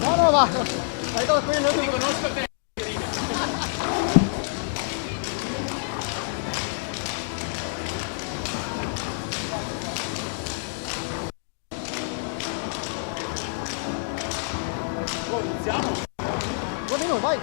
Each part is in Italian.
No, no, va. Vai da qui, non ti conosco te. Iniziamo. Buonino, vai.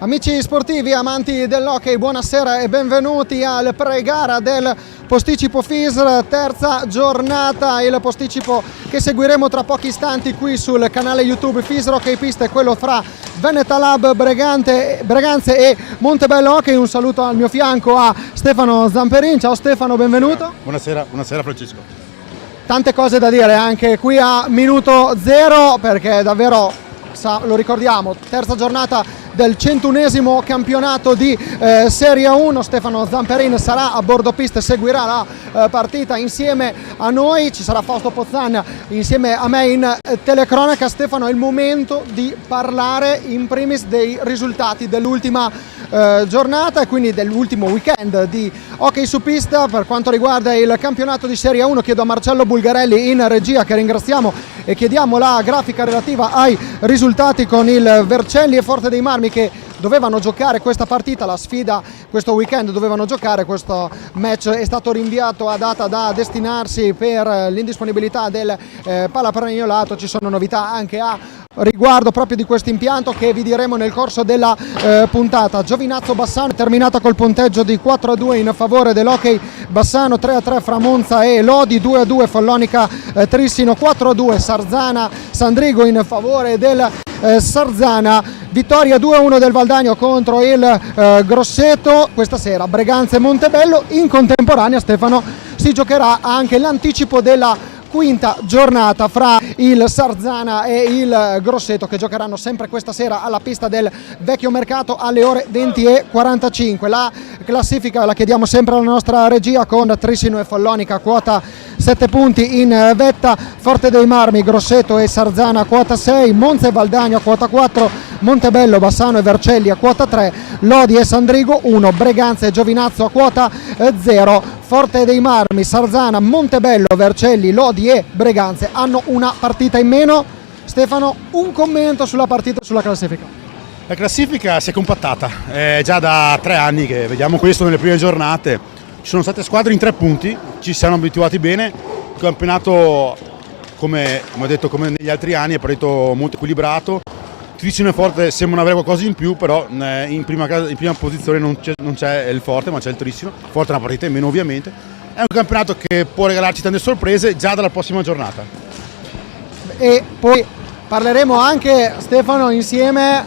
Amici sportivi, amanti dell'hockey, buonasera e benvenuti al pre-gara del posticipo FISR, terza giornata, il posticipo che seguiremo tra pochi istanti qui sul canale YouTube FISR Hockey Piste, quello fra Veneta Lab, Breganze e Montebello Hockey. Un saluto al mio fianco a Stefano Zamperin. Ciao Stefano, benvenuto. Buonasera Francesco. Tante cose da dire anche qui a minuto zero, perché davvero, lo ricordiamo, terza giornata del 101esimo campionato di Serie 1. Stefano Zamperin sarà a bordo pista, seguirà la partita insieme a noi, ci sarà Fausto Pozzan insieme a me in telecronaca. Stefano, è il momento di parlare in primis dei risultati dell'ultima giornata e quindi dell'ultimo weekend di hockey su pista. Per quanto riguarda il campionato di Serie 1 chiedo a Marcello Bulgarelli in regia, che ringraziamo, e chiediamo la grafica relativa ai risultati con il Vercelli e Forte dei Marmi che dovevano giocare questa partita, la sfida questo weekend dovevano giocare, questo match è stato rinviato a data da destinarsi per l'indisponibilità del Palapregnolato. Ci sono novità anche a riguardo proprio di questo impianto che vi diremo nel corso della puntata. Giovinazzo Bassano è terminata col punteggio di 4-2 in favore dell'Hockey Bassano, 3-3 fra Monza e Lodi, 2-2 Follonica Trissino, 4-2 Sarzana Sandrigo in favore del Sarzana, vittoria 2-1 del Valdagno contro il Grosseto. Questa sera Breganze e Montebello. In contemporanea, Stefano, si giocherà anche l'anticipo della quinta giornata fra il Sarzana e il Grosseto, che giocheranno sempre questa sera alla pista del Vecchio Mercato alle ore 20:45. La classifica la chiediamo sempre alla nostra regia, con Trissino e Follonica quota 7 punti in vetta, Forte dei Marmi, Grosseto e Sarzana quota 6, Monza e Valdagno a quota 4, Montebello, Bassano e Vercelli a quota 3, Lodi e Sandrigo 1, Breganze e Giovinazzo a quota 0. Forte dei Marmi, Sarzana, Montebello, Vercelli, Lodi e Breganze hanno una partita in meno. Stefano, un commento sulla partita e sulla classifica. La classifica si è compattata, è già da 3 anni che vediamo questo nelle prime giornate. Ci sono state squadre in 3 punti, ci siamo abituati bene, il campionato come ho detto come negli altri anni è partito molto equilibrato. Trissino e Forte sembrano avere qualcosa in più, però in prima posizione non c'è il Forte, ma c'è il Trissino. Forte è una partita in meno, ovviamente. È un campionato che può regalarci tante sorprese già dalla prossima giornata. E poi parleremo anche, Stefano, insieme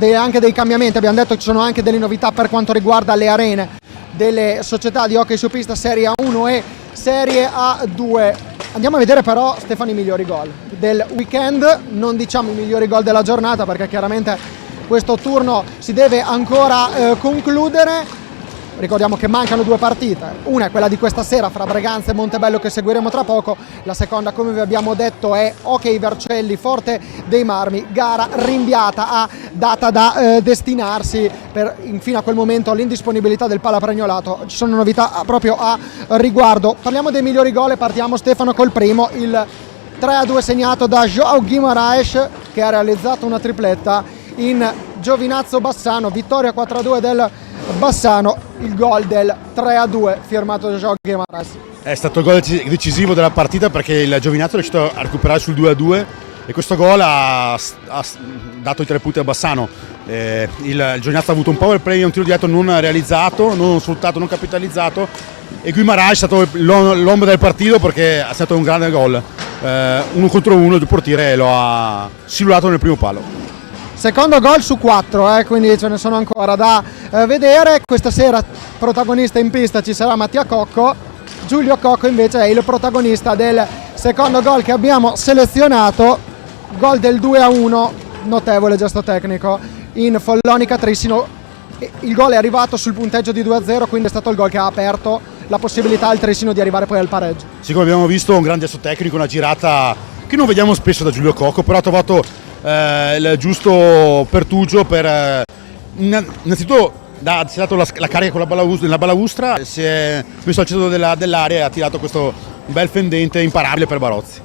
anche dei cambiamenti. Abbiamo detto che ci sono anche delle novità per quanto riguarda le arene delle società di hockey su pista Serie A1 e Serie A2. Andiamo a vedere però, Stefano, i migliori gol del weekend. Non diciamo i migliori gol della giornata perché chiaramente questo turno si deve ancora concludere. Ricordiamo che mancano 2 partite, una è quella di questa sera fra Breganze e Montebello che seguiremo tra poco, la seconda, come vi abbiamo detto, è Hockey Vercelli Forte dei Marmi, gara rinviata a data da destinarsi per fino a quel momento all'indisponibilità del Palapregnolato. Ci sono novità proprio a riguardo. Parliamo dei migliori gol e partiamo, Stefano, col primo, il 3-2 segnato da João Guimarães, che ha realizzato una tripletta in Giovinazzo Bassano, vittoria 4-2 del Bassano, il gol del 3-2 firmato da João Guimarães. È stato il gol decisivo della partita perché il Giovinazzo è riuscito a recuperare sul 2-2 e questo gol ha dato i 3 punti a Bassano. Il Giovinazzo ha avuto un power play, un tiro diretto non realizzato, non sfruttato, non capitalizzato, e Guimarães è stato l'uomo del partito perché è stato un grande gol. 1 contro 1, il portiere lo ha silurato nel primo palo. Secondo gol su 4, quindi ce ne sono ancora da vedere. Questa sera protagonista in pista ci sarà Mattia Cocco. Giulio Cocco invece è il protagonista del secondo gol che abbiamo selezionato, gol del 2-1, notevole gesto tecnico in Follonica Trissino. Il gol è arrivato sul punteggio di 2-0, quindi è stato il gol che ha aperto la possibilità al Trissino di arrivare poi al pareggio. Sì, come abbiamo visto, un grande gesto tecnico, una girata che non vediamo spesso da Giulio Cocco, però ha trovato il giusto pertugio per innanzitutto si è dato la carica con la balaustra, si è messo al centro dell'area e ha tirato questo bel fendente imparabile per Barozzi.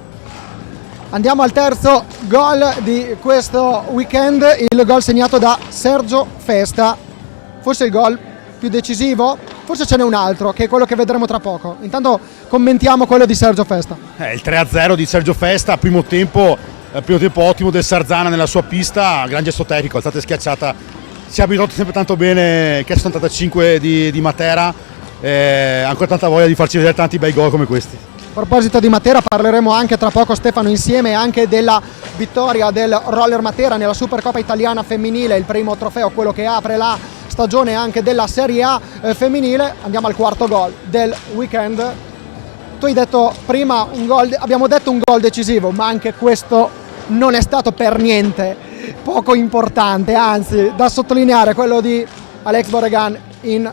Andiamo al terzo gol di questo weekend, il gol segnato da Sergio Festa, forse il gol più decisivo, forse ce n'è un altro che è quello che vedremo tra poco. Intanto commentiamo quello di Sergio Festa. Il 3-0 di Sergio Festa, primo tempo ottimo del Sarzana nella sua pista, gran gesto tecnico, alzata e schiacciata, si è abituato sempre tanto bene, che 75 di Matera, ancora tanta voglia di farci vedere tanti bei gol come questi. A proposito di Matera parleremo anche tra poco, Stefano, insieme anche della vittoria del Roller Matera nella Supercoppa Italiana femminile, il primo trofeo, quello che apre la stagione anche della Serie A femminile. Andiamo al quarto gol del weekend. Tu hai detto prima abbiamo detto un gol decisivo, ma anche questo non è stato per niente poco importante, anzi da sottolineare quello di Alex Borregan in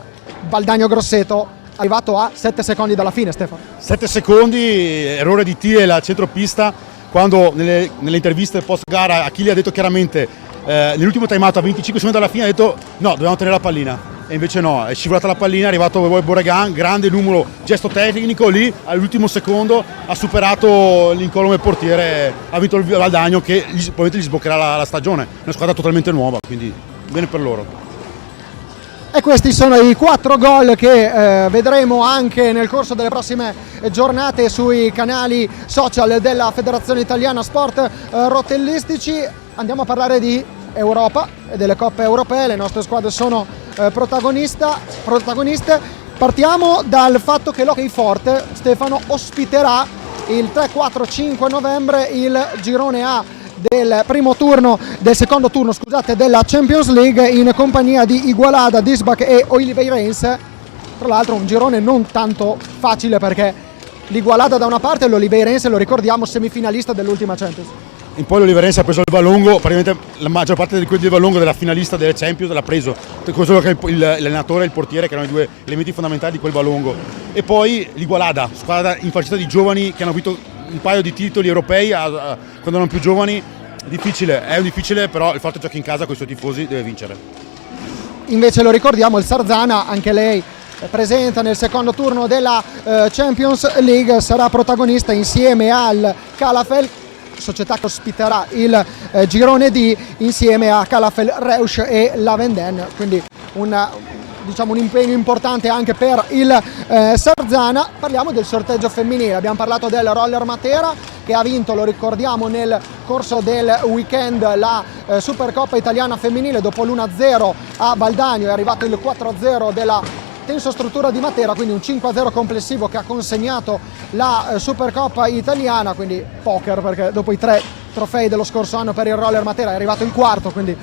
Valdagno Grosseto, arrivato a 7 secondi dalla fine, Stefano. 7 secondi, errore di Thiel al centropista, quando nelle interviste post gara Achille ha detto chiaramente nell'ultimo time out a 25 secondi dalla fine ha detto no, dobbiamo tenere la pallina. E invece no, è scivolata la pallina, è arrivato Borregan, grande numero, gesto tecnico lì, all'ultimo secondo ha superato l'incolume portiere, ha vinto il Valdagno che probabilmente gli sbloccherà la stagione, è una squadra totalmente nuova, quindi bene per loro. E questi sono i 4 gol che vedremo anche nel corso delle prossime giornate sui canali social della Federazione Italiana Sport Rotellistici. Andiamo a parlare di Europa e delle coppe europee, le nostre squadre sono protagoniste. Partiamo dal fatto che l'Hockey Forte, Stefano, ospiterà il 3, 4, 5 novembre il girone A del secondo turno della Champions League in compagnia di Igualada, Disbach e Oliveirense. Tra l'altro un girone non tanto facile perché l'Igualada da una parte e l'Oliveirense, lo ricordiamo, semifinalista dell'ultima Champions. In poi l'Oliveirense ha preso il Valongo, praticamente la maggior parte di quelli del Valongo della finalista delle Champions l'ha preso, solo che l'allenatore e il portiere che erano i due elementi fondamentali di quel Valongo. E poi l'Igualada, squadra infacciata di giovani che hanno vinto un paio di titoli europei quando erano più giovani. È difficile, però il Forte gioca in casa con i suoi tifosi, deve vincere. Invece lo ricordiamo, il Sarzana, anche lei presente nel secondo turno della Champions League, sarà protagonista insieme al Calafel, società che ospiterà il girone D insieme a Calafel, Reusch e Lavenden, quindi un impegno importante anche per il Sarzana. Parliamo del sorteggio femminile, abbiamo parlato del Roller Matera che ha vinto, lo ricordiamo, nel corso del weekend la Supercoppa italiana femminile. Dopo l'1-0 a Valdagno è arrivato il 4-0 della Tensostruttura di Matera, quindi un 5-0 complessivo che ha consegnato la Supercoppa italiana, quindi poker, perché dopo i 3 trofei dello scorso anno per il Roller Matera è arrivato il quarto, quindi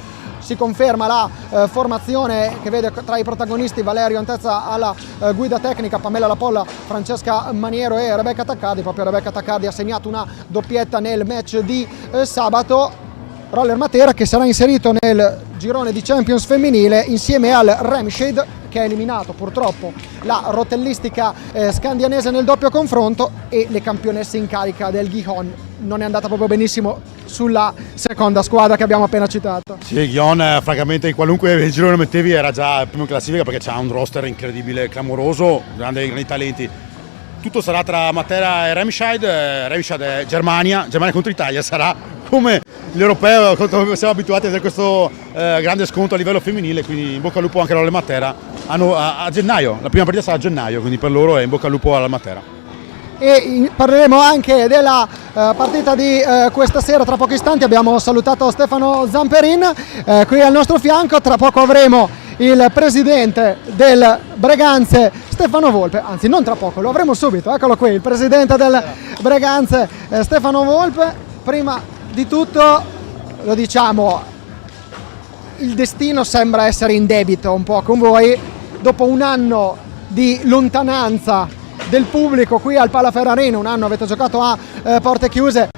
si conferma la formazione che vede tra i protagonisti Valerio Antezza alla guida tecnica, Pamela Lapolla, Francesca Maniero e Rebecca Taccardi. Proprio Rebecca Taccardi ha segnato una doppietta nel match di sabato. Roller Matera che sarà inserito nel girone di Champions femminile insieme al Remscheid, che ha eliminato purtroppo la rotellistica scandianese nel doppio confronto, e le campionesse in carica del Gijón. Non è andata proprio benissimo sulla seconda squadra che abbiamo appena citato. Sì, Gijón francamente in qualunque girone lo mettevi era già il primo in classifica perché c'ha un roster incredibile, clamoroso, grandi talenti. Tutto sarà tra Matera e Remscheid. Remscheid è Germania contro Italia, sarà come l'europeo, come siamo abituati a vedere questo grande scontro a livello femminile, quindi in bocca al lupo anche alle Matera. Hanno a gennaio, la prima partita sarà a gennaio, quindi per loro è in bocca al lupo alla Matera. E parleremo anche della partita di questa sera. Tra pochi istanti abbiamo salutato Stefano Zamperin qui al nostro fianco, tra poco avremo il presidente del Breganze Stefano Volpe, anzi non tra poco, lo avremo subito, eccolo qui, il presidente del Breganze Stefano Volpe. Prima di tutto lo diciamo, il destino sembra essere in debito un po' con voi, dopo un anno di lontananza del pubblico qui al Palafer Arena, un anno avete giocato a porte chiuse,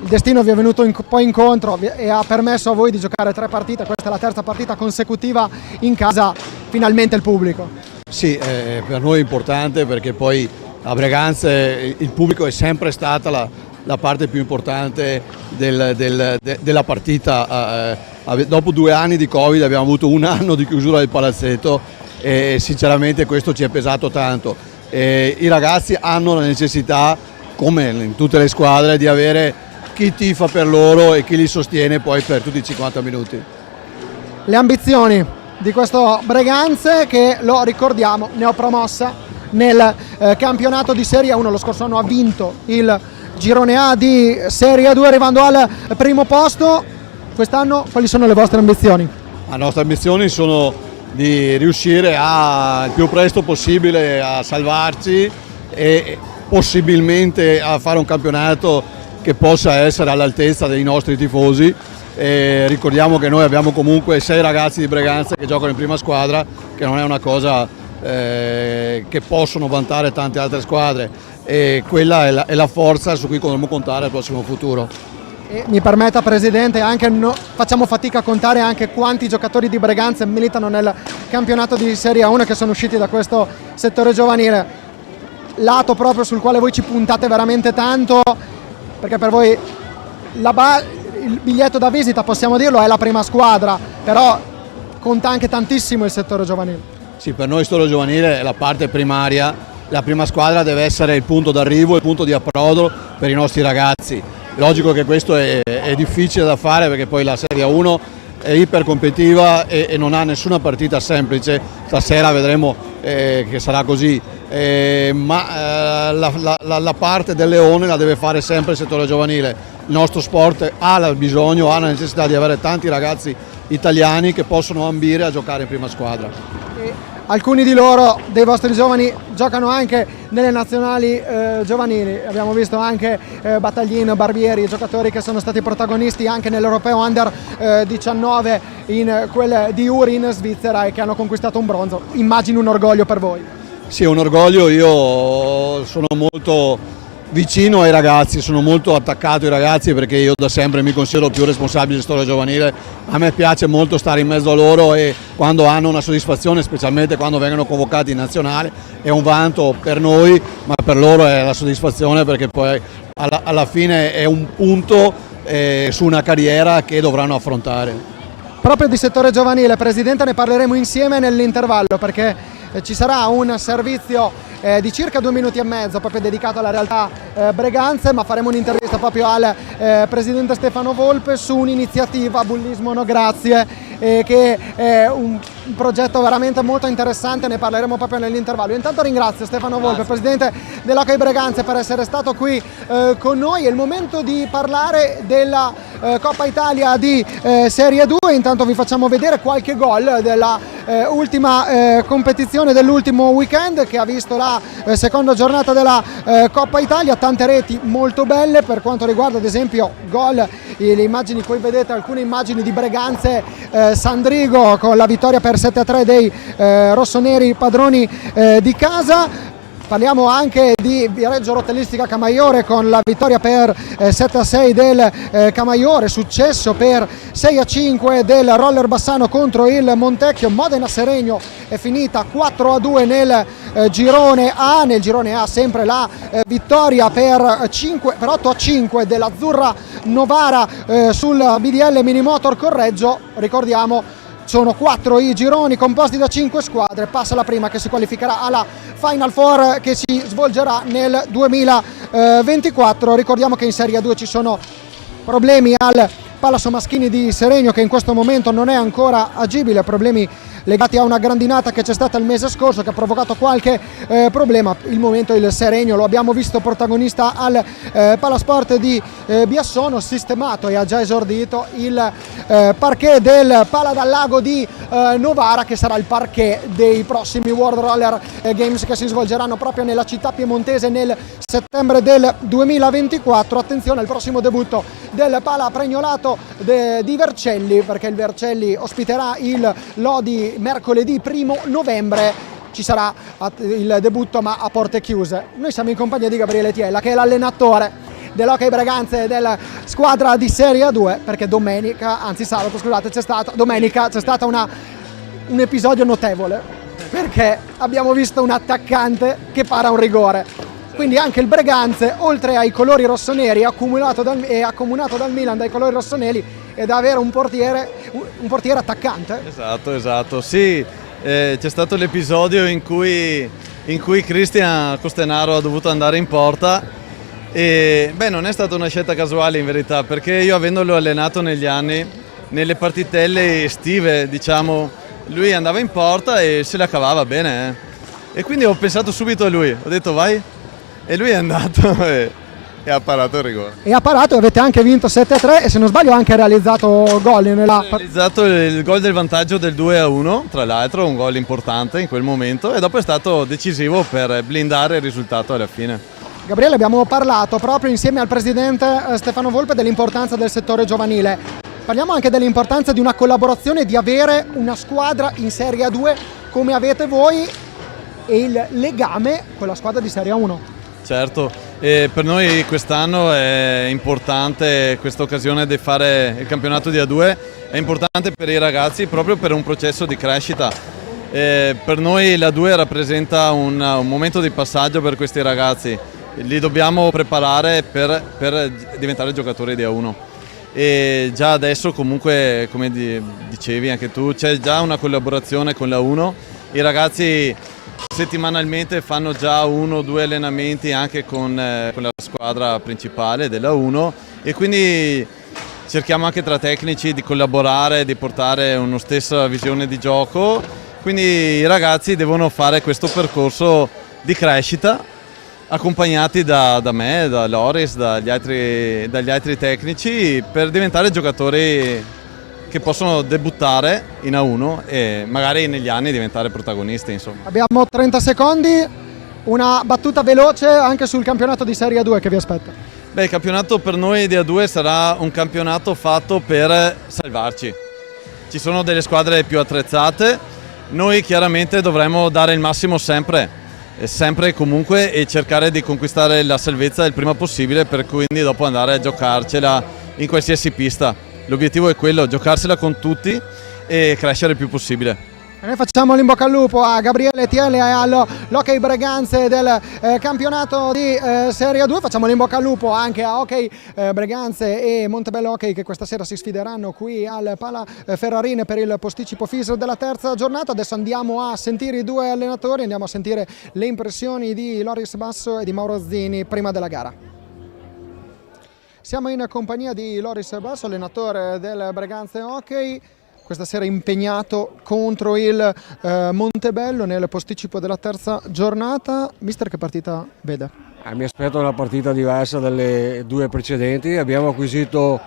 il destino vi è venuto poi incontro e ha permesso a voi di giocare 3 partite, questa è la terza partita consecutiva in casa, finalmente il pubblico. Sì, per noi è importante perché poi a Breganze il pubblico è sempre stata la parte più importante della partita. Dopo 2 anni di Covid abbiamo avuto un anno di chiusura del palazzetto e sinceramente questo ci è pesato tanto. I ragazzi hanno la necessità, come in tutte le squadre, di avere chi tifa per loro e chi li sostiene poi per tutti i 50 minuti. Le ambizioni di questo Breganze che, lo ricordiamo, neopromossa nel campionato di Serie 1, lo scorso anno ha vinto il girone A di Serie 2 arrivando al primo posto. Quest'anno quali sono le vostre ambizioni? Le nostre ambizioni sono di riuscire il più presto possibile a salvarci e possibilmente a fare un campionato che possa essere all'altezza dei nostri tifosi. Ricordiamo che noi abbiamo comunque 6 ragazzi di Breganze che giocano in prima squadra, che non è una cosa che possono vantare tante altre squadre, e quella è la forza su cui dovremo contare al prossimo futuro. E mi permetta, Presidente, facciamo fatica a contare anche quanti giocatori di Breganze militano nel campionato di Serie 1 che sono usciti da questo settore giovanile, lato proprio sul quale voi ci puntate veramente tanto, perché per voi il biglietto da visita, possiamo dirlo, è la prima squadra, però conta anche tantissimo il settore giovanile. Sì, per noi Storo Giovanile è la parte primaria, la prima squadra deve essere il punto d'arrivo, il punto di approdo per i nostri ragazzi. Logico che questo è difficile da fare perché poi la Serie 1 è iper competitiva e non ha nessuna partita semplice, stasera vedremo che sarà così, ma la parte del leone la deve fare sempre il settore giovanile. Il nostro sport ha il bisogno, ha la necessità di avere tanti ragazzi italiani che possono ambire a giocare in prima squadra. Alcuni di loro, dei vostri giovani, giocano anche nelle nazionali giovanili. Abbiamo visto anche Battaglino, Barbieri, giocatori che sono stati protagonisti anche nell'Europeo Under 19 in quel di Uri in Svizzera e che hanno conquistato un bronzo. Immagino un orgoglio per voi. Sì, è un orgoglio, io sono molto vicino ai ragazzi, sono molto attaccato ai ragazzi perché io da sempre mi considero più responsabile di storia giovanile. A me piace molto stare in mezzo a loro e quando hanno una soddisfazione, specialmente quando vengono convocati in nazionale, è un vanto per noi, ma per loro è la soddisfazione perché poi alla fine è un punto su una carriera che dovranno affrontare. Proprio di settore giovanile, Presidente, ne parleremo insieme nell'intervallo perché ci sarà un servizio di circa 2 minuti e mezzo proprio dedicato alla realtà Breganze, ma faremo un'intervista proprio al Presidente Stefano Volpe su un'iniziativa Bullismo No Grazie che è un progetto veramente molto interessante, ne parleremo proprio nell'intervallo. Intanto ringrazio Stefano Volpe, Presidente dell'Hockey Breganze, per essere stato qui con noi. È il momento di parlare della Coppa Italia di Serie 2, intanto vi facciamo vedere qualche gol della ultima competizione dell'ultimo weekend che ha visto la seconda giornata della Coppa Italia, tante reti molto belle per quanto riguarda ad esempio gol, le immagini qui vedete alcune immagini di Breganze Sandrigo con la vittoria per 7-3 dei rossoneri padroni di casa. Parliamo anche di Viareggio Rotellistica Camaiore con la vittoria per 7-6 del Camaiore, successo per 6-5 del Roller Bassano contro il Montecchio. Modena Seregno è finita 4-2 nel girone A. Nel girone A sempre la vittoria per 8-5 dell'Azzurra Novara sul BDL Minimotor Correggio. Ricordiamo, sono 4 i gironi composti da 5 squadre, passa la prima che si qualificherà alla Final Four che si svolgerà nel 2024. Ricordiamo che in Serie 2 ci sono problemi al Palazzo Maschini di Seregno che in questo momento non è ancora agibile, problemi legati a una grandinata che c'è stata il mese scorso che ha provocato qualche problema. Il momento il Seregno lo abbiamo visto protagonista al Palasport di Biassono, sistemato e ha già esordito il parquet del Pala dal Lago di Novara, che sarà il parquet dei prossimi World Roller Games che si svolgeranno proprio nella città piemontese nel settembre del 2024. Attenzione al prossimo debutto del Pala Pregnolato di Vercelli, perché il Vercelli ospiterà il Lodi mercoledì 1 novembre. Ci sarà il debutto ma a porte chiuse. Noi siamo in compagnia di Gabriele Tiella, che è l'allenatore dell'Hockey Breganze della squadra di Serie A2, perché sabato scusate, c'è stata un episodio notevole, perché abbiamo visto un attaccante che para un rigore. Quindi anche il Breganze, oltre ai colori rossoneri, accomunato dal Milan dai colori rossoneri, ed avere un portiere attaccante. Esatto, sì, c'è stato l'episodio in cui Cristian Costenaro ha dovuto andare in porta e non è stata una scelta casuale in verità, perché io avendolo allenato negli anni, nelle partitelle estive diciamo, lui andava in porta e se la cavava bene e quindi ho pensato subito a lui, ho detto vai, e lui è andato e ha parato il rigore. E ha parato, e avete anche vinto 7-3 e se non sbaglio ha anche realizzato gol Ha realizzato il gol del vantaggio del 2-1, tra l'altro un gol importante in quel momento, e dopo è stato decisivo per blindare il risultato alla fine. Gabriele, abbiamo parlato proprio insieme al presidente Stefano Volpe dell'importanza del settore giovanile. Parliamo anche dell'importanza di una collaborazione, di avere una squadra in Serie A2 come avete voi e il legame con la squadra di Serie A1. Certo, per noi quest'anno è importante questa occasione di fare il campionato di A2, è importante per i ragazzi proprio per un processo di crescita. Per noi l'A2 rappresenta un momento di passaggio per questi ragazzi, li dobbiamo preparare per diventare giocatori di A1. e già adesso comunque, come dicevi anche tu, c'è già una collaborazione con la 1. I ragazzi settimanalmente fanno già 1 o 2 allenamenti anche con la squadra principale della 1 e quindi cerchiamo anche tra tecnici di collaborare, di portare una stessa visione di gioco, quindi i ragazzi devono fare questo percorso di crescita accompagnati da me, da Loris, dagli altri tecnici per diventare giocatori che possono debuttare in A1 e magari negli anni diventare protagonisti, insomma. Abbiamo 30 secondi, una battuta veloce anche sul campionato di Serie A2 che vi aspetta. Beh, il campionato per noi di A2 sarà un campionato fatto per salvarci. Ci sono delle squadre più attrezzate, noi chiaramente dovremo dare il massimo sempre e comunque e cercare di conquistare la salvezza il prima possibile per quindi dopo andare a giocarcela in qualsiasi pista. L'obiettivo è quello, giocarsela con tutti e crescere il più possibile. E noi facciamo l'in bocca al lupo a Gabriele Tielli e all'Hockey Breganze del campionato di Serie A2. Facciamo l'in bocca al lupo anche a Hockey Breganze e Montebello Hockey che questa sera si sfideranno qui al Pala Ferrarin per il posticipo FIS della terza giornata. Adesso andiamo a sentire i due allenatori, andiamo a sentire le impressioni di Loris Basso e di Mauro Zini prima della gara. Siamo in compagnia di Loris Basso, allenatore del Breganze Hockey, questa sera impegnato contro il Montebello nel posticipo della terza giornata. Mister, che partita vede? Mi aspetto una partita diversa dalle 2 precedenti, abbiamo acquisito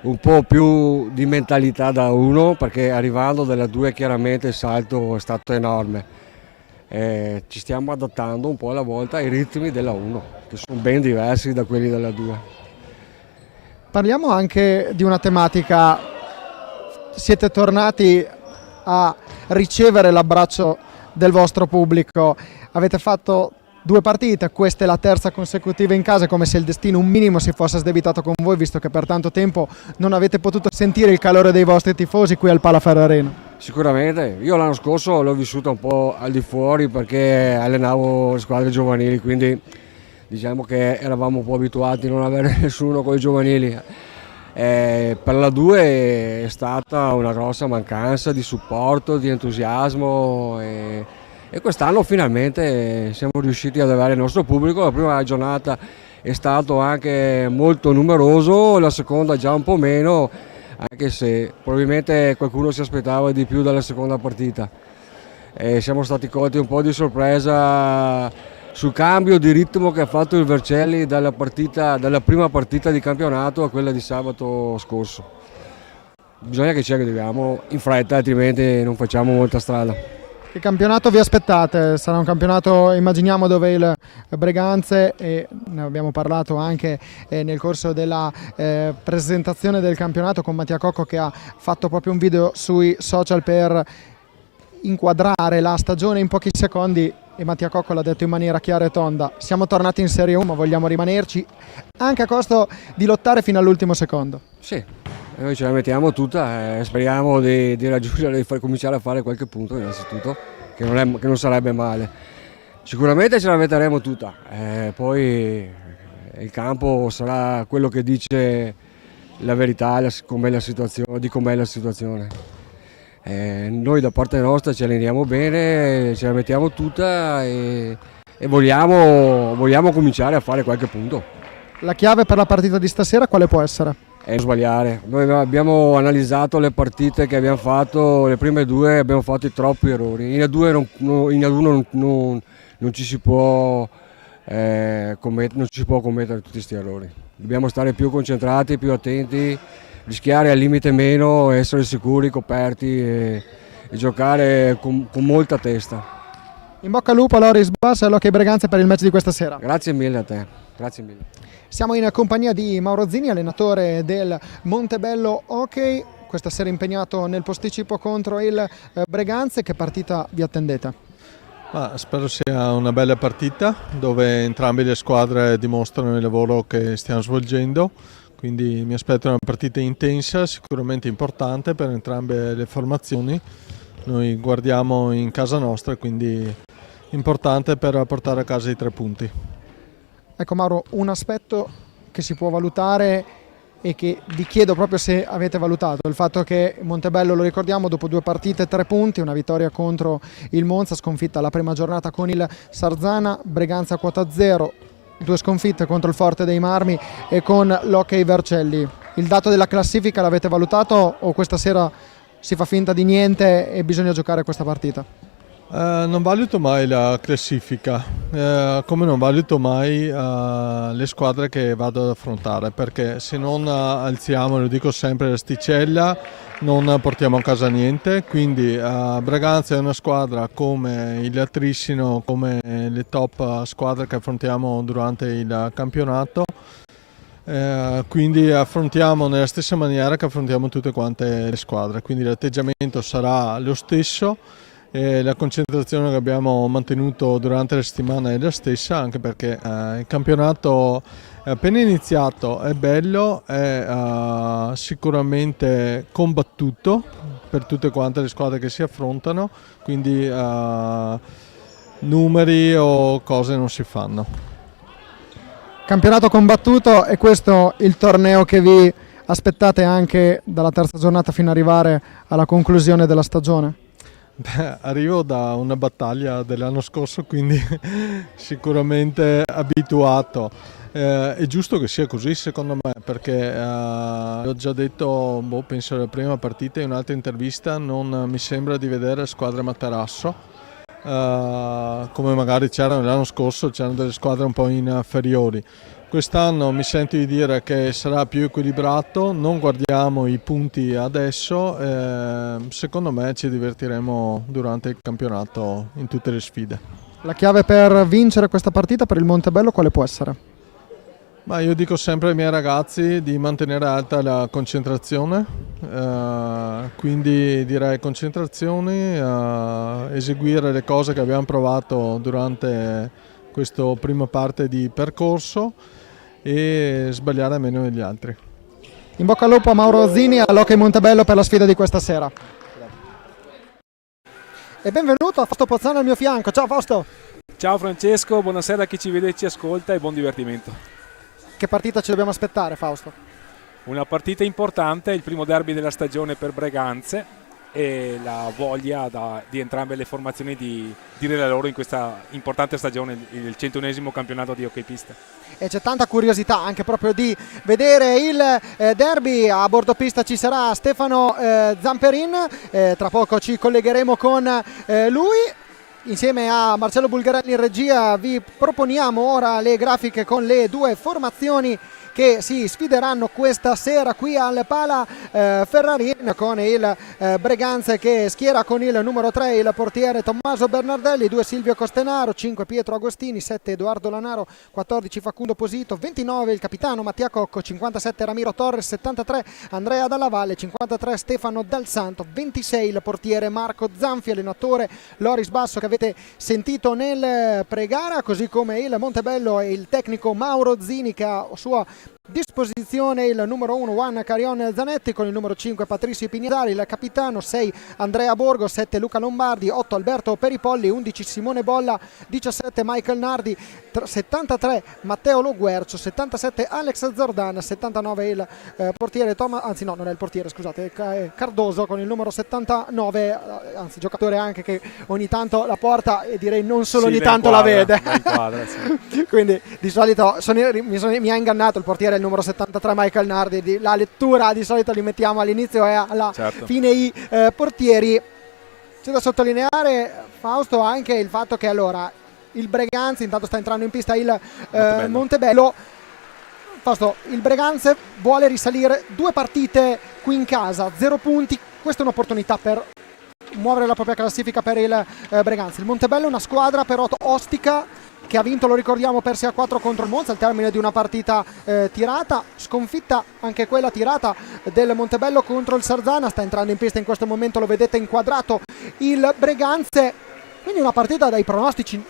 un po' più di mentalità da 1 perché arrivando dalla 2 chiaramente il salto è stato enorme. Ci stiamo adattando un po' alla volta ai ritmi della 1 che sono ben diversi da quelli della 2. Parliamo anche di una tematica, siete tornati a ricevere l'abbraccio del vostro pubblico, avete fatto 2 partite, questa è la terza consecutiva in casa, come se il destino un minimo si fosse sdebitato con voi, visto che per tanto tempo non avete potuto sentire il calore dei vostri tifosi qui al Pala Ferrarin. Sicuramente, io l'anno scorso l'ho vissuta un po' al di fuori perché allenavo le squadre giovanili, quindi diciamo che eravamo un po' abituati a non avere nessuno con i giovanili. Per la 2 è stata una grossa mancanza di supporto, di entusiasmo e quest'anno finalmente siamo riusciti ad avere il nostro pubblico. La prima giornata è stato anche molto numeroso, la seconda già un po' meno, anche se probabilmente qualcuno si aspettava di più dalla seconda partita. Siamo stati colti un po' di sorpresa sul cambio di ritmo che ha fatto il Vercelli dalla prima partita di campionato a quella di sabato scorso. Bisogna che ci arriviamo in fretta, altrimenti non facciamo molta strada. Che campionato vi aspettate? Sarà un campionato, immaginiamo, dove il Breganze, e ne abbiamo parlato anche nel corso della presentazione del campionato con Mattia Cocco, che ha fatto proprio un video sui social per inquadrare la stagione in pochi secondi, e Mattia Cocco l'ha detto in maniera chiara e tonda: siamo tornati in Serie 1 ma vogliamo rimanerci anche a costo di lottare fino all'ultimo secondo. Sì, noi ce la mettiamo tutta, speriamo di raggiungere, di cominciare a fare qualche punto innanzitutto, che non sarebbe male. Sicuramente ce la metteremo tutta, poi il campo sarà quello che dice la verità di com'è la situazione. Noi da parte nostra ci alleniamo bene, ce la mettiamo tutta e vogliamo cominciare a fare qualche punto. La chiave per la partita di stasera quale può essere? Non sbagliare. Noi abbiamo analizzato le partite che abbiamo fatto, le prime 2 abbiamo fatto troppi errori. In A1 non ci si può commettere tutti questi errori. Dobbiamo stare più concentrati, più attenti, rischiare al limite meno, essere sicuri, coperti e giocare con molta testa. In bocca al lupo a Loris Basso e all'Hockey Breganze per il match di questa sera. Grazie mille a te, grazie mille. Siamo in compagnia di Mauro Zini, allenatore del Montebello Hockey, questa sera impegnato nel posticipo contro il Breganze. Che partita vi attendete? Spero sia una bella partita dove entrambe le squadre dimostrano il lavoro che stiamo svolgendo. Quindi mi aspetto una partita intensa, sicuramente importante per entrambe le formazioni. Noi guardiamo in casa nostra, quindi importante per portare a casa i 3 punti. Ecco Mauro, un aspetto che si può valutare e che vi chiedo proprio se avete valutato il fatto che Montebello, lo ricordiamo, dopo 2 partite 3 punti, una vittoria contro il Monza, sconfitta la prima giornata con il Sarzana, Breganza quota 0, 2 sconfitte contro il Forte dei Marmi e con l'Hockey Vercelli. Il dato della classifica l'avete valutato o questa sera si fa finta di niente e bisogna giocare questa partita? Non valuto mai la classifica, come non valuto mai le squadre che vado ad affrontare, perché se non alziamo, lo dico sempre, l'asticella non portiamo a casa niente. Quindi Braganza è una squadra come il Trissino, come le top squadre che affrontiamo durante il campionato. Quindi affrontiamo nella stessa maniera che affrontiamo tutte quante le squadre, quindi l'atteggiamento sarà lo stesso e la concentrazione che abbiamo mantenuto durante la settimana è la stessa, anche perché il campionato è appena iniziato, è bello, è sicuramente combattuto per tutte quante le squadre che si affrontano, quindi numeri o cose non si fanno. Campionato combattuto, e questo il torneo che vi aspettate anche dalla terza giornata fino ad arrivare alla conclusione della stagione? Beh, arrivo da una battaglia dell'anno scorso, quindi sicuramente abituato. È giusto che sia così secondo me, perché l'ho già detto, penso alla prima partita in un'altra intervista, non mi sembra di vedere squadre materasso. Come magari c'erano l'anno scorso, c'erano delle squadre un po' inferiori. Quest'anno mi sento di dire che sarà più equilibrato, non guardiamo i punti adesso, secondo me ci divertiremo durante il campionato in tutte le sfide. La chiave per vincere questa partita per il Montebello quale può essere? Ma io dico sempre ai miei ragazzi di mantenere alta la concentrazione, quindi direi concentrazione, eseguire le cose che abbiamo provato durante questa prima parte di percorso e sbagliare meno degli altri. In bocca al lupo a Mauro Zini, all'Hockey Montebello per la sfida di questa sera. E benvenuto a Fausto Pozzano al mio fianco. Ciao Fausto! Ciao Francesco, buonasera a chi ci vede e ci ascolta e buon divertimento. Che partita ci dobbiamo aspettare, Fausto? Una partita importante, il primo derby della stagione per Breganze e la voglia di entrambe le formazioni di dire la loro in questa importante stagione, il 101esimo campionato di hockey pista. E c'è tanta curiosità anche proprio di vedere il derby. A bordo pista ci sarà Stefano Zamperin, tra poco ci collegheremo con lui. Insieme a Marcello Bulgarelli in regia vi proponiamo ora le grafiche con le 2 formazioni che si sfideranno questa sera qui al Pala Ferrarin, con il Breganze che schiera con il numero 3 il portiere Tommaso Bernardelli, 2 Silvio Costenaro, 5 Pietro Agostini, 7 Edoardo Lanaro, 14 Facundo Posito, 29 il capitano Mattia Cocco, 57 Ramiro Torres, 73 Andrea Dalla Valle, 53 Stefano Dal Santo, 26 il portiere Marco Zanfi, allenatore Loris Basso che avete sentito nel pregara, così come il Montebello e il tecnico Mauro Zini che ha sua disposizione il numero 1 Juan Carion Zanetti, con il numero 5 Patrizio Pignedari, il capitano, 6 Andrea Borgo, 7 Luca Lombardi, 8 Alberto Peripolli, 11 Simone Bolla, 17 Michael Nardi, 73 Matteo Loguercio, 77 Alex Zordan, 79 il portiere non è il portiere, scusate, è Cardoso con il numero 79, anzi giocatore anche che ogni tanto la porta e direi non solo ogni tanto la vede. Sì. Quindi di solito mi ha ingannato il portiere, il numero 73 Michael Nardi, la lettura di solito li mettiamo all'inizio e alla fine i portieri. C'è da sottolineare, Fausto, anche il fatto che allora il Breganze, intanto sta entrando in pista il Montebello. Fausto, il Breganze vuole risalire 2 partite qui in casa, 0 punti, questa è un'opportunità per muovere la propria classifica per il Breganze. Il Montebello è una squadra però ostica, che ha vinto, lo ricordiamo, per 6-4 contro il Monza al termine di una partita tirata, sconfitta anche quella tirata del Montebello contro il Sarzana. Sta entrando in pista in questo momento, lo vedete inquadrato, il Breganze, quindi una partita dai pronostici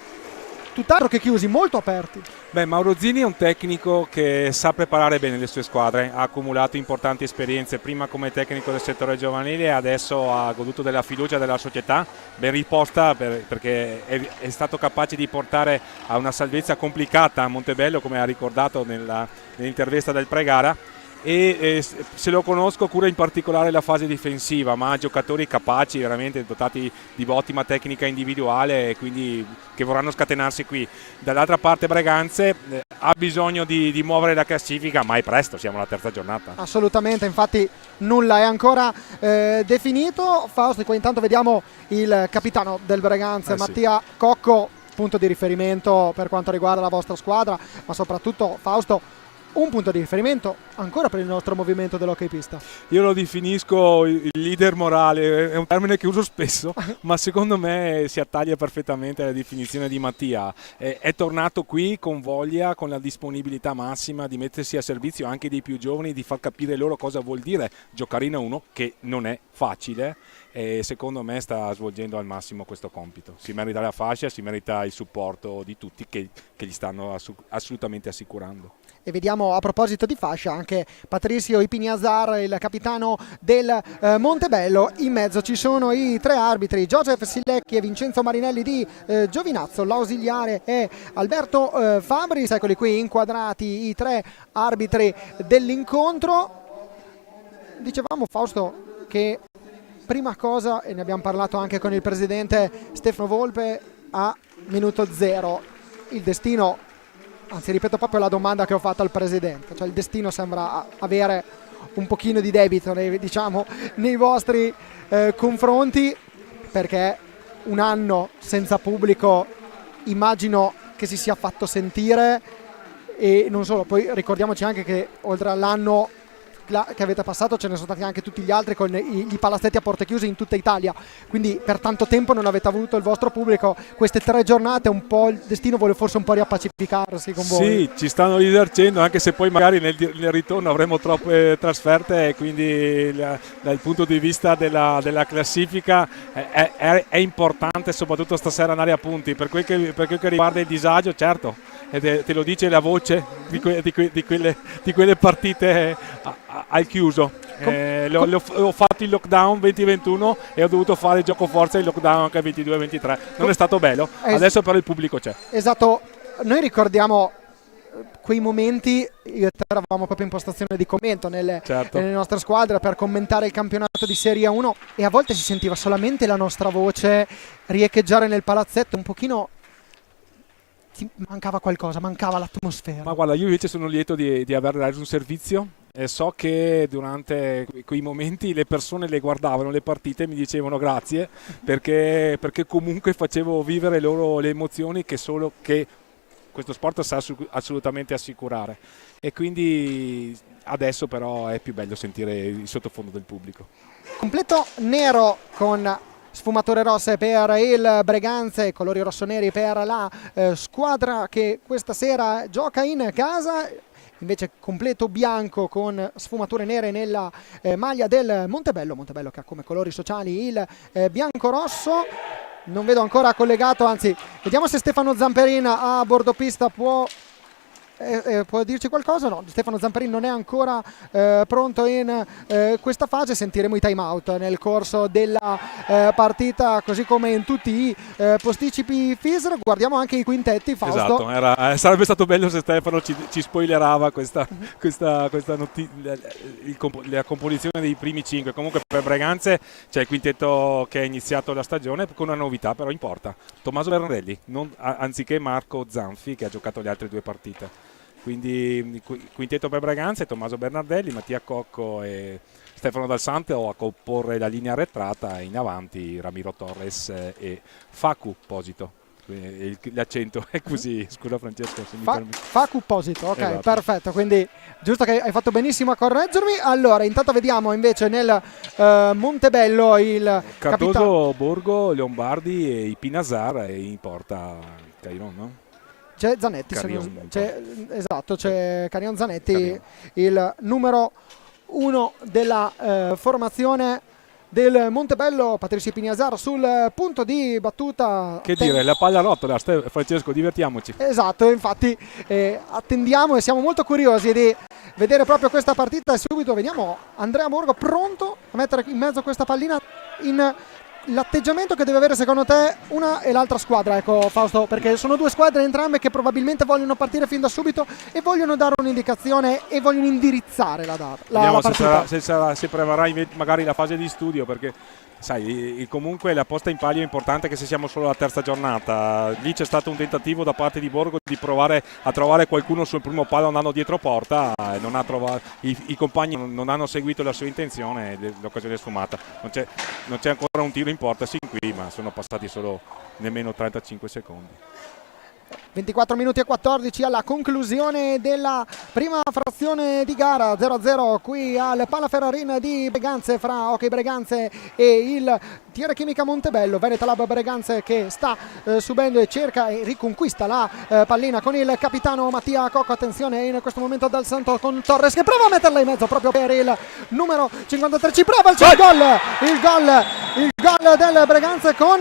tutt'altro che chiusi, molto aperti. Beh, Mauro Zini è un tecnico che sa preparare bene le sue squadre, ha accumulato importanti esperienze prima come tecnico del settore giovanile e adesso ha goduto della fiducia della società, ben riposta perché è stato capace di portare a una salvezza complicata a Montebello, come ha ricordato nell'intervista del pregara, e se lo conosco cura in particolare la fase difensiva, ma ha giocatori capaci, veramente dotati di ottima tecnica individuale, e quindi che vorranno scatenarsi qui. Dall'altra parte Breganze ha bisogno di muovere la classifica, ma è presto, siamo alla terza giornata. Assolutamente, infatti nulla è ancora definito. Fausto, qua intanto vediamo il capitano del Breganze, Mattia Cocco, punto di riferimento per quanto riguarda la vostra squadra, ma soprattutto Fausto un punto di riferimento ancora per il nostro movimento dell'hockey pista. Io lo definisco il leader morale, è un termine che uso spesso, ma secondo me si attaglia perfettamente alla definizione di Mattia. È tornato qui con voglia, con la disponibilità massima di mettersi a servizio anche dei più giovani, di far capire loro cosa vuol dire giocare in A1, che non è facile, e secondo me sta svolgendo al massimo questo compito. Si merita la fascia, si merita il supporto di tutti che gli stanno assolutamente assicurando. E vediamo, a proposito di fascia, anche Patrizio Ipignazar, il capitano del Montebello. In mezzo ci sono i tre arbitri, Joseph Sillecchi e Vincenzo Marinelli di Giovinazzo. L'ausiliare è Alberto Fabris. Eccoli qui inquadrati i tre arbitri dell'incontro. Dicevamo, Fausto, che prima cosa, e ne abbiamo parlato anche con il presidente Stefano Volpe, a minuto zero il destino, anzi ripeto proprio la domanda che ho fatto al presidente, cioè il destino sembra avere un pochino di debito nei vostri confronti, perché un anno senza pubblico immagino che si sia fatto sentire, e non solo, poi ricordiamoci anche che oltre all'anno che avete passato ce ne sono stati anche tutti gli altri con i palazzetti a porte chiuse in tutta Italia, quindi per tanto tempo non avete avuto il vostro pubblico. Queste 3 giornate un po' il destino vuole forse un po' riappacificarsi con voi. Sì, ci stanno risarcendo, anche se poi magari nel ritorno avremo troppe trasferte, e quindi dal punto di vista della classifica è importante soprattutto stasera andare a punti. Per quel che riguarda il disagio, certo, te lo dice la voce di quelle partite al chiuso. Ho fatto il lockdown 2021 e ho dovuto fare il gioco forza e il lockdown anche 22-23. Non è stato bello, adesso però il pubblico c'è. Esatto, noi ricordiamo quei momenti, io e te eravamo proprio in postazione di commento nelle nostre squadre per commentare il campionato di Serie 1, e a volte si sentiva solamente la nostra voce riecheggiare nel palazzetto, un pochino mancava qualcosa, mancava l'atmosfera. Ma guarda, io invece sono lieto di aver reso un servizio, e so che durante quei momenti le persone le guardavano le partite e mi dicevano grazie, perché comunque facevo vivere loro le emozioni che questo sport sa assolutamente assicurare, e quindi adesso però è più bello sentire il sottofondo del pubblico. Completo nero con sfumature rosse per il Breganze, colori rossoneri per la squadra che questa sera gioca in casa. Invece completo bianco con sfumature nere nella maglia del Montebello che ha come colori sociali il bianco-rosso. Non vedo ancora collegato, anzi vediamo se Stefano Zamperin a bordo pista può dirci qualcosa. No, Stefano Zamperin non è ancora pronto in questa fase. Sentiremo i time out nel corso della partita, così come in tutti i posticipi FISR. Guardiamo anche i quintetti, Fausto. Esatto, sarebbe stato bello se Stefano ci spoilerava la composizione dei primi 5. Comunque per Breganze c'è il quintetto che ha iniziato la stagione con una novità però in porta: Tommaso Bernardelli anziché Marco Zanfi, che ha giocato le altre 2 partite. Quindi quintetto per Breganze, Tommaso Bernardelli, Mattia Cocco e Stefano Dal Santo a comporre la linea arretrata, e in avanti Ramiro Torres e Facu Posito. L'accento è così, scusa Francesco. Facu Posito, ok, esatto. Perfetto, quindi giusto che hai fatto benissimo a correggermi. Allora, intanto vediamo invece nel Montebello il Cardoso, capitano Borgo, Lombardi e Ipinazar, e in porta Cairon, no? C'è Zanetti, c'è Carion Zanetti, il numero 1 della formazione del Montebello. Patrizio Ipignazar sul punto di battuta. Che dire, la palla rotola, Francesco, divertiamoci. Esatto, infatti attendiamo e siamo molto curiosi di vedere proprio questa partita, e subito vediamo Andrea Borgo pronto a mettere in mezzo questa pallina in l'atteggiamento che deve avere secondo te una e l'altra squadra, ecco Fausto, perché sono due squadre entrambe che probabilmente vogliono partire fin da subito e vogliono dare un'indicazione e vogliono indirizzare la Vediamo partita. se prevarrà magari la fase di studio, perché sai, comunque la posta in palio è importante, che se siamo solo alla terza giornata. Lì c'è stato un tentativo da parte di Borgo di provare a trovare qualcuno sul primo palo andando dietro porta, e non ha trovato, i compagni non hanno seguito la sua intenzione e l'occasione è sfumata. Non c'è ancora un tiro in porta sin qui, ma sono passati solo nemmeno 35 secondi. 24 minuti e 14 alla conclusione della prima frazione di gara, 0-0 qui al Palaferrarin di Breganze, fra Hockey Breganze e il Tire Chimica Montebello. Veneta Lab Breganze che sta subendo e cerca e riconquista la pallina con il capitano Mattia Cocco. Attenzione in questo momento Dal Santo con Torres che prova a metterla in mezzo proprio per il numero 53, ci prova il gol del Breganze con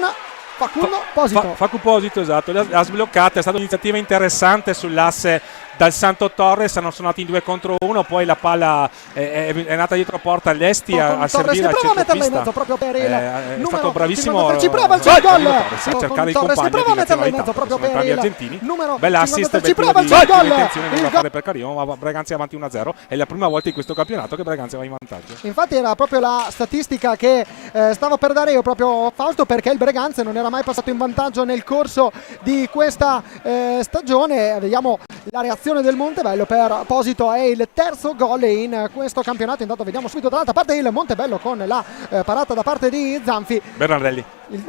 Facundo Posito. Facu Posito, esatto, l'ha sbloccata, è stata un'iniziativa interessante sull'asse Dal Santo Torres, hanno suonato in 2 contro 1, poi la palla è nata dietro porta all'Esti a servire al centropista. Proprio per il è stato bravissimo 53, ci prova il gol a cercare i compagni prova a metterla in di mezzo proprio per entrambi il argentini. numero Bell'assist, ci prova il gol, intenzione non da fare per Carino, ma Breganze è avanti 1-0, è la prima volta in questo campionato che Breganze va in vantaggio. Infatti era proprio la statistica che stavo per dare io proprio, Fausto, perché il Breganze non era mai passato in vantaggio nel corso di questa stagione. Vediamo la reazione del Montebello per Posito, è il terzo gol in questo campionato. Intanto vediamo subito dall'altra parte il Montebello con la parata da parte di Zanfi, Bernardelli,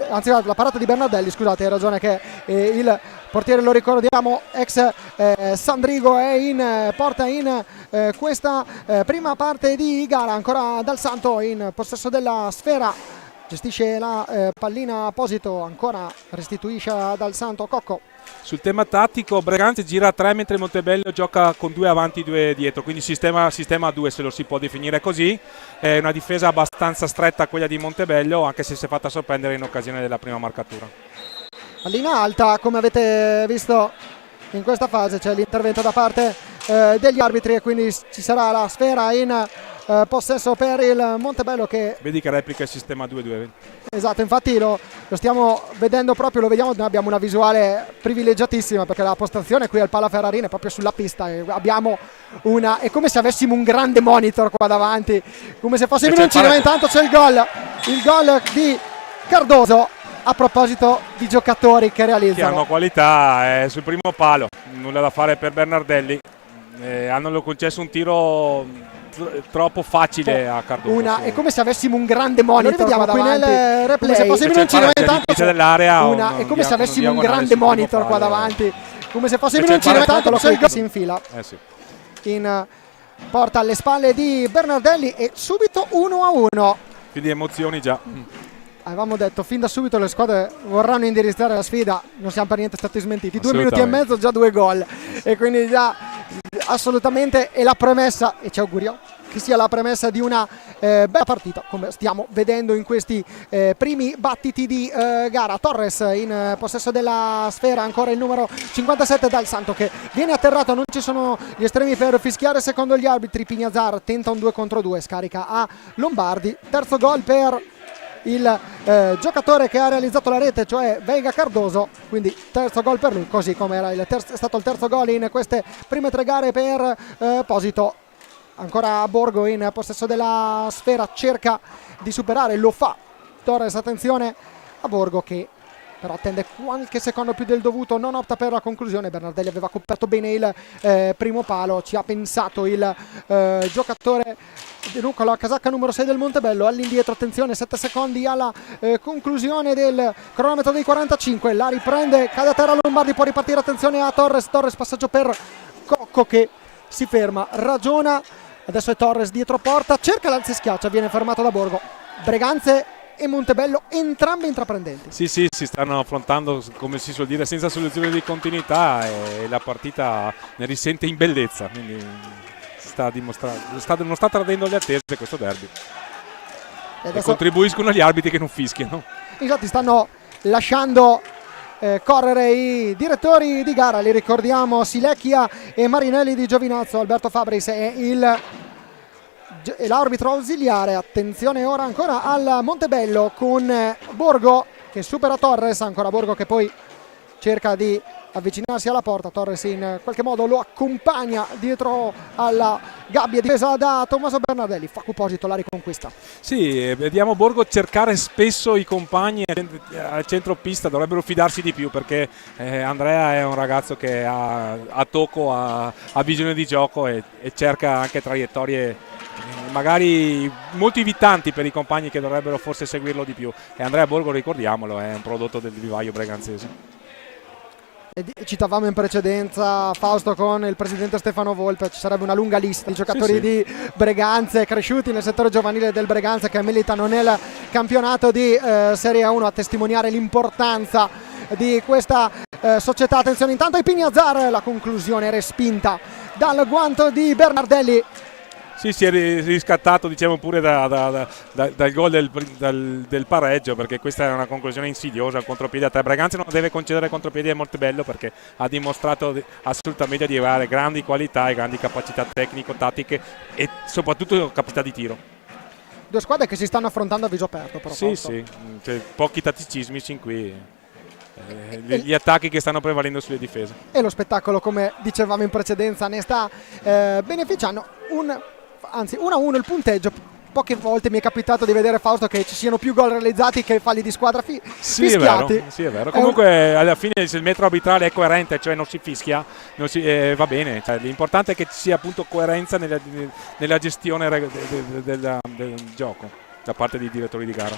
anzi la parata di Bernardelli, scusate, hai ragione, che il portiere, lo ricordiamo, ex Sandrigo, è in porta in questa prima parte di gara. Ancora Dal Santo in possesso della sfera, gestisce la pallina Posito, ancora restituisce a Dal Santo Cocco. sul tema tattico Breganze gira a 3 mentre Montebello gioca con 2 avanti 2 dietro, quindi sistema a 2, se lo si può definire così. È una difesa abbastanza stretta quella di Montebello, anche se si è fatta sorprendere in occasione della prima marcatura. Pallina alta, come avete visto in questa fase c'è l'intervento da parte degli arbitri e quindi ci sarà la sfera in possesso per il Montebello, che vedi che replica il sistema 2-2. esatto, infatti lo stiamo vedendo proprio, lo vediamo, noi abbiamo una visuale privilegiatissima perché la postazione qui al Palaferrarin è proprio sulla pista e abbiamo è come se avessimo un grande monitor qua davanti, come se fossimo in un cinema. Intanto c'è il gol di Cardoso. A proposito di giocatori che realizzano, che hanno qualità, sul primo palo, nulla da fare per Bernardelli, hanno concesso un tiro troppo facile a Cardoso. È come se avessimo un grande monitor, vediamo qui nel replay, come se fossimo in un cinema. Intanto dell'area, è come se avessimo un grande monitor qua davanti, come se fossimo in un cinema. Intanto lo si infila in porta alle spalle di Bernardelli e subito 1-1. Quindi emozioni già. Avevamo detto fin da subito le squadre vorranno indirizzare la sfida, non siamo per niente stati smentiti. 2 minuti e mezzo, già 2 gol, e quindi già assolutamente è la premessa, e ci auguriamo che sia la premessa di una bella partita, come stiamo vedendo in questi primi battiti di gara. Torres in possesso della sfera, ancora il numero 57 Dal Santo che viene atterrato, non ci sono gli estremi per fischiare secondo gli arbitri. Pignazar tenta un 2 contro 2, scarica a Lombardi, terzo gol per il giocatore che ha realizzato la rete, cioè Veiga Cardoso, quindi terzo gol per lui, così come era è stato il terzo gol in queste prime 3 gare per Posito. Ancora Borgo in possesso della sfera, cerca di superare, lo fa Torres, attenzione a Borgo che però attende qualche secondo più del dovuto, non opta per la conclusione. Bernardelli aveva coperto bene il primo palo, ci ha pensato il giocatore con la casacca numero 6 del Montebello. All'indietro, attenzione, 7 secondi alla conclusione del cronometro dei 45, la riprende, cade a terra Lombardi, può ripartire, attenzione a Torres, passaggio per Cocco che si ferma, ragiona, adesso è Torres dietro porta, cerca l'alza e schiaccia, viene fermato da Borgo. Breganze e Montebello entrambi intraprendenti. Sì, si stanno affrontando, come si suol dire, senza soluzione di continuità, e la partita ne risente in bellezza, quindi non sta tradendo le attese questo derby, e contribuiscono gli arbitri che non fischiano. Infatti stanno lasciando correre i direttori di gara, li ricordiamo, Silecchia e Marinelli di Giovinazzo. Alberto Fabris è il e l'arbitro ausiliare. Attenzione ora ancora al Montebello con Borgo che supera Torres, ancora Borgo che poi cerca di avvicinarsi alla porta. Torres in qualche modo lo accompagna dietro alla gabbia difesa da Tommaso Bernardelli. Facu Posito la riconquista. Sì, vediamo Borgo cercare spesso i compagni al centro pista, dovrebbero fidarsi di più perché Andrea è un ragazzo che ha tocco, ha visione di gioco e cerca anche traiettorie magari molto invitanti per i compagni che dovrebbero forse seguirlo di più. E Andrea Borgo, ricordiamolo, è un prodotto del vivaio breganzese. Citavamo in precedenza Fausto con il presidente Stefano Volpe, ci sarebbe una lunga lista di giocatori di Breganze cresciuti nel settore giovanile del Breganze che militano nel campionato di Serie 1 a testimoniare l'importanza di questa società. Attenzione intanto ai Pignazzar, la conclusione respinta dal guanto di Bernardelli. Sì, si è riscattato diciamo pure dal gol del pareggio, perché questa è una conclusione insidiosa. Il contropiede a 3, Breganze non deve concedere contropiedi a Montebello perché ha dimostrato assolutamente di avere grandi qualità e grandi capacità tecnico-tattiche e soprattutto capacità di tiro. Due squadre che si stanno affrontando a viso aperto però. Sì, sì, cioè, pochi tatticismi sin qui, gli attacchi che stanno prevalendo sulle difese. E lo spettacolo, come dicevamo in precedenza, ne sta beneficiando. 1-1 il punteggio. Poche volte mi è capitato di vedere, Fausto, che ci siano più gol realizzati che falli di squadra fischiati. Sì, è vero. Comunque alla fine se il metro arbitrale è coerente, cioè non si fischia, va bene. Cioè, l'importante è che ci sia appunto coerenza nella gestione del gioco da parte dei direttori di gara.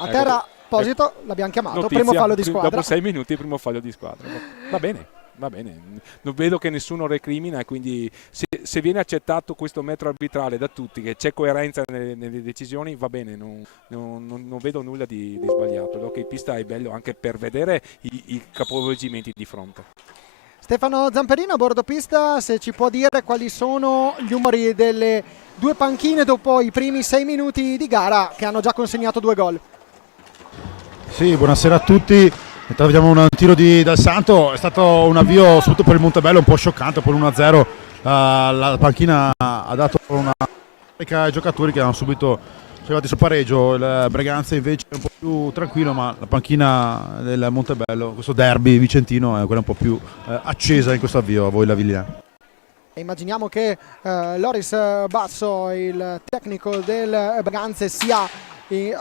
A terra Posito, l'abbiamo chiamato, notizia, primo fallo di squadra. Dopo 6 minuti primo fallo di squadra. Va bene. Non vedo che nessuno recrimina e quindi se viene accettato questo metro arbitrale da tutti, che c'è coerenza nelle decisioni, va bene, non vedo nulla di sbagliato. L'hockey pista è bello anche per vedere i capovolgimenti di fronte. Stefano Zamperino a bordo pista, se ci può dire quali sono gli umori delle due panchine dopo i primi 6 minuti di gara che hanno già consegnato 2 gol. Sì, buonasera a tutti. Vediamo un tiro dal Santo, è stato un avvio soprattutto per il Montebello un po' scioccante, poi l'1-0 la panchina ha dato una carica ai giocatori che hanno subito arrivati sul pareggio. Il Breganze invece è un po' più tranquillo, ma la panchina del Montebello, questo derby vicentino, è quella un po' più accesa in questo avvio. A voi la Viglia. Immaginiamo che Loris Basso, il tecnico del Breganze, sia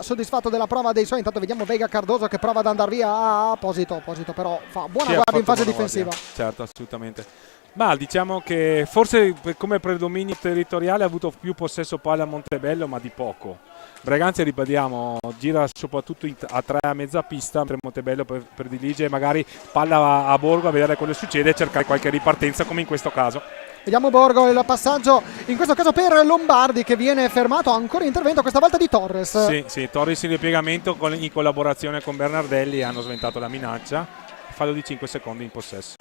soddisfatto della prova dei suoi. Intanto vediamo Vega Cardoso che prova ad andare via a Posito però fa buona guardia in fase difensiva. Certo, assolutamente. Ma diciamo che forse come predominio territoriale ha avuto più possesso palla a Montebello, ma di poco. Breganze, ripetiamo, gira soprattutto a 3 a mezza pista, mentre Montebello predilige magari palla a Borgo a vedere quello che succede e cercare qualche ripartenza come in questo caso. Vediamo Borgo, il passaggio in questo caso per Lombardi che viene fermato, ancora intervento questa volta di Torres. Sì, Torres in ripiegamento in collaborazione con Bernardelli hanno sventato la minaccia, fallo di 5 secondi in possesso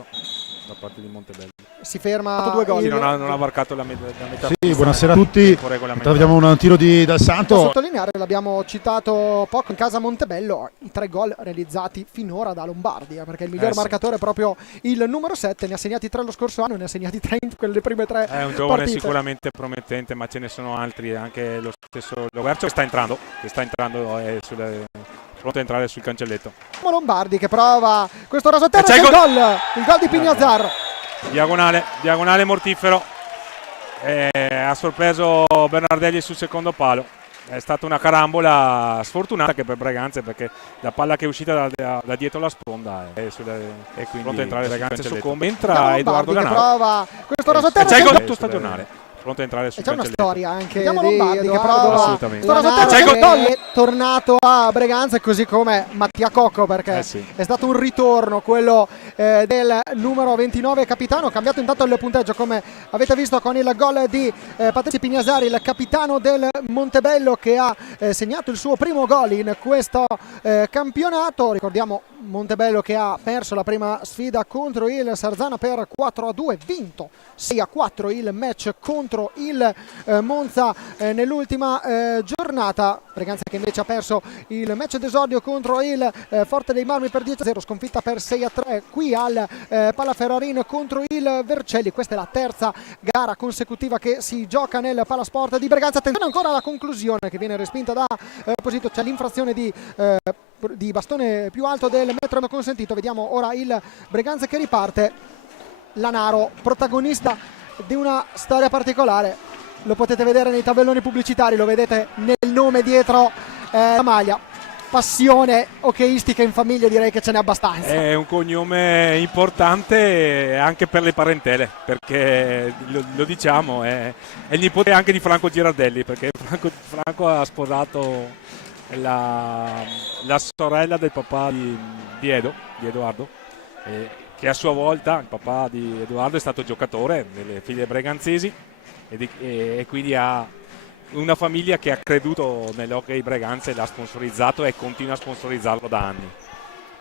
da parte di Montebello. Si ferma 2 gol. Sì, non ha varcato la metà. Sì, buonasera a tutti. Vediamo un tiro dal Santo. Da sottolineare, l'abbiamo citato poco in casa Montebello, i 3 gol realizzati finora da Lombardi, perché il miglior marcatore è proprio il numero 7, ne ha segnati 3 lo scorso anno, ne ha segnati 3 in quelle prime 3 È un giovane partite. Sicuramente promettente, ma ce ne sono altri, anche lo stesso Lovercio che sta entrando è pronto a entrare sul cancelletto. Lombardi che prova questo rasoterra, il gol di Pignazzar. Diagonale mortifero, ha sorpreso Bernardelli sul secondo palo. È stata una carambola sfortunata che per Breganze, perché la palla che è uscita da dietro la sponda e quindi pronto a entrare Breganze soccombe. Entra Edoardo Lombardi che Ganaro. prova questo rasoterra, c'è il gol stagionale. Pronto a entrare sul c'è una cancelletto. storia anche vediamo di Lombardi che Assolutamente. prova è tornato a Breganze, così come Mattia Cocco, perché è stato un ritorno quello del numero 29 capitano. Cambiato intanto il punteggio, come avete visto, con il gol di Patrizio Pignazzar, il capitano del Montebello, che ha segnato il suo primo gol in questo campionato. Ricordiamo Montebello che ha perso la prima sfida contro il Sarzana per 4-2, vinto 6-4 il match contro contro il Monza nell'ultima giornata. Breganza che invece ha perso il match d'esordio contro il Forte dei Marmi per 10-0, sconfitta per 6-3 qui al Palaferrarin contro il Vercelli. Questa è la terza gara consecutiva che si gioca nel Palasport di Breganza. Attenzione ancora alla conclusione che viene respinta da Posito, c'è l'infrazione di bastone più alto del metro consentito. Vediamo ora il Breganza che riparte. Lanaro, protagonista di una storia particolare, lo potete vedere nei tabelloni pubblicitari, lo vedete nel nome dietro la maglia. Passione hockeyistica in famiglia, direi che ce n'è abbastanza. È un cognome importante anche per le parentele, perché lo diciamo, è il nipote anche di Franco Girardelli, perché Franco ha sposato la sorella del papà di Edoardo, che a sua volta il papà di Edoardo è stato giocatore nelle file breganzesi e quindi ha una famiglia che ha creduto nell'hockey Breganza e l'ha sponsorizzato e continua a sponsorizzarlo da anni.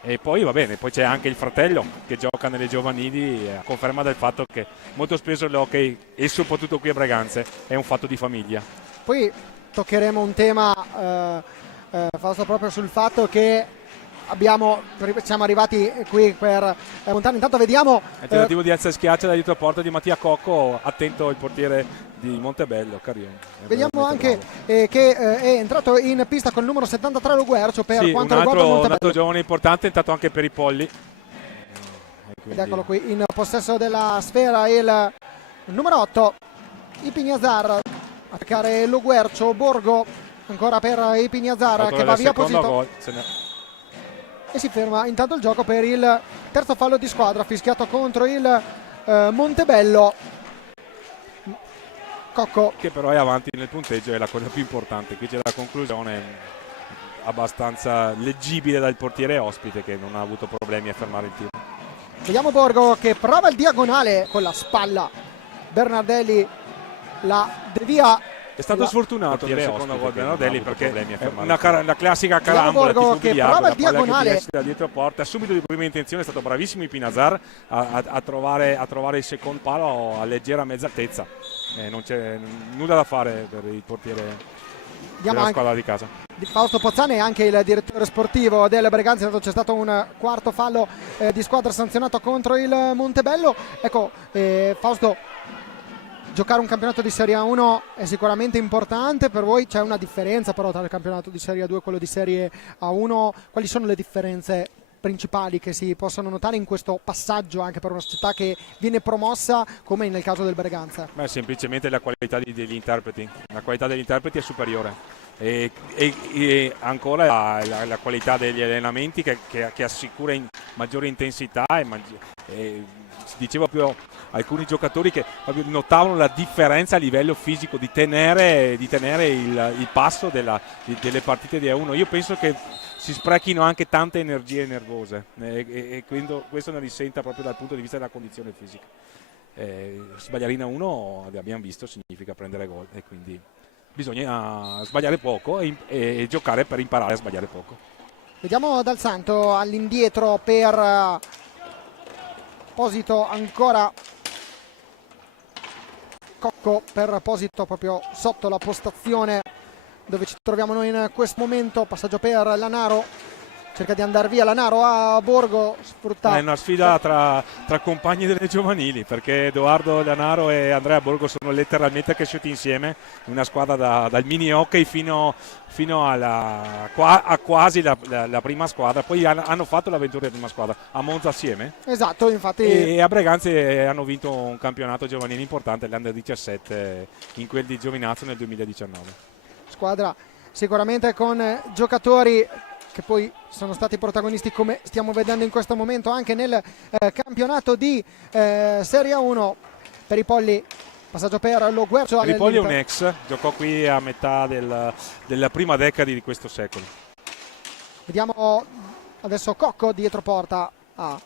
E poi va bene, poi c'è anche il fratello che gioca nelle giovanili, a conferma del fatto che molto spesso l'hockey, e soprattutto qui a Breganze, è un fatto di famiglia. Poi toccheremo un tema Fausto, proprio sul fatto che siamo arrivati qui per montare. Intanto vediamo Il tentativo di alza e schiaccia da dietro porta di Mattia Cocco, attento il portiere di Montebello, Carrion. Vediamo anche che è entrato in pista con il numero 73 Lo Guercio per quanto riguarda Montebello. Un altro giovane importante, è entrato anche per i Polli. Ed eccolo qui in possesso della sfera il numero 8 Ipignazar a attaccare Lo Guercio. Borgo ancora per Ipignazar che va via Posito e si ferma intanto il gioco per il terzo fallo di squadra fischiato contro il Montebello. Cocco che però è avanti nel punteggio, è la cosa più importante. Qui c'è la conclusione abbastanza leggibile dal portiere ospite, che non ha avuto problemi a fermare il tiro. Vediamo Borgo che prova il diagonale con la spalla. Bernardelli la devia. È stato sfortunato nel secondo gol Bernardelli, perché è una classica Vediamo carambola Borgo tipo che biliardo, prova il la palla che diagonale. ti esce da dietro porta subito di prima intenzione. È stato bravissimo Pinazar a trovare il secondo palo a leggera mezz'altezza. Non c'è nulla da fare per il portiere della squadra di casa. Fausto Pozzani è anche il direttore sportivo del Breganza. C'è stato un quarto fallo di squadra sanzionato contro il Montebello. Ecco, Fausto, giocare un campionato di Serie A1 è sicuramente importante per voi. C'è una differenza però tra il campionato di Serie A2 e quello di Serie A1. Quali sono le differenze principali che si possono notare in questo passaggio anche per una società che viene promossa come nel caso del Breganza? Semplicemente la qualità degli interpreti. La qualità degli interpreti è superiore e ancora la qualità degli allenamenti che assicura maggiore intensità e si diceva proprio alcuni giocatori che notavano la differenza a livello fisico di tenere il passo delle partite di A1. Io penso che si sprechino anche tante energie nervose e quindi questo ne risenta proprio dal punto di vista della condizione fisica. Sbagliare in A1, abbiamo visto, significa prendere gol e quindi bisogna sbagliare poco e giocare per imparare a sbagliare poco. Vediamo Dal Santo all'indietro per Posito, ancora Cocco per Posito proprio sotto la postazione dove ci troviamo noi in questo momento. Passaggio per Lanaro, cerca di andare via Lanaro a Borgo, sfruttato. È una sfida tra compagni delle giovanili, perché Edoardo Lanaro e Andrea Borgo sono letteralmente cresciuti insieme in una squadra dal mini hockey fino a quasi la prima squadra. Poi hanno fatto l'avventura di prima squadra a Monza assieme. Esatto, infatti. E a Breganze hanno vinto un campionato giovanile importante, l'Under 17, in quel di Giovinazzo nel 2019. Squadra sicuramente con giocatori che poi sono stati protagonisti, come stiamo vedendo in questo momento, anche nel campionato di Serie A1. Per i Polli, passaggio per Lo Guercio. Per i Polli è un ex, giocò qui a metà della prima decade di questo secolo. Vediamo adesso Cocco dietro porta a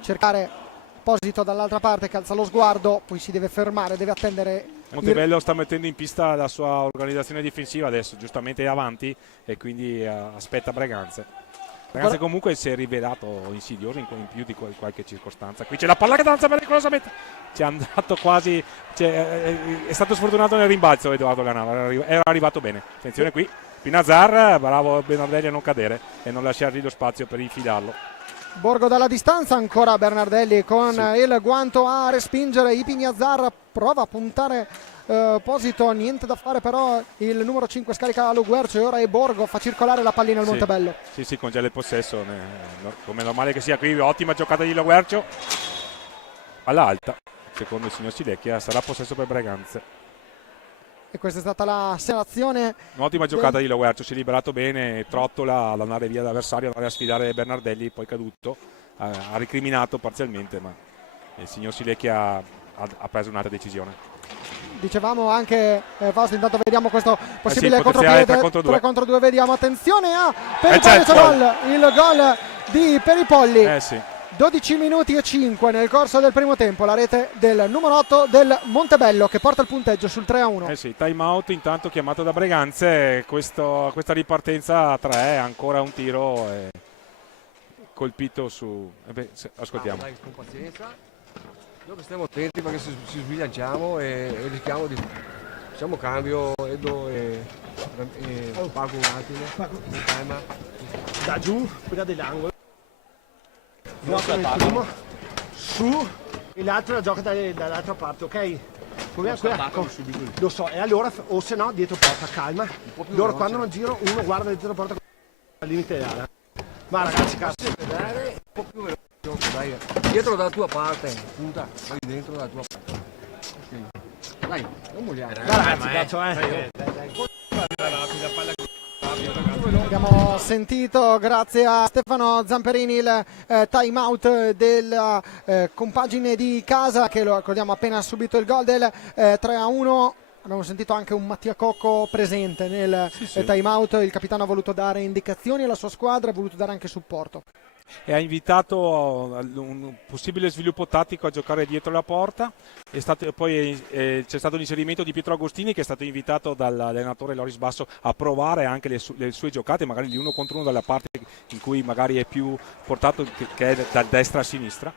cercare Posito dall'altra parte, calza lo sguardo, poi si deve fermare, deve attendere. Montebello sta mettendo in pista la sua organizzazione difensiva adesso, giustamente è avanti e quindi aspetta Breganze. Breganze comunque si è rivelato insidioso in più di qualche circostanza. Qui c'è la palla che danza pericolosamente ci è andato quasi, è stato sfortunato nel rimbalzo Edoardo Lanaro, era arrivato bene. Attenzione qui, Pinazar, bravo Bernardelli a non cadere e non lasciargli lo spazio per infilarlo. Borgo dalla distanza, ancora Bernardelli con il guanto a respingere. Ipignazzar prova a puntare Posito, niente da fare però il numero 5 scarica Lu Guercio e ora è Borgo, fa circolare la pallina al Montebello. Sì, congela il possesso, come normale che sia qui, ottima giocata di Lu Guercio, alla alta, secondo il signor Silecchia sarà possesso per Breganze. E questa è stata la segnalazione. Un'ottima giocata di Lu Guercio, si è liberato bene, trottola ad andare via dall'avversario, andare a sfidare Bernardelli, poi caduto, ha ricriminato parzialmente, ma il signor Silecchia ha preso un'altra decisione. Dicevamo anche Fausto, intanto vediamo questo possibile contropiede 3 contro 2, vediamo, attenzione a Peripolli, c'è il gol di Peripolli. 12 minuti e 5 nel corso del primo tempo, la rete del numero 8 del Montebello che porta il punteggio sul 3-1. Time out intanto chiamato da Breganze, questa ripartenza a 3, ancora un tiro colpito su... ascoltiamo. Dai, con pazienza. Noi stiamo attenti perché ci sbilanciamo e rischiamo di... Facciamo cambio, Edo e Paco un attimo. Da giù, quella dell'angolo. Giocano il primo su e l'altro la gioca dall'altra parte, ok? Lo so, e allora, o se no dietro porta, calma. Loro quando non giro, uno guarda dietro la porta al limite dell'area. Ma ragazzi, cazzo, Un po' più veloce, dai, dietro dalla tua parte, punta, vai dentro dalla tua parte. Okay. Dai, non mogliare. ragazzi, cazzo, Abbiamo sentito grazie a Stefano Zamperini il time out della compagine di casa che lo ricordiamo appena subito il gol del 3-1. Abbiamo sentito anche un Mattia Cocco presente nel time out, il capitano ha voluto dare indicazioni alla sua squadra, ha voluto dare anche supporto. E ha invitato un possibile sviluppo tattico a giocare dietro la porta. Poi c'è stato l'inserimento di Pietro Agostini che è stato invitato dall'allenatore Loris Basso a provare anche le sue giocate, magari di uno contro uno dalla parte in cui magari è più portato, che è da destra a sinistra,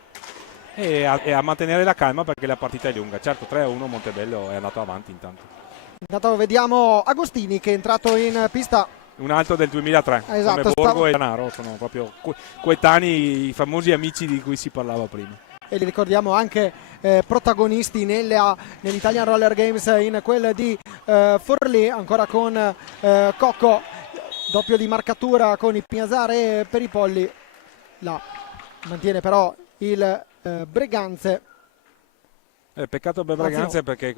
e a mantenere la calma perché la partita è lunga. Certo, 3-1 Montebello è andato avanti intanto. Intanto vediamo Agostini che è entrato in pista. Un altro del 2003, esatto, come Borgo e Lanaro sono proprio coetanei, i famosi amici di cui si parlava prima. E li ricordiamo anche protagonisti nell'Italian Roller Games, in quel di Forlì, ancora con Cocco, doppio di marcatura con i Pignazar e Peripolli. La mantiene però il Breganze. Peccato per Breganze perché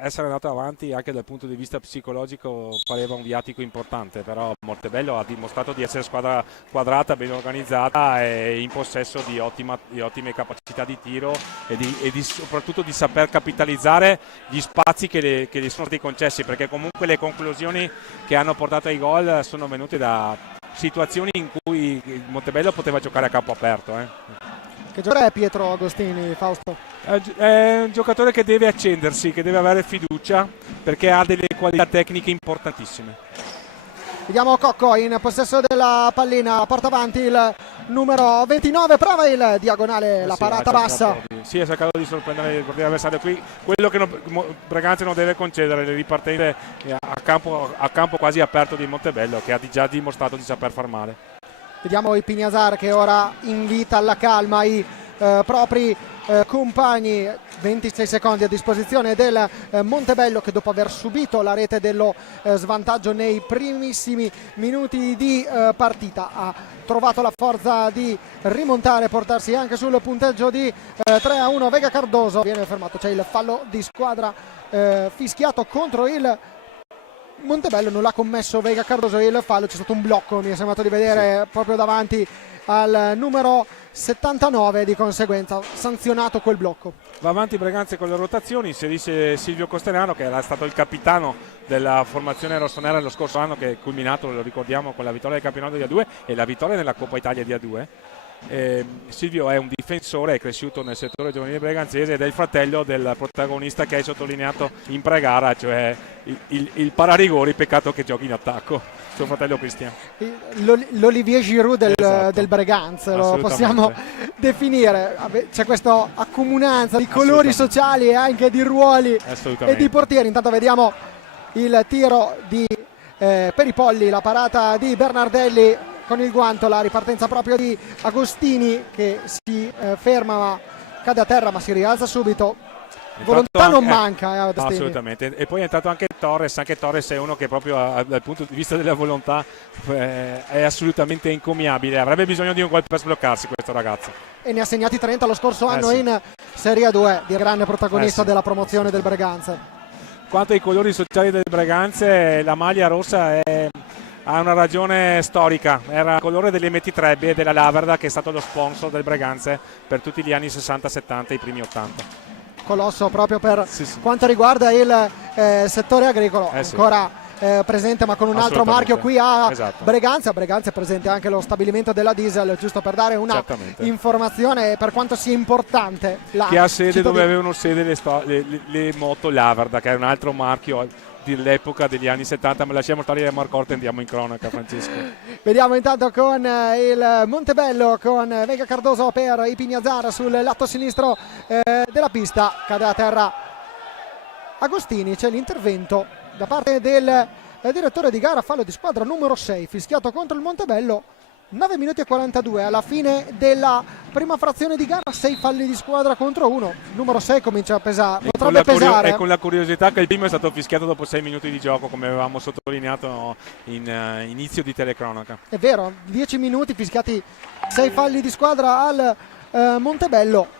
essere andato avanti anche dal punto di vista psicologico pareva un viatico importante, però Montebello ha dimostrato di essere squadra quadrata, ben organizzata e in possesso di ottime capacità di tiro e soprattutto di saper capitalizzare gli spazi che gli sono stati concessi, perché comunque le conclusioni che hanno portato ai gol sono venute da situazioni in cui il Montebello poteva giocare a campo aperto. Che giocatore è Pietro Agostini, Fausto? È un giocatore che deve accendersi, che deve avere fiducia perché ha delle qualità tecniche importantissime. Vediamo Cocco in possesso della pallina, porta avanti il numero 29, prova il diagonale, la parata bassa. Ha cercato di sorprendere l'avversario qui, quello che Breganze non deve concedere, le ripartenze a campo quasi aperto di Montebello, che ha già dimostrato di saper far male. Vediamo i Pignazar che ora invita alla calma i propri compagni. 26 secondi a disposizione del Montebello che dopo aver subito la rete dello svantaggio nei primissimi minuti di partita ha trovato la forza di rimontare e portarsi anche sul punteggio di 3-1. Vega Cardoso viene fermato, c'è il fallo di squadra fischiato contro il Montebello, non l'ha commesso Vega Cardoso il fallo, c'è stato un blocco, mi è sembrato di vedere proprio davanti al numero 79, di conseguenza sanzionato quel blocco. Va avanti Breganze con le rotazioni, inserisce Silvio Costenano che era stato il capitano della formazione rossonera lo scorso anno, che è culminato, lo ricordiamo, con la vittoria del campionato di A2 e la vittoria nella Coppa Italia di A2. Silvio è un difensore, è cresciuto nel settore giovanile breganzese ed è il fratello del protagonista che hai sottolineato in pre-gara, cioè il pararigori, peccato che giochi in attacco. suo fratello Cristian. L'Olivier Giroud Esatto. del Breganze, lo Assolutamente. possiamo definire. C'è questa accomunanza di colori sociali e anche di ruoli e Assolutamente. di portieri. Intanto vediamo il tiro per i Polli, la parata di Bernardelli con il guanto, la ripartenza proprio di Agostini che si ferma ma cade a terra ma si rialza subito. Volontà non manca Agostini. Assolutamente, e poi è entrato anche Torres è uno che proprio dal punto di vista della volontà è assolutamente incommiabile, avrebbe bisogno di un gol per sbloccarsi questo ragazzo. E ne ha segnati 30 lo scorso anno sì. in Serie A2, di grande protagonista Sì. della promozione del Breganze. Quanto ai colori sociali del Breganze, la maglia rossa ha una ragione storica, era il colore delle Metitrebbi e della Laverda, che è stato lo sponsor del Breganze per tutti gli anni 60-70 e i primi 80. Colosso proprio per Sì. quanto riguarda il settore agricolo, Sì. ancora presente ma con un altro Assolutamente. marchio qui a Esatto. Breganze. A Breganze è presente anche lo stabilimento della Diesel, giusto per dare una Certamente. informazione per quanto sia importante la Che ha sede cittadina. dove avevano sede le moto Laverda, che è un altro marchio dell'epoca degli anni 70, ma lasciamo stare le marcorte e andiamo in cronaca, Francesco. Vediamo intanto con il Montebello, con Vega Cardoso per i Pignazar sul lato sinistro della pista, cade a terra Agostini. C'è l'intervento da parte del direttore di gara, fallo di squadra numero 6 fischiato contro il Montebello. 9 minuti e 42 alla fine della prima frazione di gara, 6 falli di squadra contro 1. Numero 6 comincia a pesare, potrebbe pesare. E con la curiosità che il primo è stato fischiato dopo 6 minuti di gioco, come avevamo sottolineato in inizio di telecronaca. È vero, 10 minuti fischiati, 6 falli di squadra al Montebello.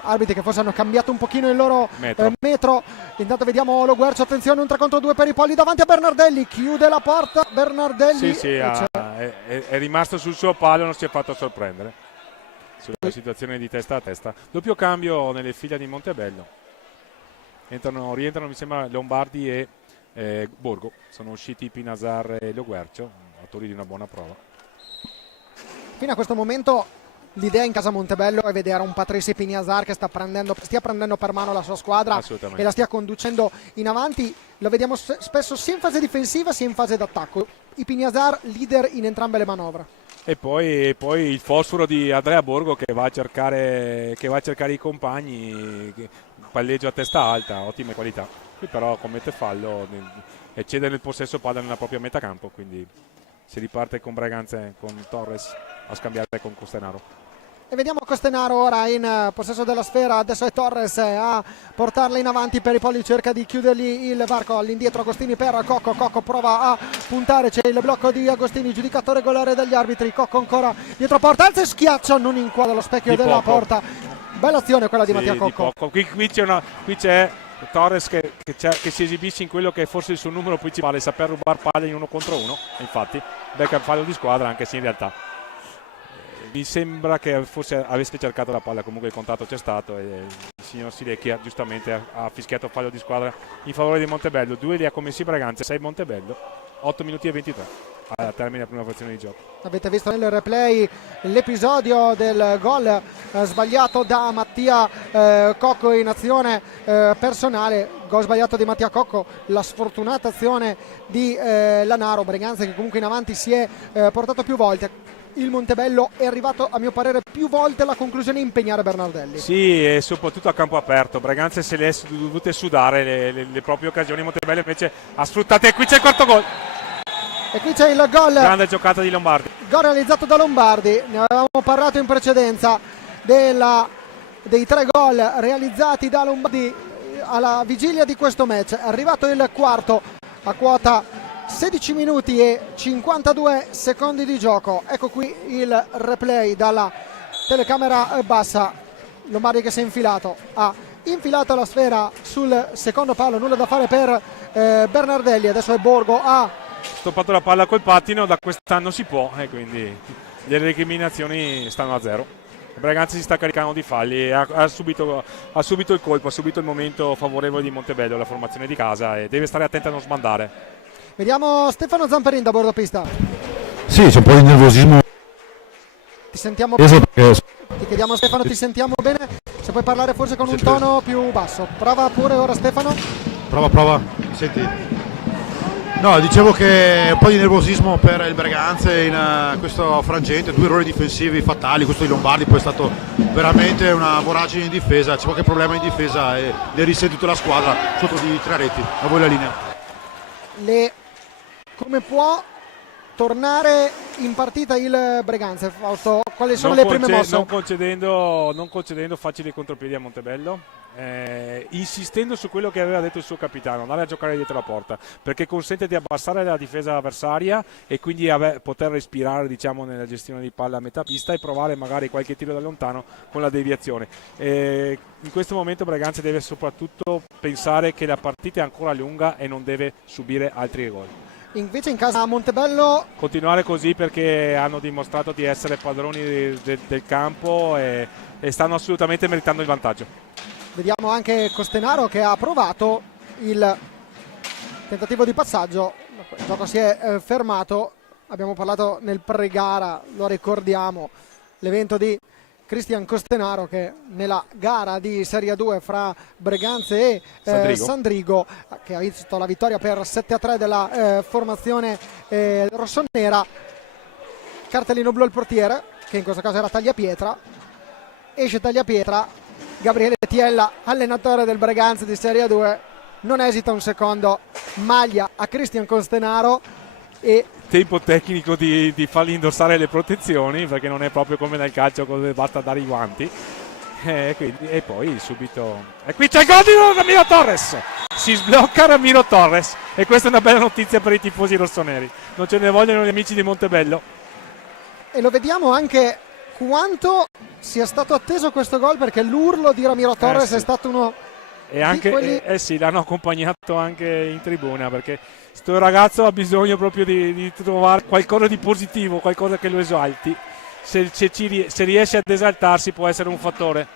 Arbitri che forse hanno cambiato un pochino il loro metro. Intanto vediamo Lo Guercio, attenzione, un 3 contro 2 per i Polli davanti a Bernardelli, chiude la porta Bernardelli. Sì, è rimasto sul suo palo, non si è fatto sorprendere sulla situazione di testa a testa. Doppio cambio nelle file di Montebello, rientrano mi sembra Lombardi e Borgo, sono usciti Pinazar e Lo Guercio, autori di una buona prova. Fino a questo momento l'idea in casa Montebello è vedere un Patrice Pignazar che stia prendendo per mano la sua squadra e la stia conducendo in avanti. Lo vediamo spesso sia in fase difensiva sia in fase d'attacco. I Pignazar leader in entrambe le manovre. E poi il fosforo di Andrea Borgo che va a cercare i compagni, palleggio a testa alta, ottime qualità. Qui però commette fallo e cede nel possesso palla nella propria metà campo, quindi si riparte con Breganze, con Torres a scambiare con Costenaro. E vediamo Costenaro ora in possesso della sfera, adesso è Torres a portarla in avanti per i Polli, cerca di chiudergli il varco, all'indietro Agostini per Cocco prova a puntare, c'è il blocco di Agostini, giudicato regolare dagli arbitri. Cocco ancora dietro porta, alza e schiaccia, non inquadra lo specchio della porta. Bella azione quella di Mattia Cocco. Qui c'è Torres che si esibisce in quello che è forse il suo numero principale, saper rubare palle in 1 contro 1, infatti becca il fallo di squadra, anche se in realtà mi sembra che forse avesse cercato la palla, comunque il contatto c'è stato e il signor Silecchia giustamente ha fischiato fallo di squadra in favore di Montebello. 2 li ha commessi Breganze, 6 Montebello, 8 minuti e 23 alla termine della prima frazione di gioco. Avete visto nel replay l'episodio del gol sbagliato da Mattia Cocco in azione personale, gol sbagliato di Mattia Cocco, la sfortunata azione di Lanaro. Breganze che comunque in avanti si è portato più volte. Il Montebello è arrivato a mio parere più volte alla conclusione di impegnare Bernardelli. Sì, e soprattutto a campo aperto. Breganze se le è dovute sudare le proprie occasioni, Montebello invece ha sfruttate, e qui c'è il quarto gol. E qui c'è il gol. Grande giocata di Lombardi. Gol realizzato da Lombardi, ne avevamo parlato in precedenza dei 3 gol realizzati da Lombardi alla vigilia di questo match. È arrivato il quarto a quota 16 minuti e 52 secondi di gioco. Ecco qui il replay dalla telecamera bassa. Lombardi che si è infilato, ha infilato la sfera sul secondo palo, nulla da fare per Bernardelli. Adesso è Borgo a stoppato la palla col pattino, da quest'anno si può e quindi le recriminazioni stanno a 0. Breganze si sta caricando di falli, ha subito il colpo, ha subito il momento favorevole di Montebello, la formazione di casa, e deve stare attento a non sbandare. Vediamo Stefano Zamperin da bordo pista. Sì, c'è un po' di nervosismo. Ti sentiamo Perché... Ti chiediamo Stefano, ti sentiamo bene? Se puoi parlare forse con un tono più basso. Prova pure ora Stefano. Prova, mi senti? No, dicevo che un po' di nervosismo per il Breganze in questo frangente, 2 errori difensivi fatali, questo di Lombardi poi è stato veramente una voragine in difesa, c'è qualche problema in difesa e ne risente tutta la squadra sotto di 3 reti. A voi la linea. Come può tornare in partita il Breganze, Fausto? Quali sono le prime mosse? Non concedendo facili contropiedi a Montebello, insistendo su quello che aveva detto il suo capitano, andare a giocare dietro la porta, perché consente di abbassare la difesa avversaria e quindi poter respirare, diciamo, nella gestione di palla a metà pista e provare magari qualche tiro da lontano con la deviazione. In questo momento Breganze deve soprattutto pensare che la partita è ancora lunga e non deve subire altri gol. Invece in casa a Montebello continuare così, perché hanno dimostrato di essere padroni del campo e stanno assolutamente meritando il vantaggio. Vediamo anche Costenaro che ha provato il tentativo di passaggio, il gioco si è fermato. Abbiamo parlato nel pre-gara, lo ricordiamo, l'evento di Cristian Costenaro che nella gara di Serie 2 fra Breganze e Sandrigo, che ha visto la vittoria per 7-3 della formazione rossonera. Cartellino blu al portiere, che in questo caso era Tagliapietra. Esce Tagliapietra, Gabriele Tiella, allenatore del Breganze di Serie 2, non esita un secondo, maglia a Cristian Costenaro e tempo tecnico di fargli indossare le protezioni, perché non è proprio come nel calcio dove basta dare i guanti, e poi subito, e qui c'è il gol di Ramiro Torres, si sblocca Ramiro Torres e questa è una bella notizia per i tifosi rossoneri, non ce ne vogliono gli amici di Montebello. E lo vediamo anche quanto sia stato atteso questo gol, perché l'urlo di Ramiro Torres è stato uno e anche quelli... sì, l'hanno accompagnato anche in tribuna, perché sto ragazzo ha bisogno proprio di trovare qualcosa di positivo, qualcosa che lo esalti. Se riesce ad esaltarsi può essere un fattore.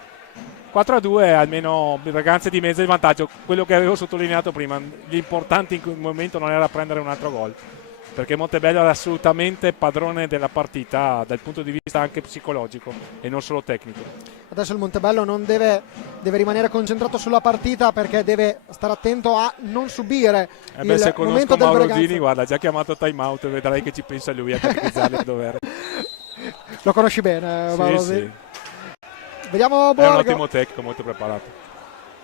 4-2, almeno Breganze di mezzo il vantaggio. Quello che avevo sottolineato prima, l'importante in quel momento non era prendere un altro gol, perché Montebello era assolutamente padrone della partita dal punto di vista anche psicologico e non solo tecnico. Adesso il Montebello non deve rimanere concentrato sulla partita, perché deve stare attento a non subire il momento del Mauro Breganze. Zini, guarda, ha già chiamato time out, vedrai che ci pensa lui a caratterizzarli a dovere. Lo conosci bene, Mauro Zini? Sì. Vediamo Borgo. È un ottimo tecnico, molto preparato.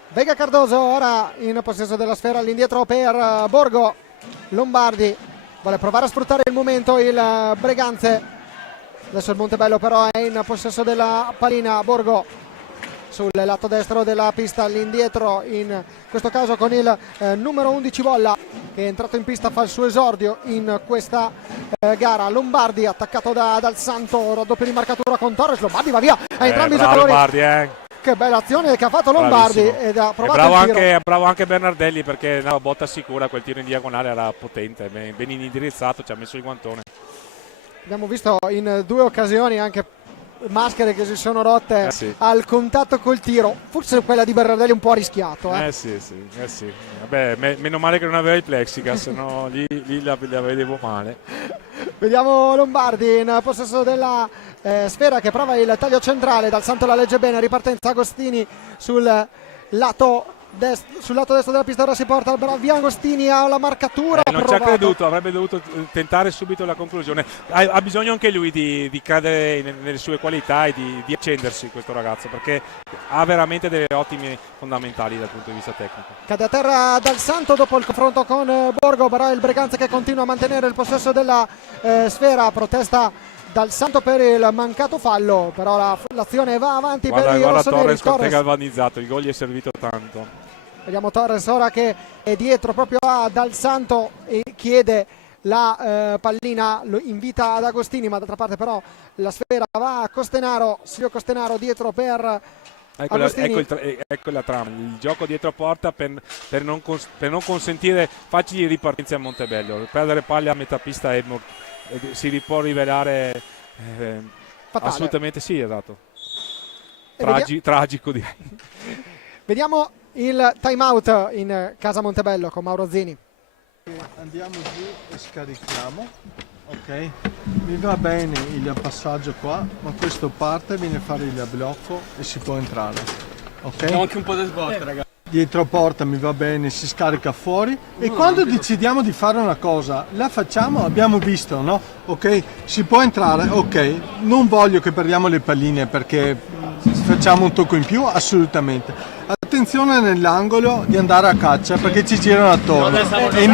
Vega Cardoso ora in possesso della sfera, all'indietro per Borgo. Lombardi vuole provare a sfruttare il momento il Breganze. Adesso il Montebello però è in possesso della pallina. Borgo sul lato destro della pista, all'indietro in questo caso con il numero 11 Bolla, che è entrato in pista, fa il suo esordio in questa gara. Lombardi attaccato dal Santo, raddoppio di marcatura con Torres. Lombardi va via a entrambi i giocatori. Lombardi, Che bella azione che ha fatto Lombardi. Ed ha provato il tiro. Bravo anche Bernardelli, perché una botta sicura, quel tiro in diagonale era potente, ben indirizzato, ci ha messo il guantone. Abbiamo visto in 2 occasioni anche maschere che si sono rotte al contatto col tiro. Forse quella di Bernardelli un po' rischiato. Sì. Vabbè, meno male che non aveva il plexigas, sennò lì la vedevo male. Vediamo Lombardi in possesso della sfera, che prova il taglio centrale. Dal Santo la legge bene, ripartenza Agostini sul lato destro della pista, ora si porta via Agostini alla marcatura. Non ci ha creduto, avrebbe dovuto tentare subito la conclusione. Ha bisogno anche lui di credere nelle sue qualità e di accendersi, questo ragazzo, perché ha veramente delle ottime fondamentali dal punto di vista tecnico. Cade a terra Dal Santo dopo il confronto con Borgo, però il Breganze che continua a mantenere il possesso della sfera. Protesta Dal Santo per il mancato fallo, però l'azione va avanti. Per i rossoneri. Torres galvanizzato, il gol gli è servito tanto. Vediamo Torres ora che è dietro proprio a Dal Santo e chiede la pallina, lo invita ad Agostini, ma d'altra parte però la sfera va a Costenaro. Silvio Costenaro dietro per Agostini. Ecco la trama, il gioco dietro porta per non consentire facili ripartenze a Montebello. Perdere palle a metà pista si può rivelare assolutamente sì, esatto. Tragico direi. Vediamo il time out in casa Montebello con Mauro Zini. Andiamo giù e scarichiamo, ok? Mi va bene il passaggio qua, ma questo parte, viene a fare il blocco e si può entrare, ok? Abbiamo anche un po' di svolta, ragazzi. dietro porta mi va bene, si scarica fuori e quando decidiamo di fare una cosa la facciamo, abbiamo visto, no? Ok, si può entrare, ok, non voglio che perdiamo le palline perché facciamo un tocco in più, assolutamente. Attenzione nell'angolo di andare a caccia perché ci girano attorno. E in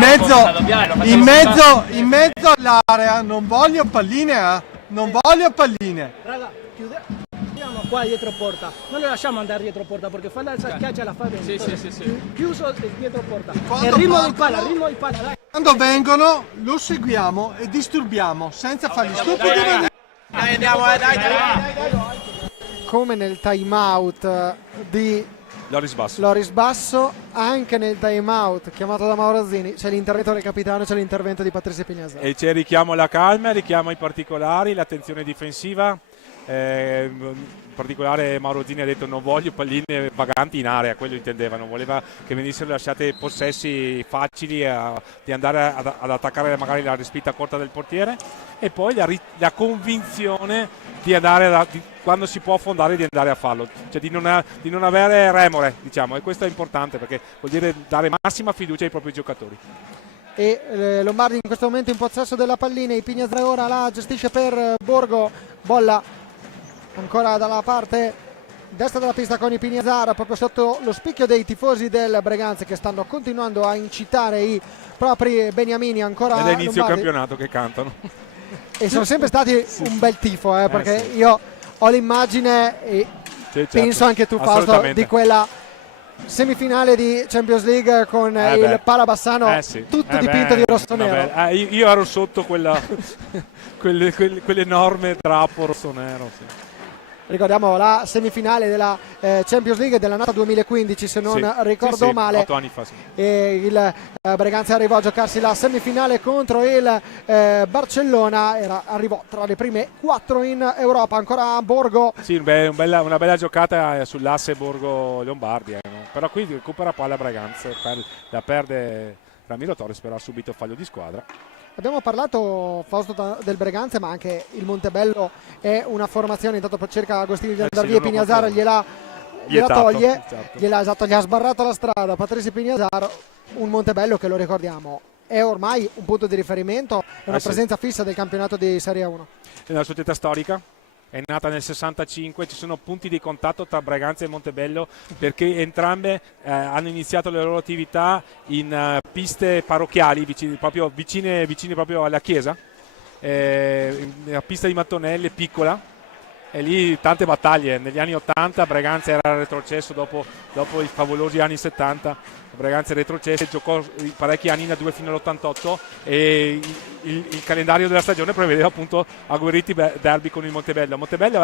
mezzo all'area non voglio palline, non voglio palline. Raga, chiudiamo qua dietro porta, non le lasciamo andare dietro porta perché fa la schiaccia la fa bene. Sì. Chiuso dietro porta. Quando Il ritmo partono, di palla, dai. Quando vengono lo seguiamo e disturbiamo senza fargli stupidi. Dai, andiamo, dai. Come nel time out di Loris Basso, anche nel time out chiamato da Maurazzini c'è l'intervento del capitano, c'è l'intervento di Patrizio Pignazzaro. E c'è richiamo alla calma, richiamo ai particolari, l'attenzione difensiva. In particolare Maurazzini ha detto non voglio palline vaganti in area, quello intendeva, non voleva che venissero lasciate possessi facili di andare ad attaccare magari la respinta corta del portiere, e poi la convinzione di andare quando si può affondare, di andare a fallo, cioè di non avere remore, diciamo, e questo è importante perché vuol dire dare massima fiducia ai propri giocatori. E Lombardi in questo momento in possesso della pallina, e Pignazzaro ora la gestisce per Borgo, bolla ancora dalla parte destra della pista con i Pignazzaro, proprio sotto lo spicchio dei tifosi del Breganze che stanno continuando a incitare i propri beniamini. Ancora ed è inizio Lombardi. campionato che cantano, e sono sempre stati un bel tifo, perché sì. io ho l'immagine e certo. penso anche tu, Fausto, di quella semifinale di Champions League con il Palabassano tutto dipinto di rosso-nero. Io ero sotto quell'enorme drappo rosso-nero, sì. Ricordiamo la semifinale della Champions League dell'annata 2015, se non ricordo male. 8 anni fa, sì. E il Breganze arrivò a giocarsi la semifinale contro il Barcellona, arrivò tra le prime 4 in Europa. Ancora Borgo. Sì, una bella giocata sull'asse Borgo-Lombardi, no? Però qui recupera palla Breganze, la perde Ramiro Torres, però ha subito fallo di squadra. Abbiamo parlato, Fausto, del Breganze, ma anche il Montebello è una formazione. Intanto cerca Agostini di andare via, Pignazzaro gliela toglie, certo. gli ha sbarrato la strada Patrizio Pignazzaro. Un Montebello che, lo ricordiamo, è ormai un punto di riferimento, è una presenza fissa del campionato di Serie 1. È una società storica, è nata nel 65, ci sono punti di contatto tra Breganze e Montebello perché entrambe hanno iniziato le loro attività in piste parrocchiali, proprio vicine proprio alla chiesa, la pista di Mattonelle piccola, e lì tante battaglie. Negli anni 80 Breganze era retrocesso dopo i favolosi anni 70. Breganze retrocesse, giocò parecchi anni in A2 fino all'88 e il calendario della stagione prevedeva appunto agguerriti derby con il Montebello. Montebello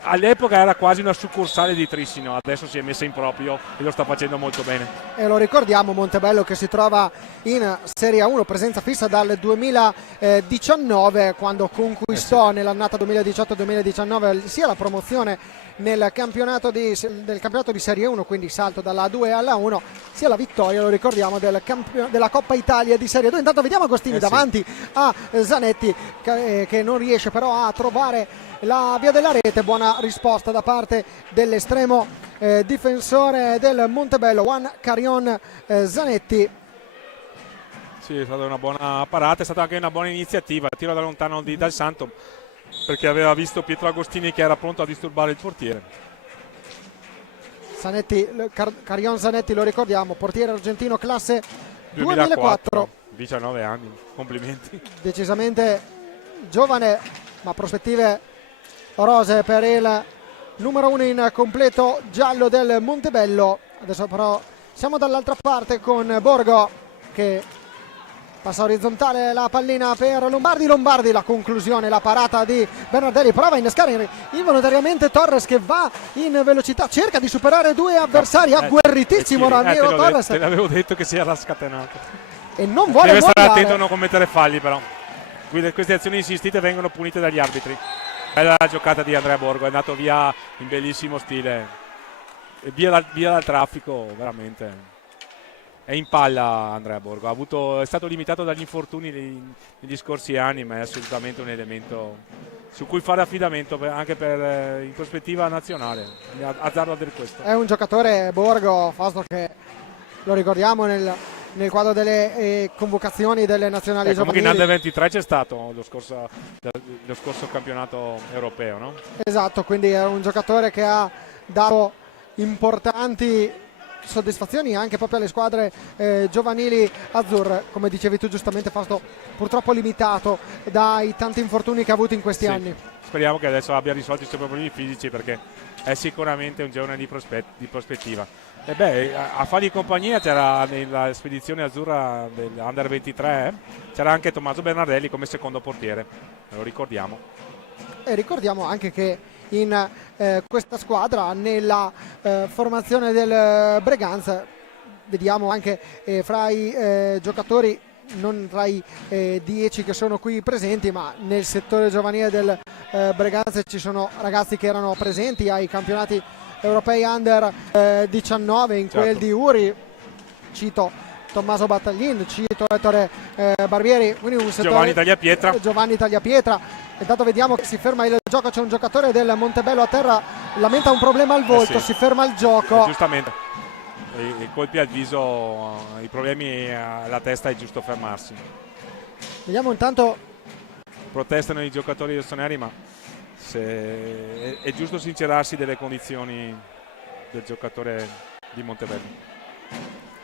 all'epoca era quasi una succursale di Trissino, adesso si è messa in proprio e lo sta facendo molto bene. E lo ricordiamo, Montebello che si trova in Serie 1, presenza fissa dal 2019, quando conquistò nell'annata 2018-2019 sia la promozione del campionato di Serie 1, quindi salto dalla A2 alla 1, sia la vittoria, lo ricordiamo, della Coppa Italia di Serie 2. Intanto vediamo Agostini davanti a Zanetti che non riesce però a trovare la via della rete. Buona risposta da parte dell'estremo difensore del Montebello, Juan Carion Zanetti. Sì, è stata una buona parata, è stata anche una buona iniziativa, tiro da lontano di Dal Santo, perché aveva visto Pietro Agostini che era pronto a disturbare il portiere. Carion Zanetti, lo ricordiamo, portiere argentino, classe 2004, 19 anni, complimenti. Decisamente giovane, ma prospettive rose per il numero 1 in completo giallo del Montebello. Adesso però siamo dall'altra parte con Borgo che passa orizzontale la pallina per Lombardi, la conclusione, la parata di Bernardelli, prova a innescare involontariamente Torres che va in velocità, cerca di superare due avversari, agguerritissimo Ramiro Torres. Te l'avevo detto che si era scatenato. E non vuole Deve stare mollare. attento a non commettere falli, però. Queste azioni insistite vengono punite dagli arbitri. Bella la giocata di Andrea Borgo, è andato via in bellissimo stile. Via dal traffico, veramente. è in palla Andrea Borgo, è stato limitato dagli infortuni negli scorsi anni, ma è assolutamente un elemento su cui fare affidamento anche in prospettiva nazionale. Azzardo a dire questo. È un giocatore, Borgo, Fausto, che lo ricordiamo nel quadro delle convocazioni delle nazionali Comunque giovanili. in Under 23 c'è stato lo scorso campionato europeo, no? Esatto, quindi è un giocatore che ha dato importanti soddisfazioni anche proprio alle squadre giovanili azzurre, come dicevi tu giustamente Fausto, purtroppo limitato dai tanti infortuni che ha avuto in questi anni. Speriamo che adesso abbia risolto i suoi problemi fisici, perché è sicuramente un giovane di prospettiva. E a fargli compagnia c'era nella spedizione azzurra dell'Under 23, c'era anche Tommaso Bernardelli come secondo portiere, lo ricordiamo. E ricordiamo anche che in questa squadra, nella formazione del Breganza, vediamo anche fra i giocatori, non tra i 10 che sono qui presenti, ma nel settore giovanile del Breganza ci sono ragazzi che erano presenti ai campionati europei Under 19, in quel di Uri, cito Tommaso Battaglin, cito Ettore Barbieri, quindi un settore, Giovanni Tagliapietra. Intanto vediamo che si ferma il gioco, c'è un giocatore del Montebello a terra, lamenta un problema al volto, si ferma il gioco. Giustamente, i colpi al viso, i problemi alla testa, è giusto fermarsi. Vediamo intanto. Protestano i giocatori rossoneri, ma è giusto sincerarsi delle condizioni del giocatore di Montebello.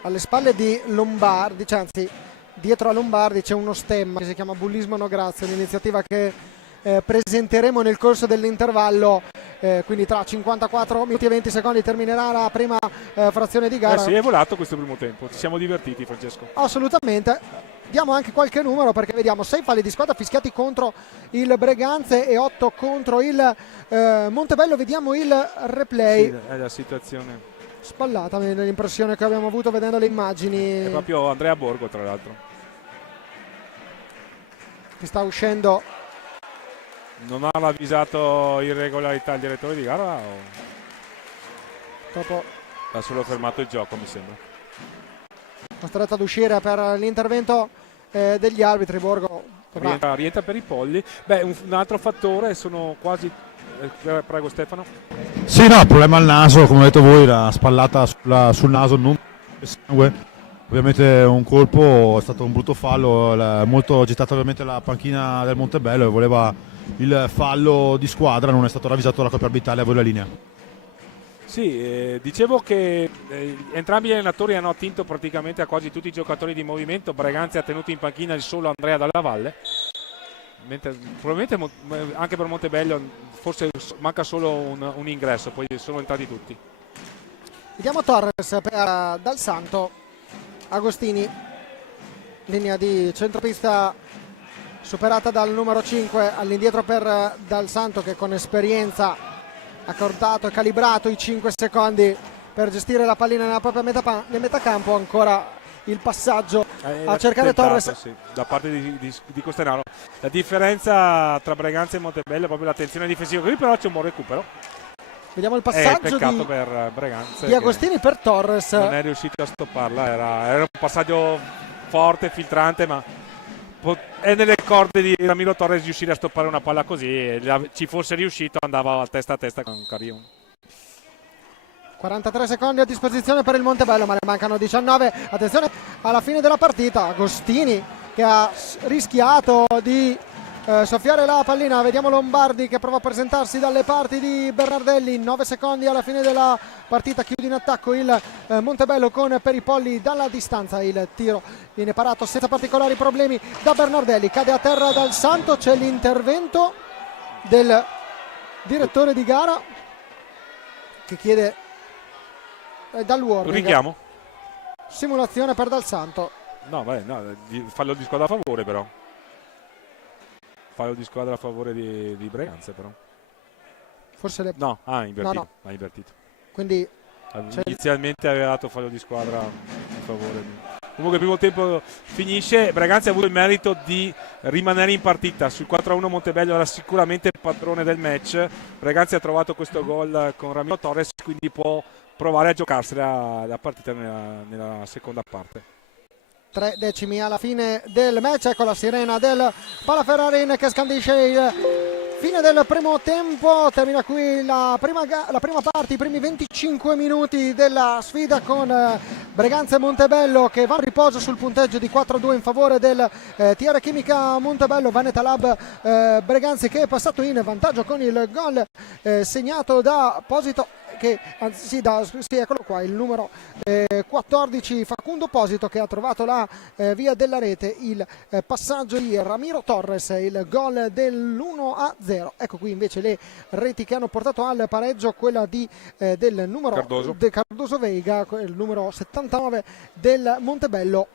Alle spalle di Lombardi, cioè anzi dietro a Lombardi c'è uno stemma che si chiama Bullismo No Grazie, un'iniziativa che presenteremo nel corso dell'intervallo, quindi tra 54 minuti e 20 secondi terminerà la prima frazione di gara. Sì, è volato questo primo tempo, ci siamo divertiti, Francesco. Assolutamente. Diamo anche qualche numero, perché vediamo 6 falli di squadra fischiati contro il Breganze e 8 contro il Montebello. Vediamo il replay. Sì, è la situazione spallata, l'impressione che abbiamo avuto vedendo le immagini. È proprio Andrea Borgo, tra l'altro, che sta uscendo. Non ha avvisato irregolarità il direttore di gara, o dopo ha solo fermato il gioco, mi sembra. Costretto ad uscire per l'intervento degli arbitri. Borgo rientra per i polli. Un altro fattore sono quasi prego Stefano. Sì, no, il problema al naso, come avete voi, la spallata sul naso, non sangue. Ovviamente un colpo, è stato un brutto fallo, molto agitata ovviamente la panchina del Montebello e voleva il fallo di squadra, non è stato ravvisato dalla Coppa Arbitrale a voi la linea. Sì, dicevo che entrambi gli allenatori hanno attinto praticamente a quasi tutti i giocatori di movimento. Breganze ha tenuto in panchina il solo Andrea Dalla Valle, mentre probabilmente anche per Montebello forse manca solo un ingresso, poi sono entrati tutti. Vediamo Torres per Dal Santo. Agostini, linea di centropista superata dal numero 5, all'indietro per Dal Santo, che con esperienza ha contato e calibrato i 5 secondi per gestire la pallina nella propria metacampo. Ancora il passaggio a cercare Torres, sì, da parte di Costenaro. La differenza tra Breganze e Montebello è proprio l'attenzione difensiva. Qui però c'è un buon recupero. Vediamo il passaggio per Breganze, di Agostini per Torres. Non è riuscito a stopparla, era un passaggio forte, filtrante, ma è nelle corde di Ramiro Torres riuscire a stoppare una palla così, e ci fosse riuscito andava a testa con Carion. 43 secondi a disposizione per il Montebello, ma ne mancano 19. Attenzione alla fine della partita, Agostini che ha rischiato di soffiare la pallina. Vediamo Lombardi che prova a presentarsi dalle parti di Bernardelli. 9 secondi alla fine della partita, chiude in attacco il Montebello con Peripolli dalla distanza. Il tiro viene parato senza particolari problemi da Bernardelli, cade a terra Dal Santo. C'è l'intervento del direttore di gara che chiede dal warning richiamo, simulazione per Dal Santo. No, fallo di squadra a favore, però fallo di squadra a favore di Breganze, però forse no, invertito. No. Ha invertito, quindi inizialmente aveva dato fallo di squadra a favore. Comunque il primo tempo finisce, Breganze ha avuto il merito di rimanere in partita. Sul 4-1 Montebello era sicuramente padrone del match. Breganze ha trovato questo gol con Ramiro Torres, quindi può provare a giocarsela la partita nella seconda parte. 3 decimi alla fine del match, ecco la sirena del Palaferrarin che scandisce il fine del primo tempo. Termina qui la prima parte, i primi 25 minuti della sfida con Breganze e Montebello che va a riposo sul punteggio di 4-2 in favore del TR Chimica Montebello. Vanetta Lab Breganze che è passato in vantaggio con il gol segnato da Posito, che sì, eccolo qua, il numero 14 Facundo Posito, che ha trovato la via della rete, il passaggio di Ramiro Torres, il gol dell'1-0. Ecco qui invece le reti che hanno portato al pareggio, quella del numero Cardoso Veiga, il numero 79 del Montebello.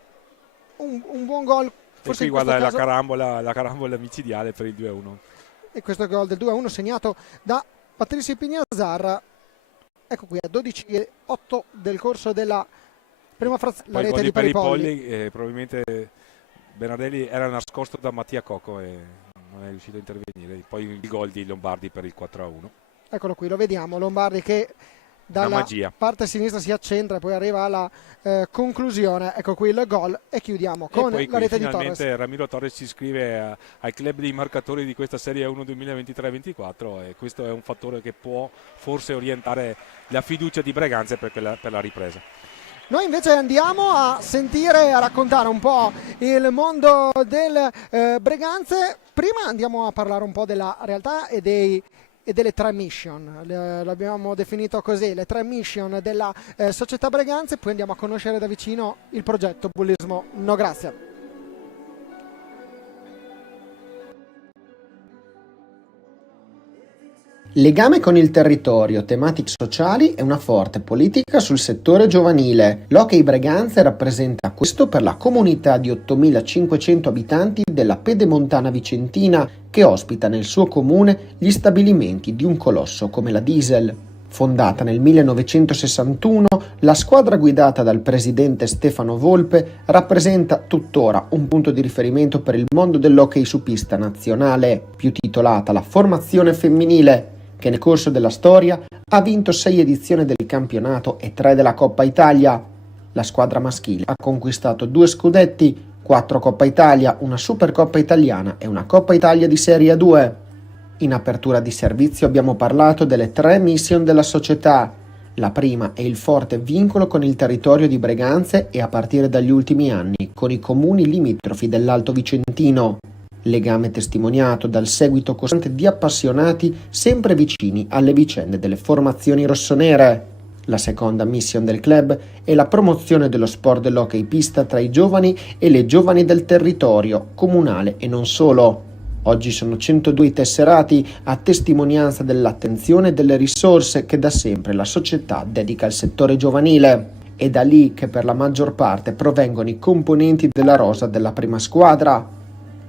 Un buon gol. Forse qui guarda caso... la carambola micidiale per il 2-1. E questo è il gol del 2-1 segnato da Patricio Pignazar. Ecco qui a 12:08 del corso della prima frazione. La rete di Peripolli, probabilmente Bernardelli era nascosto da Mattia Cocco e non è riuscito a intervenire. Poi il gol di Lombardi per il 4-1. Eccolo qui, lo vediamo, Lombardi che dalla parte sinistra si accentra e poi arriva alla conclusione. Ecco qui il gol e chiudiamo con la rete di Torres. Finalmente Ramiro Torres si iscrive al club dei marcatori di questa Serie 1 2023-24 e questo è un fattore che può forse orientare la fiducia di Breganze per la ripresa. Noi invece andiamo a sentire, a raccontare un po' il mondo del Breganze. Prima andiamo a parlare un po' della realtà e delle 3 mission, l'abbiamo definito così, le 3 mission della società Breganze. Poi andiamo a conoscere da vicino il progetto Bullismo No Grazia. Legame con il territorio, tematiche sociali e una forte politica sul settore giovanile. L'Hockey Breganze rappresenta questo per la comunità di 8.500 abitanti della Pedemontana Vicentina, che ospita nel suo comune gli stabilimenti di un colosso come la Diesel. Fondata nel 1961, la squadra guidata dal presidente Stefano Volpe rappresenta tuttora un punto di riferimento per il mondo dell'hockey su pista nazionale, più titolata la formazione femminile, che nel corso della storia ha vinto 6 edizioni del campionato e 3 della Coppa Italia. La squadra maschile ha conquistato 2 scudetti, 4 Coppa Italia, una Supercoppa Italiana e una Coppa Italia di Serie 2. In apertura di servizio abbiamo parlato delle 3 mission della società. La prima è il forte vincolo con il territorio di Breganze e a partire dagli ultimi anni con i comuni limitrofi dell'Alto Vicentino. Legame testimoniato dal seguito costante di appassionati sempre vicini alle vicende delle formazioni rossonere. La seconda mission del club è la promozione dello sport dell'hockey pista tra i giovani e le giovani del territorio, comunale e non solo. Oggi sono 102 i tesserati, a testimonianza dell'attenzione e delle risorse che da sempre la società dedica al settore giovanile. È da lì che per la maggior parte provengono i componenti della rosa della prima squadra.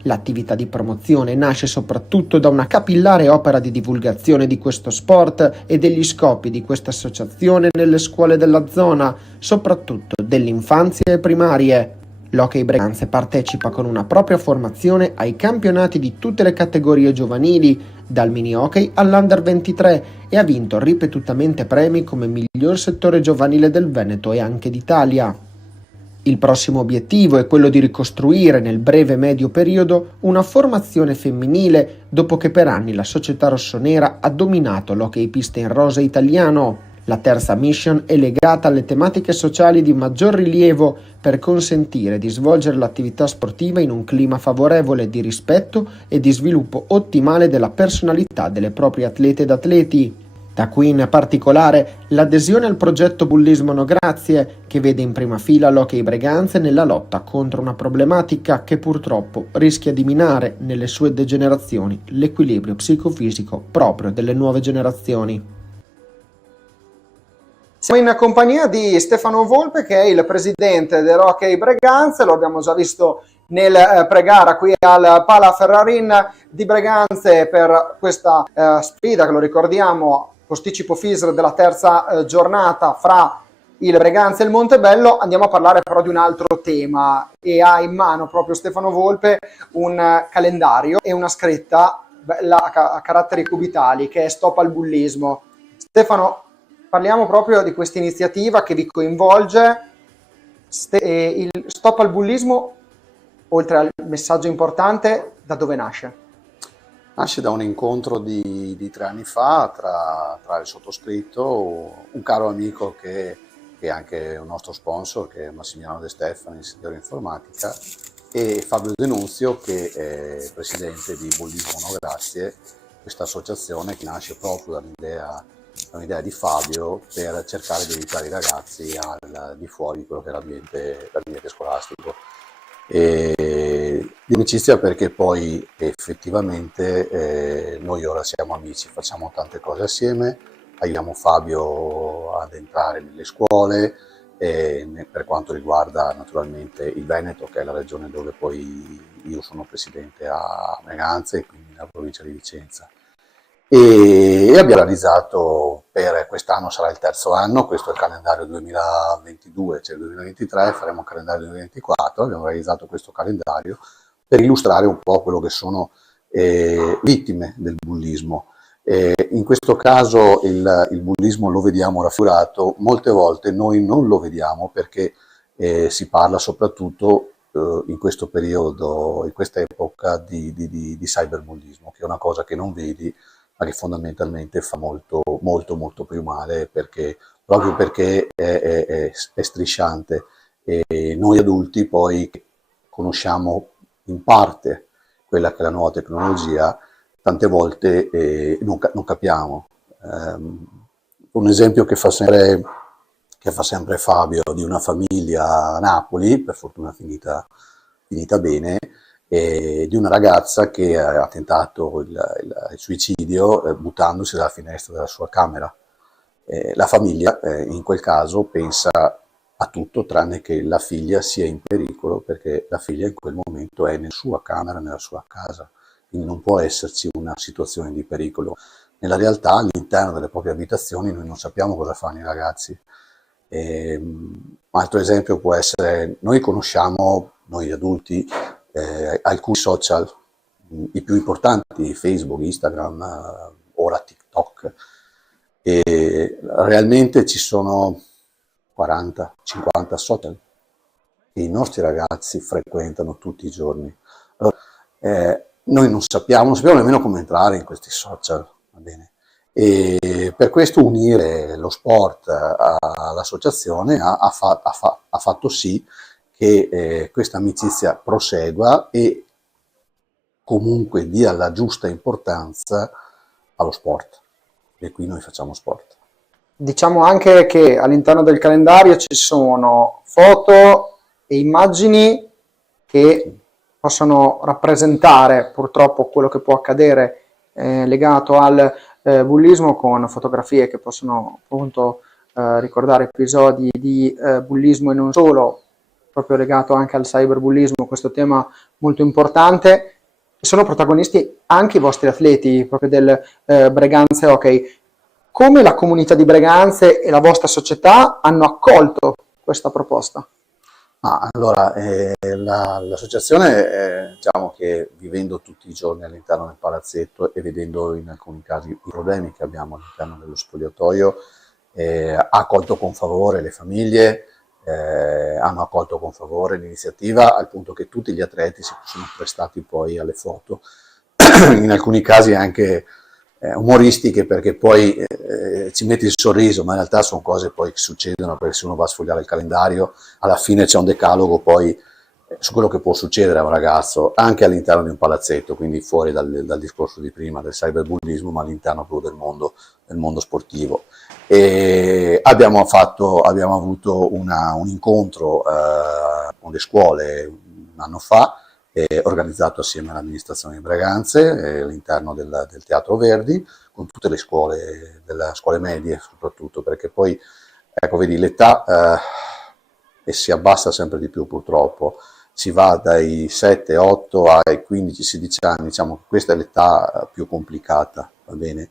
L'attività di promozione nasce soprattutto da una capillare opera di divulgazione di questo sport e degli scopi di questa associazione nelle scuole della zona, soprattutto dell'infanzia e primarie. L'Hockey Breganze partecipa con una propria formazione ai campionati di tutte le categorie giovanili, dal mini hockey all'Under 23, e ha vinto ripetutamente premi come miglior settore giovanile del Veneto e anche d'Italia. Il prossimo obiettivo è quello di ricostruire nel breve e medio periodo una formazione femminile, dopo che per anni la società rossonera ha dominato l'hockey pista in rosa italiano. La terza mission è legata alle tematiche sociali di maggior rilievo per consentire di svolgere l'attività sportiva in un clima favorevole di rispetto e di sviluppo ottimale della personalità delle proprie atlete ed atleti. Da qui in particolare l'adesione al progetto Bullismo No Grazie, che vede in prima fila l'Hockey Breganze nella lotta contro una problematica che purtroppo rischia di minare nelle sue degenerazioni l'equilibrio psicofisico proprio delle nuove generazioni. Siamo in compagnia di Stefano Volpe, che è il presidente dell'Hockey Breganze, lo abbiamo già visto nel pre-gara qui al Palaferrarin di Breganze per questa sfida che, lo ricordiamo, posticipo FISR della terza giornata fra il Breganze e il Montebello. Andiamo a parlare però di un altro tema, e ha in mano proprio Stefano Volpe un calendario e una scritta a caratteri cubitali che è Stop al bullismo. Stefano, parliamo proprio di questa iniziativa che vi coinvolge, il Stop al Bullismo, oltre al messaggio importante, da dove nasce? Nasce da un incontro di 3 anni fa tra il sottoscritto, un caro amico che è anche un nostro sponsor, che è Massimiliano De Stefani, ingegnere informatica, e Fabio Denunzio, che è presidente di Bullismo No Grazie, questa associazione che nasce proprio dall'idea di Fabio per cercare di aiutare i ragazzi al di fuori di quello che è l'ambiente scolastico. Di amicizia perché poi effettivamente noi ora siamo amici, facciamo tante cose assieme, aiutiamo Fabio ad entrare nelle scuole, per quanto riguarda naturalmente il Veneto, che è la regione dove poi io sono presidente a Breganze e quindi nella provincia di Vicenza. E abbiamo realizzato, per quest'anno sarà il 3° anno, questo è il calendario 2022, cioè il 2023 faremo il calendario 2024, abbiamo realizzato questo calendario per illustrare un po' quello che sono vittime del bullismo. In questo caso il bullismo lo vediamo raffigurato, molte volte noi non lo vediamo perché si parla soprattutto in questo periodo, in questa epoca di cyberbullismo, che è una cosa che non vedi, ma che fondamentalmente fa molto più male, proprio perché è strisciante. E noi adulti poi conosciamo in parte quella che è la nuova tecnologia, tante volte non capiamo. Un esempio che fa sempre Fabio, di una famiglia a Napoli, per fortuna finita bene, di una ragazza che ha tentato il suicidio buttandosi dalla finestra della sua camera. La famiglia in quel caso pensa a tutto tranne che la figlia sia in pericolo, perché la figlia in quel momento è nella sua camera, nella sua casa, quindi non può esserci una situazione di pericolo. Nella realtà, all'interno delle proprie abitazioni, noi non sappiamo cosa fanno i ragazzi. Un altro esempio può essere, noi conosciamo, noi adulti, alcuni social, i più importanti, Facebook, Instagram, ora TikTok, e realmente ci sono 40-50 social che i nostri ragazzi frequentano tutti i giorni. Allora, noi non sappiamo nemmeno come entrare in questi social, va bene? E per questo unire lo sport all'associazione ha fatto sì che questa amicizia prosegua e comunque dia la giusta importanza allo sport. E qui noi facciamo sport. Diciamo anche che all'interno del calendario ci sono foto e immagini che possono rappresentare purtroppo quello che può accadere legato al bullismo, con fotografie che possono appunto ricordare episodi di bullismo e non solo, proprio legato anche al cyberbullismo, questo tema molto importante. Sono protagonisti anche i vostri atleti, proprio del Breganze Hockey. Come la comunità di Breganze e la vostra società hanno accolto questa proposta? Allora, l'associazione, diciamo che vivendo tutti i giorni all'interno del palazzetto e vedendo in alcuni casi i problemi che abbiamo all'interno dello spogliatoio, ha accolto con favore le famiglie, hanno accolto con favore l'iniziativa, al punto che tutti gli atleti si sono prestati poi alle foto, in alcuni casi anche umoristiche, perché poi ci metti il sorriso, ma in realtà sono cose poi che succedono, perché se uno va a sfogliare il calendario alla fine c'è un decalogo poi su quello che può succedere a un ragazzo anche all'interno di un palazzetto, quindi fuori dal discorso di prima del cyberbullismo, ma all'interno proprio del mondo sportivo. E abbiamo avuto un incontro con le scuole un anno fa, organizzato assieme all'amministrazione di Breganze all'interno del Teatro Verdi, con tutte le scuole, delle scuole medie soprattutto, perché poi, ecco, vedi, l'età si abbassa sempre di più purtroppo, si va dai 7, 8 ai 15, 16 anni, diciamo che questa è l'età più complicata, va bene?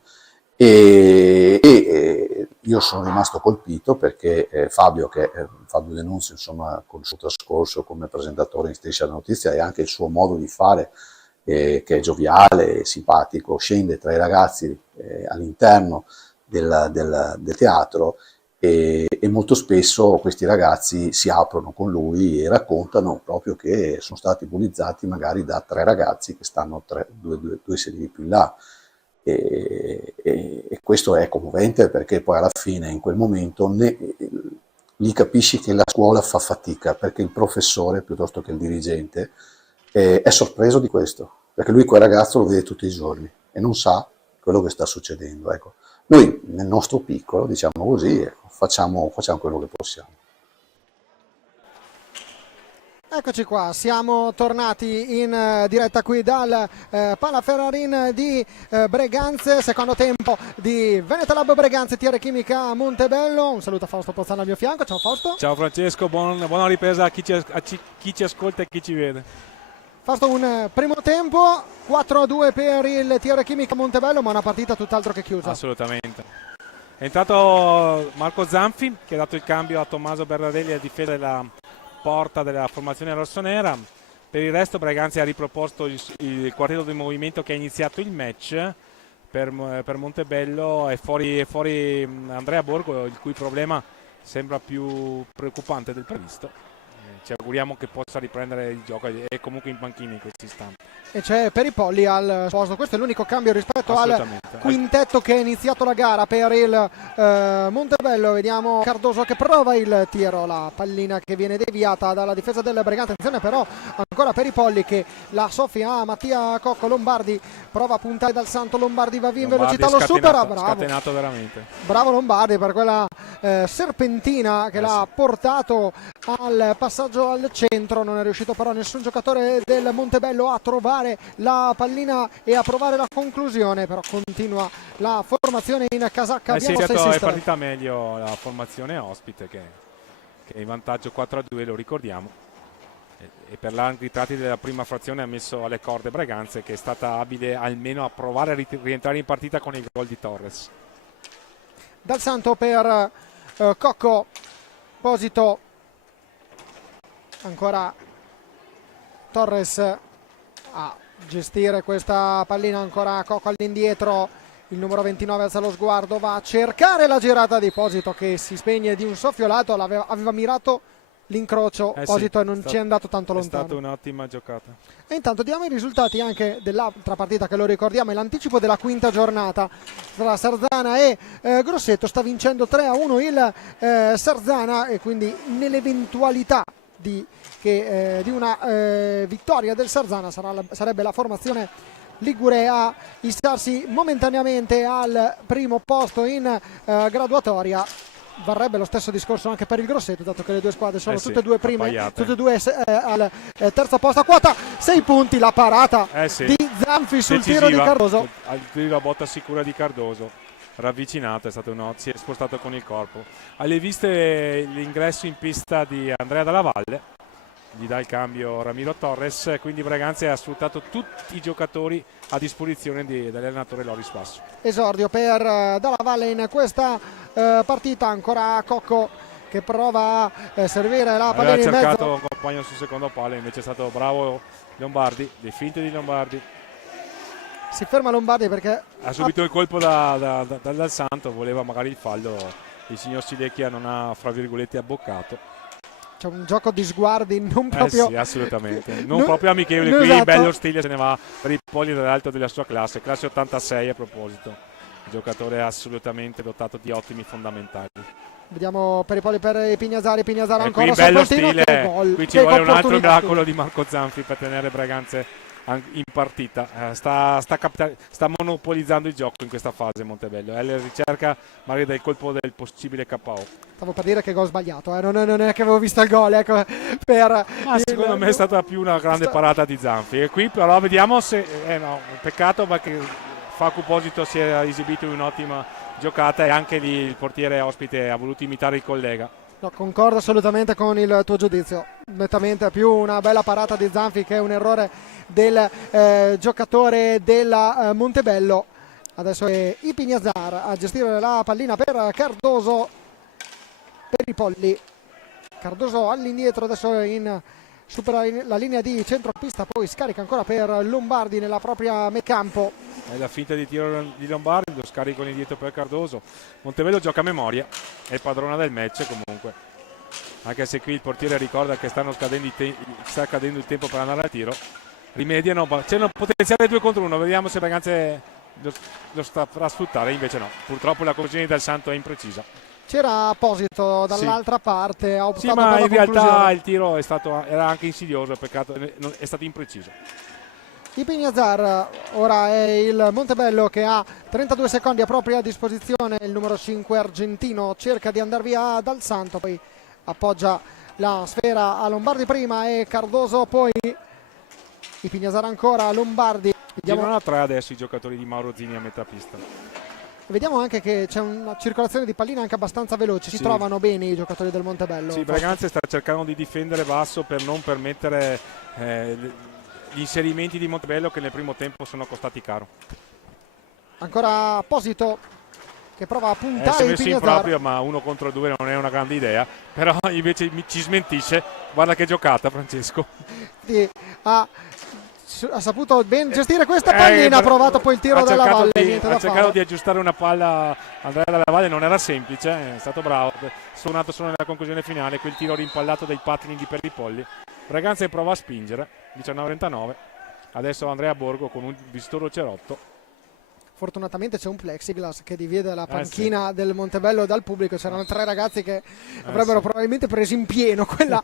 E io sono rimasto colpito perché Fabio Denunzio, insomma, col suo trascorso come presentatore in Striscia la Notizia e anche il suo modo di fare, che è gioviale, simpatico, scende tra i ragazzi all'interno del teatro, e molto spesso questi ragazzi si aprono con lui e raccontano proprio che sono stati bullizzati magari da 3 ragazzi che stanno due sedili più in là, e questo è commovente, perché poi alla fine in quel momento lì capisci che la scuola fa fatica, perché il professore piuttosto che il dirigente è sorpreso di questo, perché lui quel ragazzo lo vede tutti i giorni e non sa quello che sta succedendo. Ecco. Noi nel nostro piccolo, diciamo così, ecco, facciamo quello che possiamo. Eccoci qua, siamo tornati in diretta qui dal Palaferrarin di Breganze, secondo tempo di Veneto Lab Breganze, TR Chimica Montebello. Un saluto a Fausto Pozzano al mio fianco. Ciao Fausto. Ciao Francesco, buona ripresa a chi ci ascolta e chi ci vede. Fausto, un primo tempo 4-2 per il TR Chimica Montebello, ma una partita tutt'altro che chiusa. Assolutamente. È entrato Marco Zanfi, che ha dato il cambio a Tommaso Berardelli a difesa della porta della formazione rossonera. Per il resto Breganze ha riproposto il quartetto di movimento che ha iniziato il match. Per Montebello è fuori Andrea Borgo, il cui problema sembra più preoccupante del previsto. Ci auguriamo che possa riprendere il gioco, è comunque in panchina in questi istanti. E c'è Peripolli al posto, questo è l'unico cambio rispetto al quintetto che ha iniziato la gara per il Montebello. Vediamo Cardoso che prova il tiro, la pallina che viene deviata dalla difesa del Breganze. Attenzione però ancora Peripolli che la soffia a Mattia Cocco. Lombardi prova a puntare dal Santo, Lombardi va via in velocità, lo supera, bravo, scatenato veramente. Bravo Lombardi per quella serpentina che l'ha portato al passaggio al centro. Non è riuscito però nessun giocatore del Montebello a trovare la pallina e a provare la conclusione, però continua la formazione in casacca. È partita meglio la formazione ospite che è in vantaggio 4-2, lo ricordiamo, e per larghi tratti della prima frazione ha messo alle corde Breganze, che è stata abile almeno a provare a rientrare in partita con il gol di Torres. Dal Santo per Cocco, Posito, ancora Torres a gestire questa pallina, ancora Cocco all'indietro, il numero 29 alza lo sguardo, va a cercare la girata di Posito che si spegne di un soffio lato, aveva mirato l'incrocio Posito e non ci è andato tanto lontano. È stata un'ottima giocata. E intanto diamo i risultati anche dell'altra partita che lo ricordiamo, è l'anticipo della quinta giornata tra Sarzana e Grosseto. Sta vincendo 3-1 il Sarzana, e quindi nell'eventualità di una vittoria del Sarzana sarebbe la formazione ligure a issarsi momentaneamente al primo posto in graduatoria. Varrebbe lo stesso discorso anche per il Grosseto, dato che le due squadre sono tutte e due prime, tutte e due al terzo posto. A quota 6 punti la parata di Zanfi sul tiro di Cardoso. Al tiro a botta sicura di Cardoso, ravvicinato, si è spostato con il corpo. Alle viste l'ingresso in pista di Andrea Dalla Valle, gli dà il cambio Ramiro Torres, quindi Breganze ha sfruttato tutti i giocatori a disposizione dell'allenatore Loris Basso. Esordio per Dalla Valle in questa partita, ancora Cocco che prova a servire la pallina in mezzo. Ha cercato un compagno sul secondo palo, invece è stato bravo Lombardi, le finte di Lombardi. Si ferma Lombardi perché ha subito il colpo dal Santo, voleva magari il fallo, il signor Silecchia non ha, fra virgolette, abboccato. C'è un gioco di sguardi non proprio... sì, assolutamente, non proprio amichevole, qui esatto. Bello stile, se ne va per i polli dall'alto della sua classe 86 a proposito, giocatore assolutamente dotato di ottimi fondamentali. Vediamo per i polli per Pignasari ancora qui bello stile, qui ci vuole un altro miracolo di Marco Zanfi per tenere Breganze in partita. Sta monopolizzando il gioco in questa fase Montebello, è alla ricerca magari del colpo del possibile KO. Stavo per dire che gol sbagliato, non è che avevo visto il gol, ecco, secondo me è stata più una grande parata di Zanfi, e qui però vediamo se peccato perché Facu Posito si è esibito in un'ottima giocata, e anche lì il portiere ospite ha voluto imitare il collega. No, concordo assolutamente con il tuo giudizio, nettamente più una bella parata di Zanfi che un errore del giocatore della Montebello. Adesso è Ipignazar a gestire la pallina per Cardoso, per i polli. Cardoso all'indietro, adesso supera la linea di centropista, poi scarica ancora per Lombardi nella propria metà campo. È la finta di tiro di Lombardi, lo scarico indietro per Cardoso. Montebello gioca a memoria, è padrona del match comunque. Anche se qui il portiere ricorda che sta cadendo il tempo per andare al tiro. Rimediano, c'è un potenziale 2 contro 1, vediamo se Braganza lo farà sfruttare, invece no. Purtroppo la conclusione del Santo è imprecisa. C'era Apposito dall'altra parte, ha optato sì, ma per la in realtà conclusione. il tiro era anche insidioso, peccato, è stato impreciso. I Pignazar, ora è il Montebello che ha 32 secondi a propria disposizione, il numero 5 argentino cerca di andare via dal Santo, poi appoggia la sfera a Lombardi prima e Cardoso poi. I Pignazar ancora, Lombardi. Girano a 3 adesso i giocatori di Mauro Zini a metà pista. Vediamo anche che c'è una circolazione di palline anche abbastanza veloce, si trovano bene i giocatori del Montebello. Sì, Braganza sta cercando di difendere basso per non permettere gli inserimenti di Montebello che nel primo tempo sono costati caro. Ancora Apposito che prova a puntare si è il messo in Pignazar. proprio, ma 1 contro 2 non è una grande idea, però invece ci smentisce. Guarda che giocata, Francesco. Ha saputo ben gestire questa pallina, ha provato poi il tiro dalla Valle, niente da ha cercato fare. di aggiustare una palla Andrea Dalla Valle, non era semplice, è stato bravo, suonato solo nella conclusione finale, quel tiro rimpallato dai pattini di Peripolli. Braganza prova a spingere, 19-29, adesso Andrea Borgo con un vistoso cerotto. Fortunatamente c'è un plexiglass che divide la panchina del Montebello dal pubblico, c'erano 3 ragazzi che avrebbero probabilmente preso in pieno quella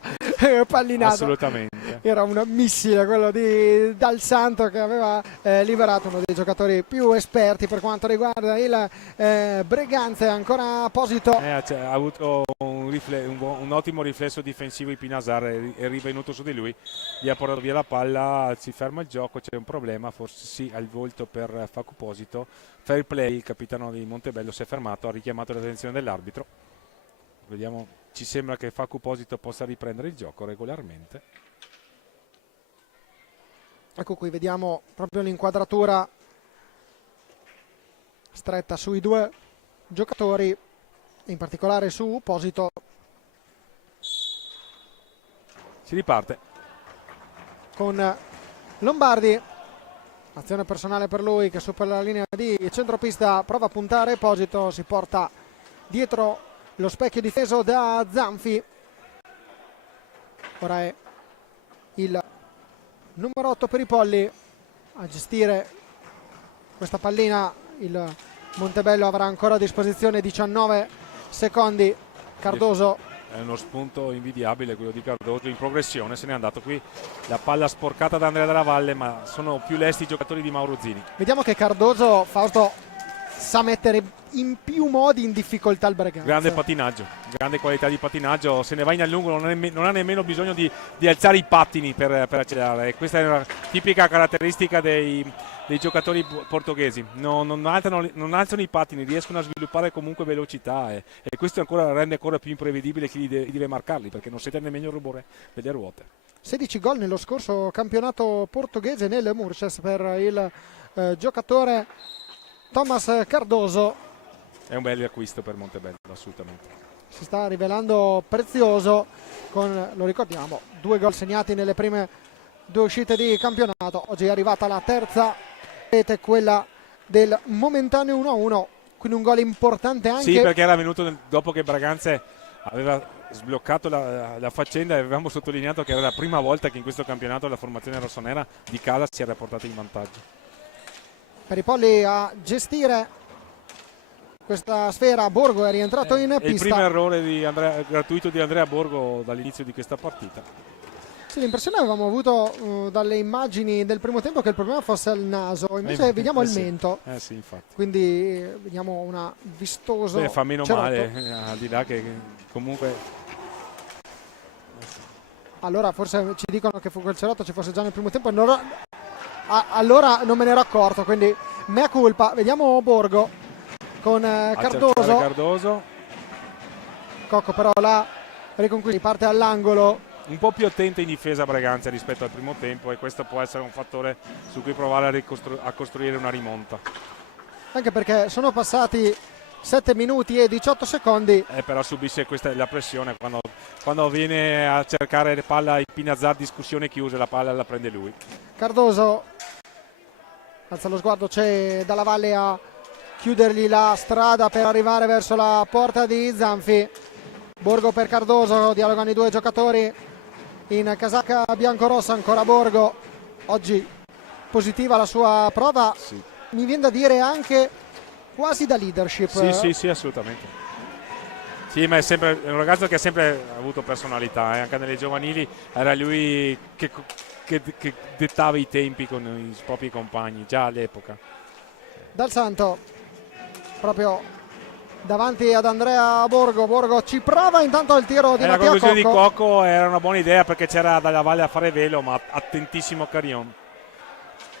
pallinata. Assolutamente. Era un missile quello di Dal Santo che aveva liberato uno dei giocatori più esperti per quanto riguarda il Breganze. Ancora Apposito. Ha avuto un ottimo riflesso difensivo di Pignazar, è rivenuto su di lui, gli ha portato via la palla, si ferma il gioco, c'è un problema, forse sì al volto per Facuposito. Fair play, il capitano di Montebello si è fermato, ha richiamato l'attenzione dell'arbitro. Vediamo, ci sembra che Facuposito possa riprendere il gioco regolarmente. Ecco qui, vediamo proprio l'inquadratura stretta sui 2 giocatori, in particolare su Apposito. Si riparte Con Lombardi. Azione personale per lui che supera la linea di centropista, prova a puntare, Apposito si porta dietro lo specchio difeso da Zanfi. Ora è il numero 8 Peripolli a gestire questa pallina. Il Montebello avrà ancora a disposizione 19 secondi. Cardoso. È uno spunto invidiabile quello di Cardoso, in progressione se n'è andato qui, la palla sporcata da Andrea Dalla Valle, ma sono più lesti i giocatori di Mauro Zini. Vediamo che Cardoso, Fausto, sa mettere in più modi in difficoltà il Breganze. Grande patinaggio, grande qualità di patinaggio, se ne va in allungo, non ha nemmeno bisogno di alzare i pattini per accelerare. Questa è una tipica caratteristica dei giocatori portoghesi, non alzano i pattini, riescono a sviluppare comunque velocità e questo rende ancora più imprevedibile chi deve marcarli, perché non sente nemmeno il rumore delle ruote. 16 gol nello scorso campionato portoghese nel Murces per il giocatore Thomas Cardoso. È un bel acquisto per Montebello, assolutamente. Si sta rivelando prezioso con, lo ricordiamo, 2 gol segnati nelle prime 2 uscite di campionato. Oggi è arrivata la terza rete, quella del momentaneo 1-1, quindi un gol importante anche. Sì, perché era venuto dopo che Braganza aveva sbloccato la faccenda e avevamo sottolineato che era la prima volta che in questo campionato la formazione rossonera di casa si era portata in vantaggio. Peripolli a gestire questa sfera, Borgo è rientrato in pista. È il primo errore gratuito di Andrea Borgo dall'inizio di questa partita. Sì, l'impressione avevamo avuto dalle immagini del primo tempo che il problema fosse al naso, invece vediamo il mento. Sì, infatti. Quindi vediamo una vistoso. Fa meno cerotto. male, al di là che comunque. Allora forse ci dicono che quel cerotto ci fosse già nel primo tempo. Allora non me ne ero accorto, quindi mea culpa. Vediamo Borgo con Cardoso. Cocco però la riconquista, parte all'angolo. Un po' più attenta in difesa Braganza rispetto al primo tempo, e questo può essere un fattore su cui provare a costruire una rimonta. Anche perché sono passati 7 minuti e 18 secondi. Però subisce la pressione quando viene a cercare le palla, il Pignazar, discussione chiusa, la palla la prende lui. Cardoso alza lo sguardo, c'è Dalla Valle a chiudergli la strada per arrivare verso la porta di Zanfi. Borgo per Cardoso, dialogano i due giocatori in casacca biancorossa, ancora Borgo, oggi positiva la sua prova, Sì. mi viene da dire anche quasi da leadership. Sì, assolutamente. Sì, ma è un ragazzo che ha sempre avuto personalità, anche nelle giovanili era lui che dettava i tempi con i propri compagni, già all'epoca. Dal Santo, proprio davanti ad Andrea Borgo. Borgo ci prova, intanto il tiro di La Mattia conclusione di Cocco. Cocco era una buona idea perché c'era Dalla Valle a fare velo, ma attentissimo Carion.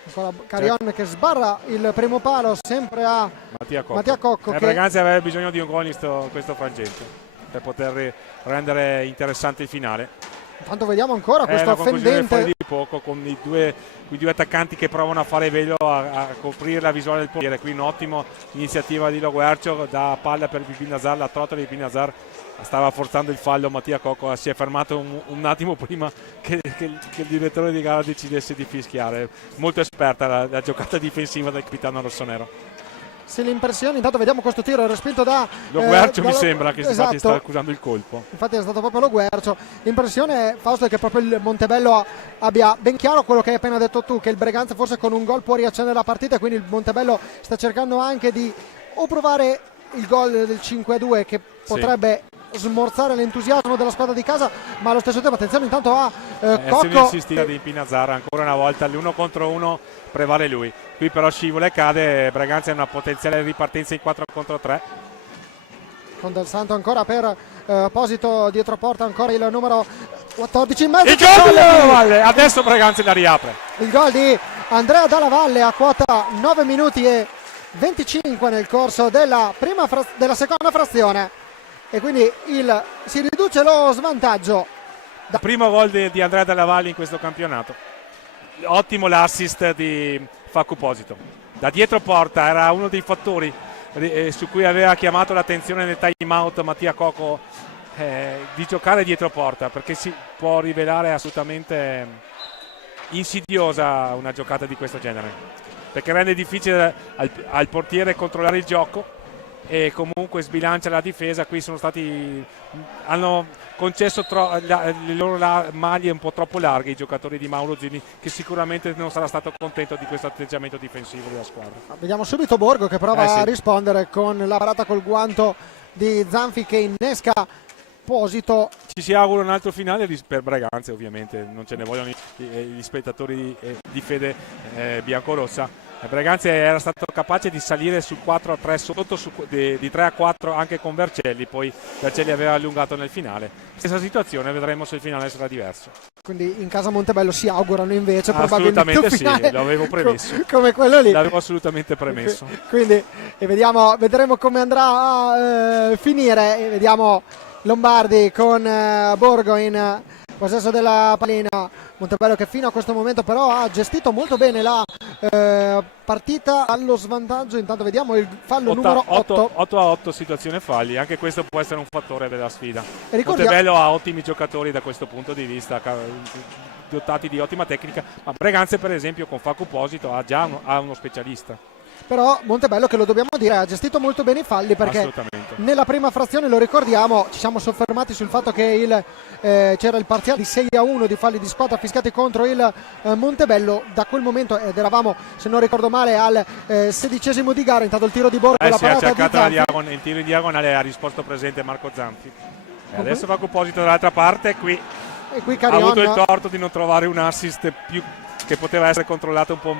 Ancora Carion che sbarra il primo palo, sempre a Mattia Cocco. Il Braganza aveva bisogno di un gol in questo frangente per poter rendere interessante il finale. Intanto vediamo ancora questo La conclusione fendente. fuori di poco con i due attaccanti che provano a fare velo a coprire la visuale del portiere. Qui un'ottima iniziativa di Loguercio, da palla per Pipin Nazar, la trottola di Pipin Nazar stava forzando il fallo. Mattia Cocco si è fermato un attimo prima che il direttore di gara decidesse di fischiare. Molto esperta la giocata difensiva del capitano rossonero. Sì, l'impressione, intanto vediamo questo tiro respinto da Loguercio, mi sembra che esatto. sta accusando il colpo. Infatti è stato proprio Loguercio. L'impressione, Fausto, è che proprio il Montebello abbia ben chiaro quello che hai appena detto tu, che il Breganza forse con un gol può riaccendere la partita, e quindi il Montebello sta cercando anche di o provare il gol del 5-2 che potrebbe smorzare l'entusiasmo della squadra di casa, ma allo stesso tempo attenzione intanto a Cocco. Insistita di Pinazar, ancora una volta l'1 contro 1 prevale lui. Qui però scivola e cade. Braganza ha una potenziale ripartenza in 4 contro 3. Con Del Santo ancora per Posito, dietro porta ancora il numero 14 in mezzo. Il gol di Dalla Valle, adesso Braganza la riapre. Il gol di Andrea Dalla Valle a quota 9 minuti e 25 nel corso della seconda frazione, e quindi si riduce lo svantaggio. Primo gol di Andrea Dalla Valle in questo campionato. Ottimo l'assist di Facu Posito. Da dietro porta era uno dei fattori su cui aveva chiamato l'attenzione nel time out Mattia Cocco, di giocare dietro porta, perché si può rivelare assolutamente insidiosa una giocata di questo genere, perché rende difficile al portiere controllare il gioco e comunque sbilancia la difesa. Qui hanno concesso le loro maglie un po' troppo larghe i giocatori di Mauro Gini, che sicuramente non sarà stato contento di questo atteggiamento difensivo della squadra. Vediamo subito Borgo che prova a rispondere con la parata col guanto di Zanfi che innesca Posito. Ci si augura un altro finale per Braganza, ovviamente non ce ne vogliono gli spettatori di fede biancorossa. Braganza era stato capace di salire sul 4-3 sotto di 3-4 anche con Vercelli, poi Vercelli aveva allungato nel finale. Stessa situazione, vedremo se il finale sarà diverso. Quindi in casa Montebello si augurano invece probabilmente un finale sì, l'avevo premesso. come quello lì. L'avevo assolutamente premesso. Quindi vedremo come andrà a finire, e vediamo Lombardi con Borgo in possesso della pallina. Montebello che fino a questo momento però ha gestito molto bene la partita allo svantaggio. Intanto vediamo il fallo numero 8. 8-8 situazione falli, anche questo può essere un fattore della sfida. Montebello ha ottimi giocatori da questo punto di vista, dotati di ottima tecnica, ma Braganza per esempio con Facu Posito ha uno specialista. Però Montebello, che lo dobbiamo dire, ha gestito molto bene i falli, perché nella prima frazione, lo ricordiamo, ci siamo soffermati sul fatto che c'era il parziale di 6-1 di falli di squadra fischiati contro il Montebello. Da quel momento, ed eravamo, se non ricordo male, al 16° di gara. Intanto il tiro di Borgo, la parata di Zanfi. Il tiro in diagonale ha risposto presente Marco Zanfi. Adesso va a proposito dall'altra parte, qui ha avuto il torto di non trovare un assist che poteva essere controllato un po'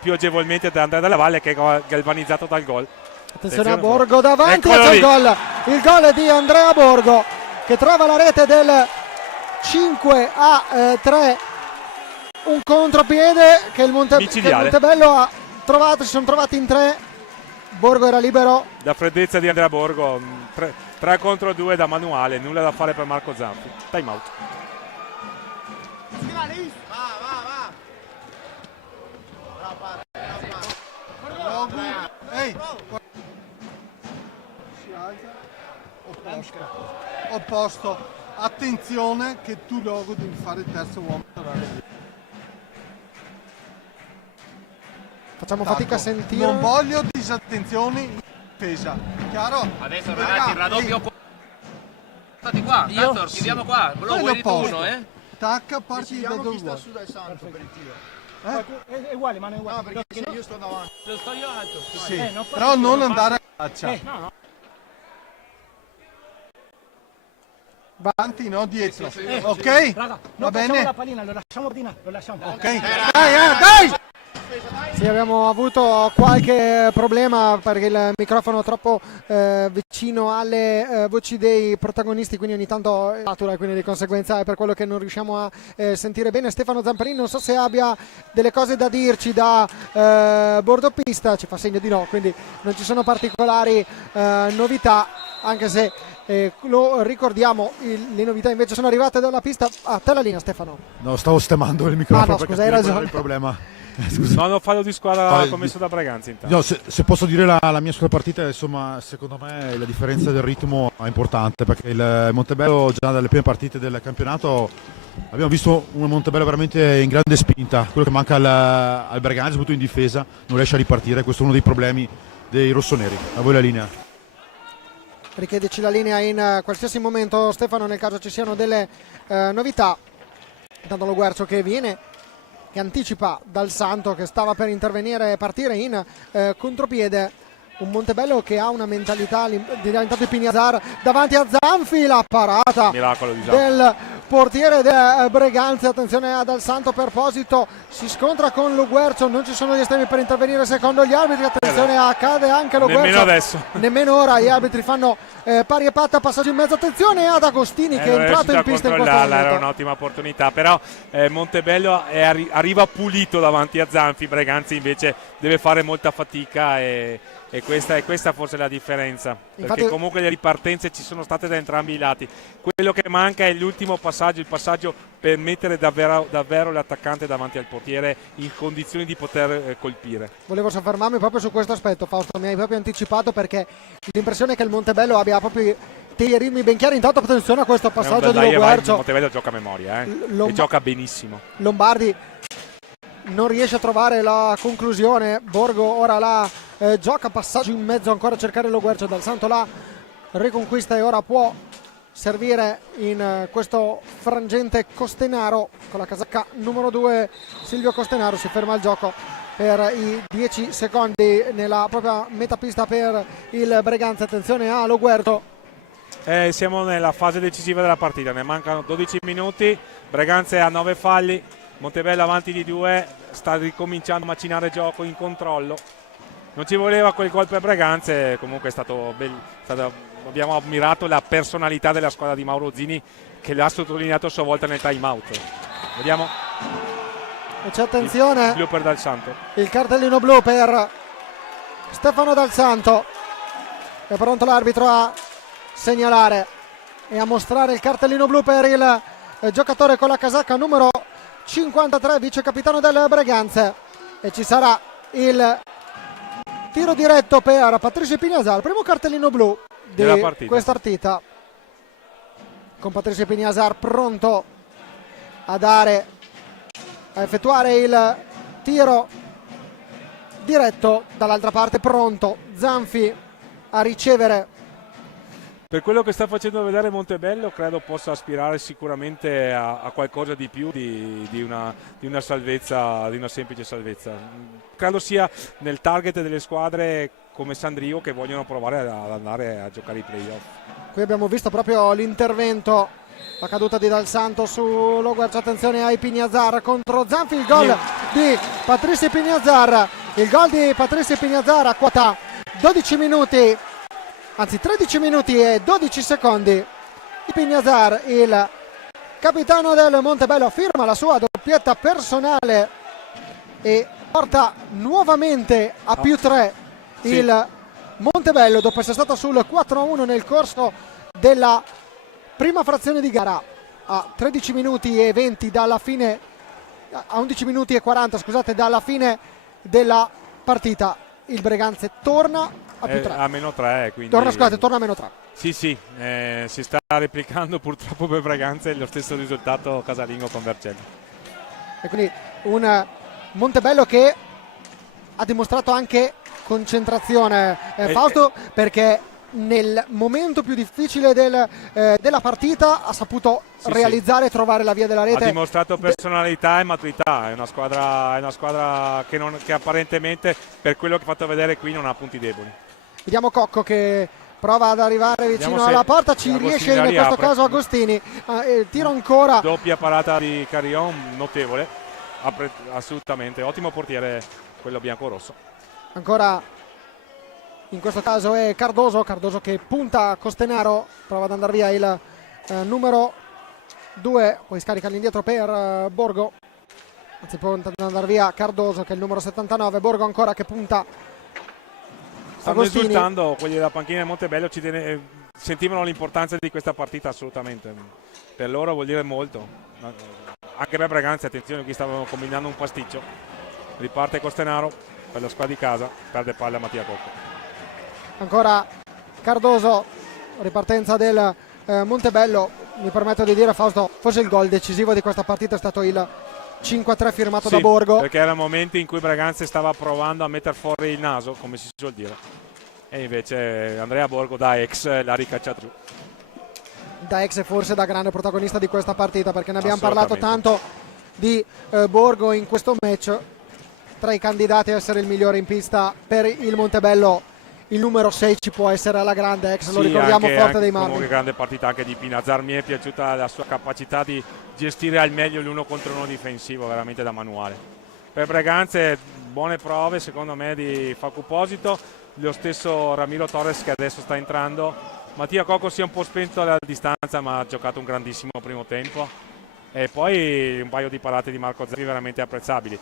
più agevolmente da Andrea Dalla Valle, che è galvanizzato dal gol. Attenzione a Borgo davanti, c'è il gol di Andrea Borgo che trova la rete del 5-3, un contropiede che il Montebello ha trovato. Si sono trovati in 3, Borgo era libero. Da freddezza di Andrea Borgo, 3 contro 2 da manuale, nulla da fare per Marco Zanfi. Time out. Si alza, opposto, attenzione che tu Logo devi fare il terzo uomo. Facciamo fatica a sentire. Non voglio disattenzioni in difesa, chiaro? Adesso ragazzi, il raddoppio stati qua, tanto chiudiamo qua, lo vuoi tu uno, Tacca, parti da dove vuoi. Su dal santo per il tiro. È uguale, ma non è uguale. No, perché io sto davanti. Lo sto io alto. Sì, però non andare a caccia. No. Avanti, no dietro. Ok? Raga, va bene? La pallina, lo lasciamo ordinato, lo lasciamo. Ok. Dai! Sì, abbiamo avuto qualche problema perché il microfono è troppo vicino alle voci dei protagonisti, quindi ogni tanto satura, quindi di conseguenza è per quello che non riusciamo a sentire bene. Stefano Zamparini non so se abbia delle cose da dirci da bordo pista, ci fa segno di no, quindi non ci sono particolari novità, anche se lo ricordiamo, le novità invece sono arrivate dalla pista. A te la linea, Stefano. No, stavo sistemando il microfono. No, scusa, hai ragione. Il problema. No, non fallo di squadra commesso da Braganza intanto. No, se posso dire la mia sulla partita, insomma, secondo me la differenza del ritmo è importante, perché il Montebello già dalle prime partite del campionato abbiamo visto un Montebello veramente in grande spinta. Quello che manca al Braganza, soprattutto in difesa, non riesce a ripartire. Questo è uno dei problemi dei rossoneri. A voi la linea. Richiedici la linea in qualsiasi momento, Stefano, nel caso ci siano delle novità. Intanto lo Guercio che anticipa Dal Santo, che stava per intervenire e partire in contropiede. Un Montebello che ha una mentalità di Pignazar davanti a Zanfi, la parata miracolo di Zanfi del portiere del Breganze. Attenzione a Dal Santo per Posito, si scontra con Lo Guercio, non ci sono gli estremi per intervenire secondo gli arbitri. Attenzione, accade anche Lo Guercio. Nemmeno adesso, nemmeno ora gli arbitri fanno pari e patta, passaggio in mezzo. Attenzione ad Agostini che è entrato in pista in questo momento. Era un'ottima opportunità, però Montebello arriva pulito davanti a Zanfi. Breganzi invece deve fare molta fatica e questa forse è la differenza. Infatti, perché comunque le ripartenze ci sono state da entrambi i lati. Quello che manca è l'ultimo passaggio, il passaggio per mettere davvero l'attaccante davanti al portiere in condizioni di poter colpire. Volevo soffermarmi proprio su questo aspetto, Fausto, mi hai proprio anticipato, perché l'impressione è che il Montebello abbia proprio dei ritmi ben chiari. Intanto attenzione a questo passaggio di Lo Guercio. Il Montebello gioca a memoria e gioca benissimo. Lombardi non riesce a trovare la conclusione, Borgo ora la gioca, passaggio in mezzo ancora a cercare Lo Guercio. Dal Santo la riconquista e ora può servire in questo frangente Costenaro con la casacca numero 2. Silvio Costenaro, si ferma il gioco per i 10 secondi nella propria metapista per il Breganze. Attenzione a Lo Guercio. Siamo nella fase decisiva della partita, ne mancano 12 minuti, Breganze ha 9 falli, Montebello avanti di 2, sta ricominciando a macinare gioco in controllo. Non ci voleva quel gol per Breganze, comunque è stato abbiamo ammirato la personalità della squadra di Mauro Zini, che l'ha sottolineato a sua volta nel time out. Vediamo. E c'è attenzione. Il blu per Dal Santo. Il cartellino blu per Stefano Dal Santo. È pronto l'arbitro a segnalare e a mostrare il cartellino blu per il giocatore con la casacca numero 53, vice capitano del Breganze. E ci sarà il tiro diretto per Patricio Pignazar, primo cartellino blu di questa partita, con Patricio Pignazar pronto a effettuare il tiro diretto. Dall'altra parte pronto Zanfi a ricevere. Per quello che sta facendo vedere Montebello, credo possa aspirare sicuramente a qualcosa di più di una salvezza, di una semplice salvezza. Credo sia nel target delle squadre come Sandrio che vogliono provare ad andare a giocare i playoff. Qui abbiamo visto proprio l'intervento, la caduta di Dal Santo su Lo Guercio. Attenzione ai Pignazar contro Zanfi, il gol di Patricio Pignazar. Il gol di Patricio Pignazar a quota 12 minuti. Anzi 13 minuti e 12 secondi. Di Pignazar, il capitano del Montebello, firma la sua doppietta personale e porta nuovamente a più 3 il Montebello dopo essere stato sul 4-1 nel corso della prima frazione di gara. A 13 minuti e 20 dalla fine, a 11 minuti e 40 scusate dalla fine della partita, il Breganze torna a più 3. A meno 3, quindi torna a meno 3. Sì, si sta replicando purtroppo per Breganze lo stesso risultato casalingo con Vercelli. E quindi un Montebello che ha dimostrato anche concentrazione, Fausto, perché nel momento più difficile della partita ha saputo realizzare e trovare la via della rete. Ha dimostrato personalità e maturità, è una squadra che apparentemente, per quello che ha fatto vedere qui, non ha punti deboli. Vediamo Cocco che prova ad arrivare vicino alla porta, ci riesce in questo caso Agostini, tiro ancora. Doppia parata di Carillon, notevole, assolutamente, ottimo portiere quello bianco-rosso. Ancora in questo caso è Cardoso che punta a Costenaro, prova ad andare via il numero 2, poi scarica all'indietro per Borgo, anzi punta ad andare via Cardoso che è il numero 79, Borgo ancora che punta. Stanno esultando quelli della panchina del Montebello, sentivano l'importanza di questa partita assolutamente, per loro vuol dire molto, anche per Braganza, attenzione, qui stavano combinando un pasticcio. Riparte Costenaro per la squadra di casa, perde palla Mattia Cocco. Ancora Cardoso, ripartenza del Montebello, mi permetto di dire Fausto, forse il gol decisivo di questa partita è stato il 5-3 firmato da Borgo. Perché era il momento in cui Braganza stava provando a mettere fuori il naso, come si suol dire, e invece Andrea Borgo da ex l'ha ricacciato giù. Da ex e forse da grande protagonista di questa partita, perché ne abbiamo parlato tanto di Borgo in questo match, tra i candidati a essere il migliore in pista per il Montebello. Il numero 6 ci può essere alla grande ex, lo ricordiamo, forte dei marmi. Comunque grande partita anche di Pinazar, mi è piaciuta la sua capacità di gestire al meglio l'uno contro uno difensivo, veramente da manuale. Per Braganza buone prove secondo me di Facu Posito, lo stesso Ramiro Torres che adesso sta entrando. Mattia Cocco si è un po' spento alla distanza, ma ha giocato un grandissimo primo tempo, e poi un paio di parate di Marco Zerri veramente apprezzabili.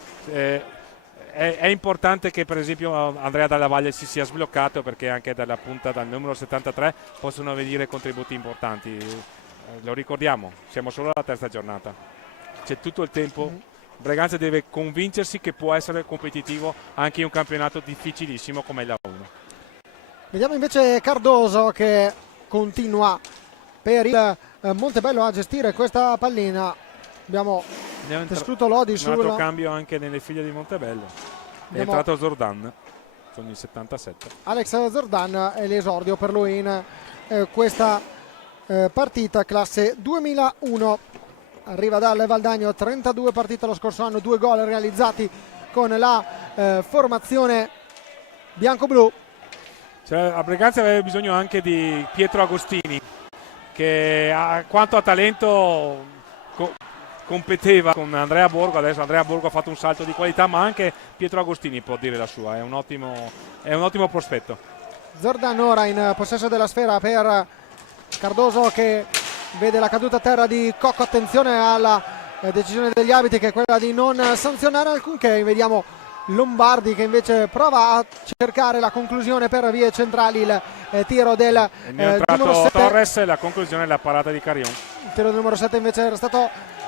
È importante che per esempio Andrea Dalla Valle si sia sbloccato, perché anche dalla punta, dal numero 73, possono venire contributi importanti. Lo ricordiamo, siamo solo alla terza giornata, c'è tutto il tempo. Braganza deve convincersi che può essere competitivo anche in un campionato difficilissimo come la 1. Vediamo invece Cardoso che continua per il Montebello a gestire questa pallina. Abbiamo tessuto Lodi un altro cambio anche nelle figlie di Montebello. È entrato Zordan con il 77. Alex Zordan è l'esordio per lui in questa partita classe 2001. Arriva dal Valdagno, 32 partite lo scorso anno, 2 gol realizzati con la formazione bianco-blu. A Braganza aveva bisogno anche di Pietro Agostini, che quanto a talento competeva con Andrea Borgo. Adesso Andrea Borgo ha fatto un salto di qualità, ma anche Pietro Agostini può dire la sua, è un ottimo prospetto. Zordan ora in possesso della sfera per Cardoso che vede la caduta a terra di Cocco. Attenzione alla decisione degli arbitri, che è quella di non sanzionare alcunché. Vediamo Lombardi che invece prova a cercare la conclusione per vie centrali, il tiro del numero 7. Torres, la conclusione della parata di Carillon. Il tiro del numero 7 invece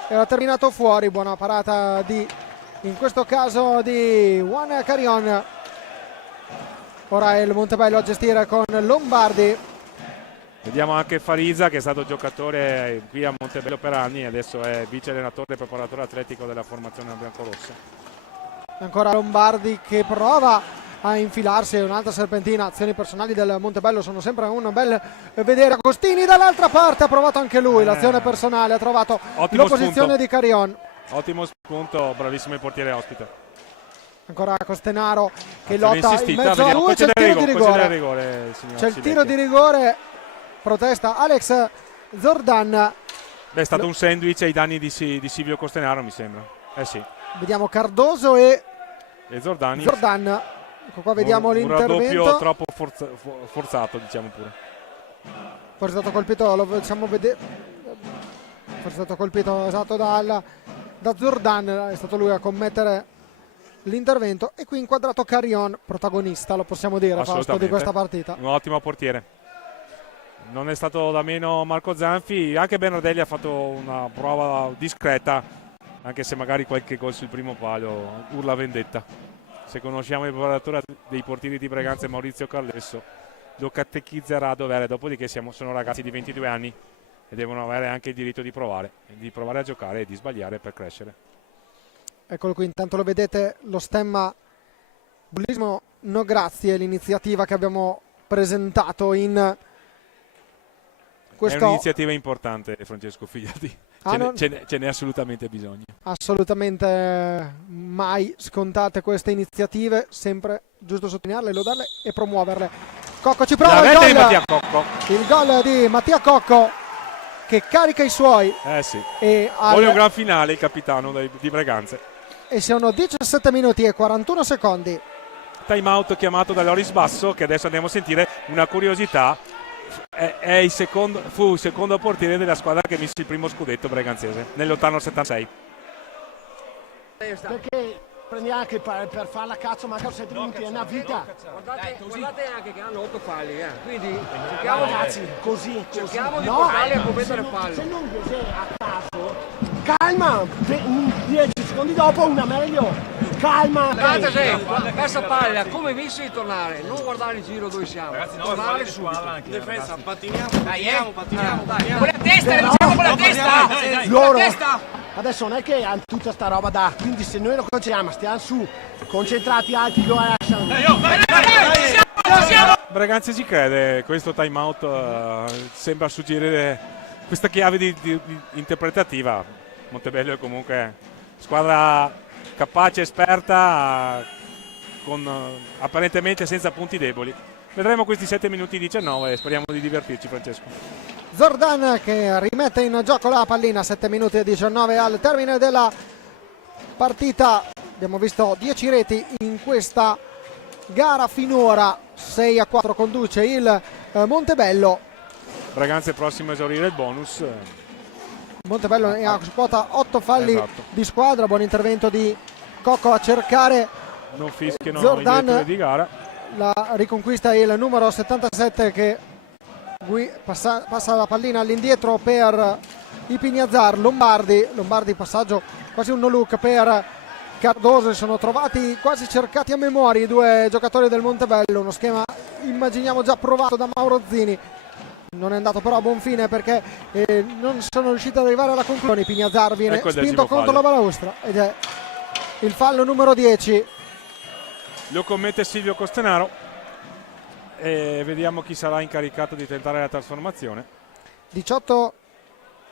era terminato fuori, buona parata in questo caso di Juan Carillon. Ora è il Montebello a gestire con Lombardi. Vediamo anche Fariza, che è stato giocatore qui a Montebello per anni e adesso è vice allenatore e preparatore atletico della formazione biancorossa. Ancora Lombardi che prova a infilarsi, un'altra serpentina. Azioni personali del Montebello sono sempre un bel vedere. Agostini dall'altra parte ha provato anche lui l'azione personale, ha trovato l'opposizione di Carillon. Ottimo spunto, bravissimo il portiere ospite. Ancora Costenaro che lotta in mezzo a due, c'è il tiro di rigore. C'è il tiro di rigore, protesta Alex Zordan. È stato un sandwich ai danni di Silvio Costenaro, mi sembra. Sì. Vediamo Cardoso e Zordan. Ecco qua, vediamo l'intervento. Un raddoppio troppo forzato, diciamo pure. Forse è stato colpito, lo facciamo vedere. Forse è stato colpito esatto da Zordan, è stato lui a commettere l'intervento. E qui inquadrato Carillon, protagonista, lo possiamo dire, Fausto, di questa partita. Un ottimo portiere. Non è stato da meno Marco Zanfi, anche Bernardelli ha fatto una prova discreta, anche se magari qualche gol sul primo palo urla vendetta. Se conosciamo il preparatore dei portieri di Braganza, Maurizio Carlesso, lo catechizzerà a dovere, dopodiché sono ragazzi di 22 anni e devono avere anche il diritto di provare a giocare e di sbagliare per crescere. Eccolo qui, intanto lo vedete lo stemma Bullismo no grazie, l'iniziativa che abbiamo presentato in È un'iniziativa importante, Francesco, fidati. Ce n'è assolutamente bisogno. Assolutamente mai scontate queste iniziative, sempre giusto sottolinearle, lodarle e promuoverle. Cocco ci prova, La rete di Mattia Cocco. Il gol di Mattia Cocco che carica i suoi. Sì. E vuole un gran finale il capitano di Breganze. E sono 17 minuti e 41 secondi. Time out chiamato da Loris Basso, che adesso andiamo a sentire. Una curiosità, fu il secondo portiere della squadra che mise il primo scudetto breganzese nel lontano 76. Perché prendi anche per fare la cazzo, mancano 7 minuti, è una vita. Guardate anche che hanno 8 falli, quindi Ragazzi, così. cerchiamo di portarli a commettere falli. Se non a caso, calma, 10 secondi dopo una meglio. Calma. Guardate se questa palla come visto di tornare, non guardare in giro dove siamo, tornare subito. In difesa, pattiniamo. Con la testa, diciamo con la testa. Loro adesso non è che hanno tutta sta roba da, quindi se noi lo concentriamo, stiamo su, concentrati, alti, lo lasciano. Breganze ci crede, questo time out sembra suggerire questa chiave di interpretativa. Montebello è comunque squadra capace, esperta, con apparentemente senza punti deboli. Vedremo questi 7 minuti 19 e speriamo di divertirci, Francesco. Zordan che rimette in gioco la pallina, 7 minuti e 19 al termine della partita. Abbiamo visto 10 reti in questa gara finora, 6-4 conduce il Montebello. Breganze prossimo a esaurire il bonus. Montebello è a quota 8 falli di squadra, buon intervento di Cocco a cercare non fischiano i Zordan. direttori di gara. La riconquista il numero 77 che passa la pallina all'indietro per i Pignazar. Lombardi passaggio quasi un no look per Cardoso. Sono trovati quasi cercati a memoria i due giocatori del Montebello, uno schema immaginiamo già provato da Mauro Zini. Non è andato però a buon fine perché non sono riusciti ad arrivare alla conclusione. Pignazar viene spinto contro la balaustra ed è il fallo numero 10. Lo commette Silvio Costenaro e vediamo chi sarà incaricato di tentare la trasformazione. 18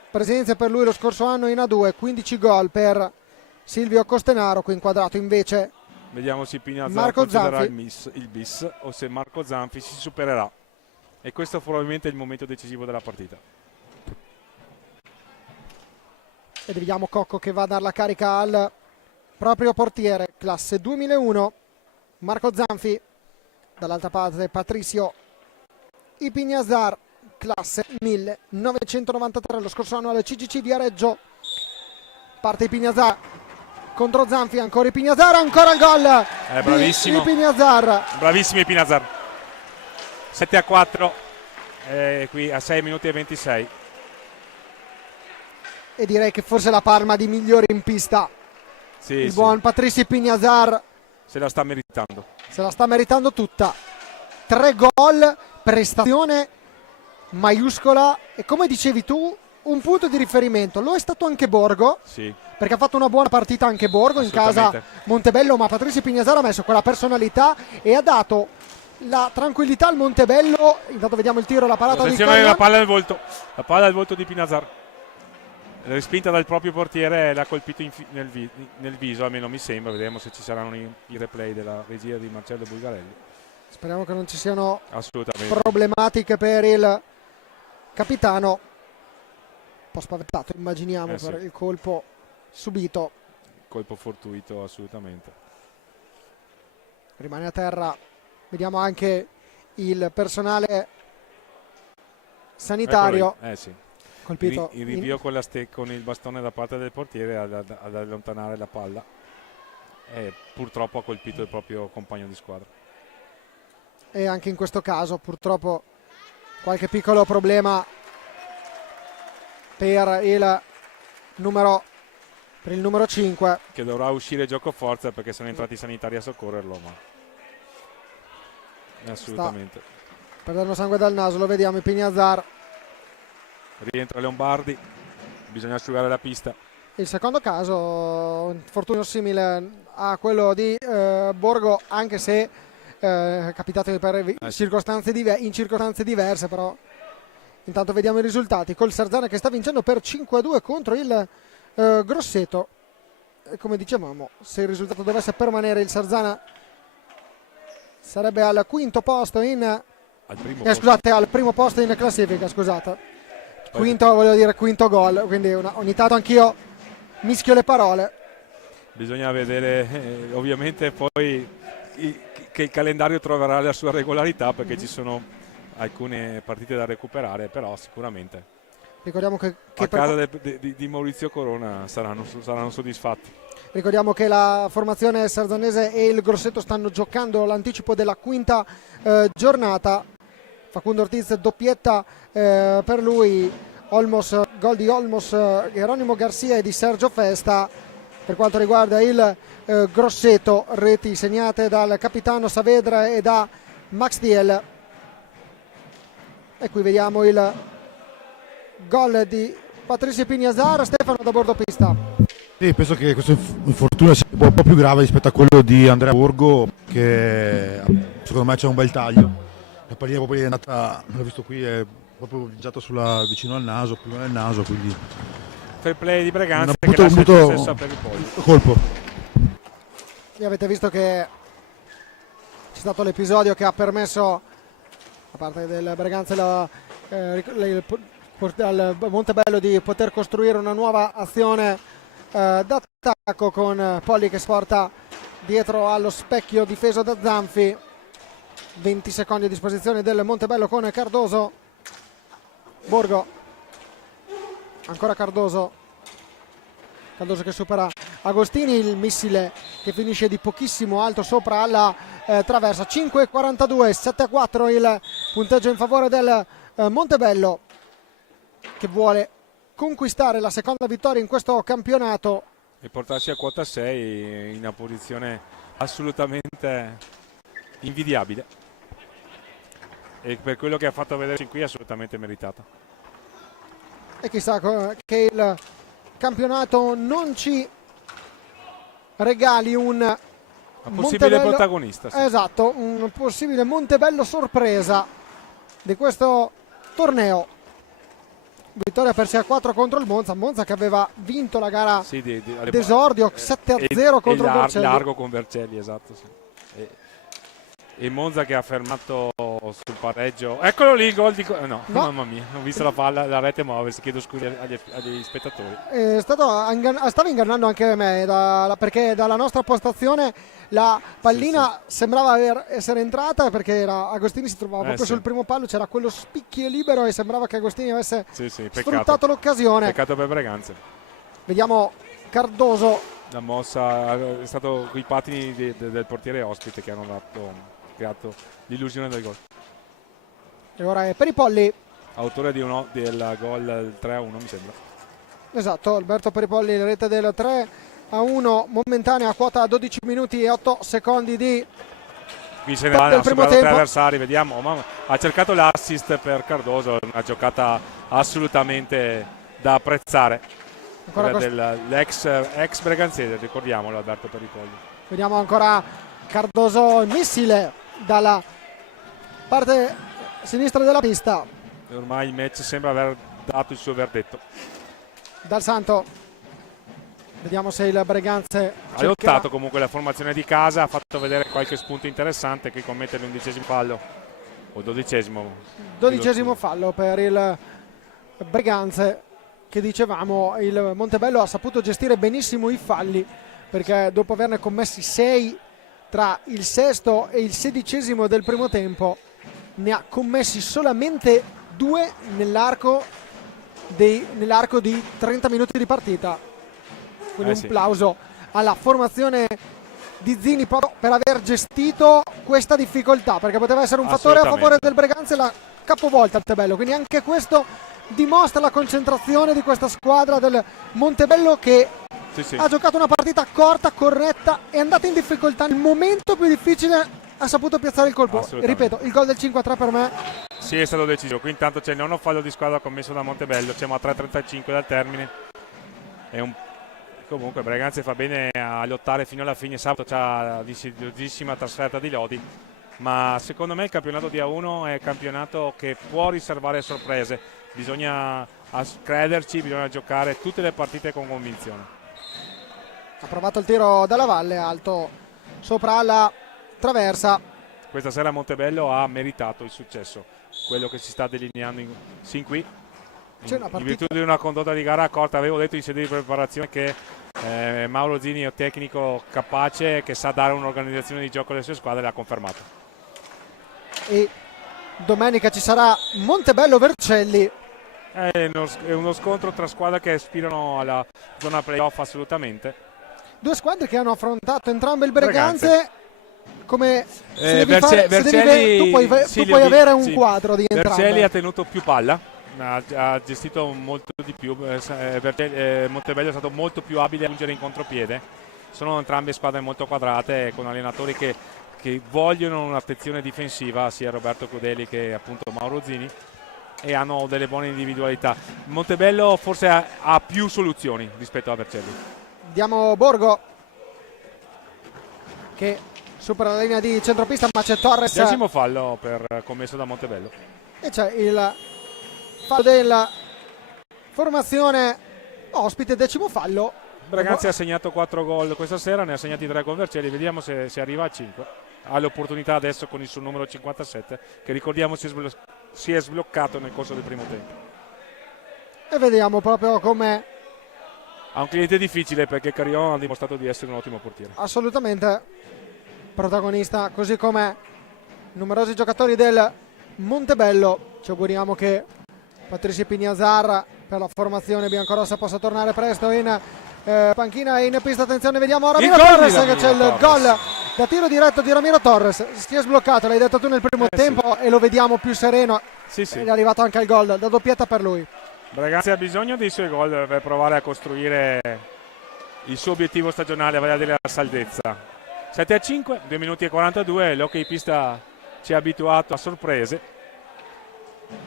presenze per lui lo scorso anno in A2, 15 gol per Silvio Costenaro. Qui inquadrato invece vediamo se Pignazar Marco concederà Zanfi. il bis o se Marco Zanfi si supererà, e questo probabilmente è il momento decisivo della partita. E vediamo Cocco che va a dare la carica al proprio portiere, classe 2001 Marco Zanfi. Dall'altra parte Patricio Ipignazar, classe 1993, lo scorso anno al CGC Viareggio. Parte Ipignazar contro Zanfi, ancora Ipignazar, ancora il gol bravissimo Ipignazar. Bravissimo Ipignazar. 7-4 qui a 6 minuti e 26. E direi che forse la Parma di migliori in pista. Il buon Patricio Ipignazar se la sta meritando. Se la sta meritando tutta. 3 gol, prestazione maiuscola e come dicevi tu un punto di riferimento. Lo è stato anche Borgo, perché ha fatto una buona partita anche Borgo in casa Montebello, ma Patricio Ipignazar ha messo quella personalità e ha dato la tranquillità al Montebello. Intanto vediamo il tiro, la parata di Collan. La palla al volto di Ipignazar, respinta dal proprio portiere, l'ha colpito nel viso, almeno mi sembra. Vedremo se ci saranno i replay della regia di Marcello Bulgarelli. Speriamo che non ci siano assolutamente problematiche per il capitano, un po' spaventato immaginiamo per il colpo subito. Colpo fortuito assolutamente. Rimane a terra, vediamo anche il personale sanitario. Colpito il rinvio con il bastone da parte del portiere ad allontanare la palla e purtroppo ha colpito il proprio compagno di squadra. E anche in questo caso purtroppo qualche piccolo problema per il numero 5, che dovrà uscire gioco forza perché sono entrati i sanitari a soccorrerlo, ma assolutamente sta perdendo sangue dal naso. Lo vediamo in Pignazar. Rientra Lombardi, bisogna asciugare la pista. Il secondo caso, un infortunio simile a quello di Borgo, anche se capitato in circostanze diverse, però intanto vediamo i risultati, col Sarzana che sta vincendo per 5-2 contro il Grosseto. E come dicevamo, se il risultato dovesse permanere, il Sarzana sarebbe al quinto posto al primo posto in classifica, scusate. Quinto, volevo dire quinto gol, quindi ogni tanto anch'io mischio le parole. Bisogna vedere ovviamente poi che il calendario troverà la sua regolarità, perché ci sono alcune partite da recuperare, però sicuramente ricordiamo che a casa di Maurizio Corona saranno soddisfatti. Ricordiamo che la formazione sarzanese e il Grosseto stanno giocando l'anticipo della quinta giornata. Facundo Ortiz doppietta per lui, Olmos, gol di Olmos, Geronimo Garcia e di Sergio Festa. Per quanto riguarda il Grosseto, reti segnate dal capitano Saavedra e da Max Diel. E qui vediamo il gol di Patricio Pignazar. Stefano da bordo pista. Sì, penso che questo infortunio sia un po' più grave rispetto a quello di Andrea Borgo, che secondo me c'è un bel taglio. La pallina proprio è andata, l'ho visto qui, è proprio viaggiato vicino al naso, prima del naso, quindi Fair play di Breganze che lascia il possesso per il Poli. colpo. E avete visto che c'è stato l'episodio che ha permesso da parte del Breganze al Montebello di poter costruire una nuova azione d'attacco, con Polli che sporta dietro allo specchio difeso da Zanfi. 20 secondi a disposizione del Montebello con Cardoso. Borgo, ancora Cardoso che supera Agostini, il missile che finisce di pochissimo alto sopra alla traversa. 5-42, 7-4 il punteggio in favore del Montebello, che vuole conquistare la seconda vittoria in questo campionato E portarsi a quota 6 in una posizione assolutamente invidiabile, e per quello che ha fatto vedere fin qui assolutamente meritata. E chissà che il campionato non ci regali un possibile protagonista, sì. Esatto, un possibile Montebello sorpresa di questo torneo. Vittoria per 6-4 contro il Monza che aveva vinto la gara d'esordio 7-0 contro il Vercelli. Largo con Vercelli, esatto, sì. E Monza che ha fermato sul pareggio. Eccolo lì il gol di... No, mamma mia, ho visto la palla, la rete muoversi, chiedo scusa agli spettatori. Stava ingannando anche me, perché dalla nostra postazione la pallina sembrava essere entrata, perché Agostini si trovava proprio sul primo palo, c'era quello spicchio libero e sembrava che Agostini avesse sfruttato l'occasione. Peccato per Breganze. Vediamo Cardoso. La mossa è stato quei patini del portiere ospite che hanno creato l'illusione del gol. E ora è Peripolli, autore del gol 3-1, mi sembra. Esatto, Alberto Peripolli, la rete del 3-1 momentanea, quota 12 minuti e 8 secondi di qui se ne va, ha superato 3 avversari, vediamo. Ha cercato l'assist per Cardoso, una giocata assolutamente da apprezzare. L'ex breganzese, ricordiamolo, Alberto Peripolli. Vediamo ancora Cardoso, missile dalla parte sinistra della pista. E ormai il match sembra aver dato il suo verdetto. Dal Santo, vediamo se il Breganze ha lottato comunque la formazione di casa, ha fatto vedere qualche spunto interessante, che commette l'11° fallo o 12° fallo per il Breganze, che dicevamo il Montebello ha saputo gestire benissimo i falli, perché dopo averne commessi 6 tra il sesto e il 16° del primo tempo, ne ha commessi solamente 2 nell'arco di 30 minuti di partita. Quindi un plauso alla formazione di Zini proprio per aver gestito questa difficoltà, perché poteva essere un fattore a favore del Breganze la capovolta al Montebello. Quindi anche questo dimostra la concentrazione di questa squadra del Montebello, che ha giocato una partita corta, corretta, è andata in difficoltà nel momento più difficile, ha saputo piazzare il colpo. Ripeto, il gol del 5-3 per me sì, è stato decisivo. Qui intanto c'è il nono fallo di squadra commesso da Montebello, siamo a 3:35 dal termine. È un Comunque Breganze fa bene a lottare fino alla fine. Sabato c'ha la dissidiosissima trasferta di Lodi, ma secondo me il campionato di A1 è un campionato che può riservare sorprese. Bisogna crederci, bisogna giocare tutte le partite con convinzione. Ha provato il tiro dalla valle, alto sopra la traversa. Questa sera Montebello ha meritato il successo, quello che si sta delineando sin qui. In virtù di una condotta di gara accorta. Avevo detto in sede di preparazione che Mauro Zini è un tecnico capace, che sa dare un'organizzazione di gioco alle sue squadre, l'ha confermato. E domenica ci sarà Montebello-Vercelli. È uno scontro tra squadre che aspirano alla zona playoff assolutamente. Due squadre che hanno affrontato entrambe il Breganze. Come se Vercelli, tu puoi avere un quadro di entrambe. Vercelli ha tenuto più palla, ha gestito molto di più. Montebello è stato molto più abile a giungere in contropiede. Sono entrambe squadre molto quadrate, con allenatori che vogliono un'attenzione difensiva, sia Roberto Crudeli che appunto Mauro Zini, e hanno delle buone individualità. Montebello forse ha più soluzioni rispetto a Vercelli. Diamo Borgo che supera la linea di centropista, ma c'è Torres. 10° fallo commesso da Montebello. E c'è il fallo della formazione ospite, 10° fallo. Breganze ha segnato 4 gol questa sera, ne ha segnati 3 con Vercelli. Vediamo se arriva a 5. Ha l'opportunità adesso con il suo numero 57, che ricordiamo si è sbloccato nel corso del primo tempo. E vediamo proprio come ha un cliente difficile, perché Carion ha dimostrato di essere un ottimo portiere. Assolutamente protagonista, così come numerosi giocatori del Montebello. Ci auguriamo che Patricio Pignazar per la formazione biancorossa possa tornare presto in panchina e in pista. Attenzione, vediamo Ramiro Torres, che c'è il gol da tiro diretto di Ramiro Torres. Si è sbloccato, l'hai detto tu nel primo tempo, sì. E lo vediamo più sereno. Sì. Ed è arrivato anche il gol da doppietta per lui. Breganze ha bisogno dei suoi gol per provare a costruire il suo obiettivo stagionale, vale a dire la salvezza. 7-5, 2 minuti e 42. L'hockey pista ci ha abituato a sorprese.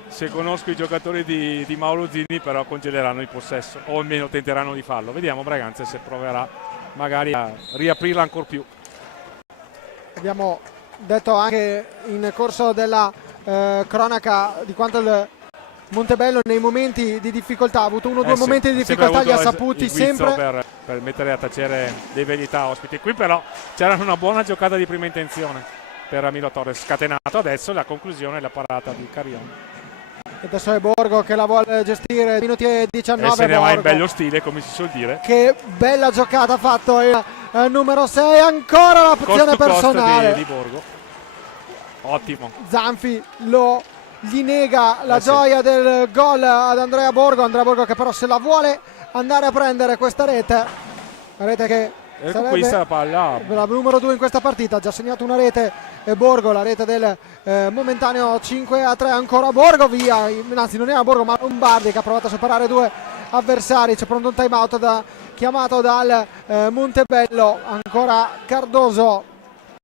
Se conosco i giocatori di Mauro Zini, però congeleranno il possesso, o almeno tenteranno di farlo. Vediamo Breganze se proverà magari a riaprirla ancora più. Abbiamo detto anche in corso della cronaca di quanto il Montebello nei momenti di difficoltà ha avuto uno o due momenti di difficoltà, li ha saputi sempre per mettere a tacere le verità ospiti. Qui però c'era una buona giocata di prima intenzione per Ramiro Torres, scatenato. Adesso la conclusione, la parata di Carion. E adesso è Borgo che la vuole gestire, minuti e 19. E se ne Borgo, va in bello stile, come si suol dire. Che bella giocata ha fatto il numero 6, ancora l'azione personale di Borgo. Ottimo. Zanfi gli nega la gioia del gol ad Andrea Borgo che però se la vuole andare a prendere questa rete che conquista la palla, la numero 2 in questa partita. Ha già segnato una rete Borgo, la rete del momentaneo 5-3. Ancora Borgo, via, anzi non era Borgo ma Lombardi che ha provato a superare 2 avversari. C'è pronto un time out chiamato dal Montebello. Ancora Cardoso,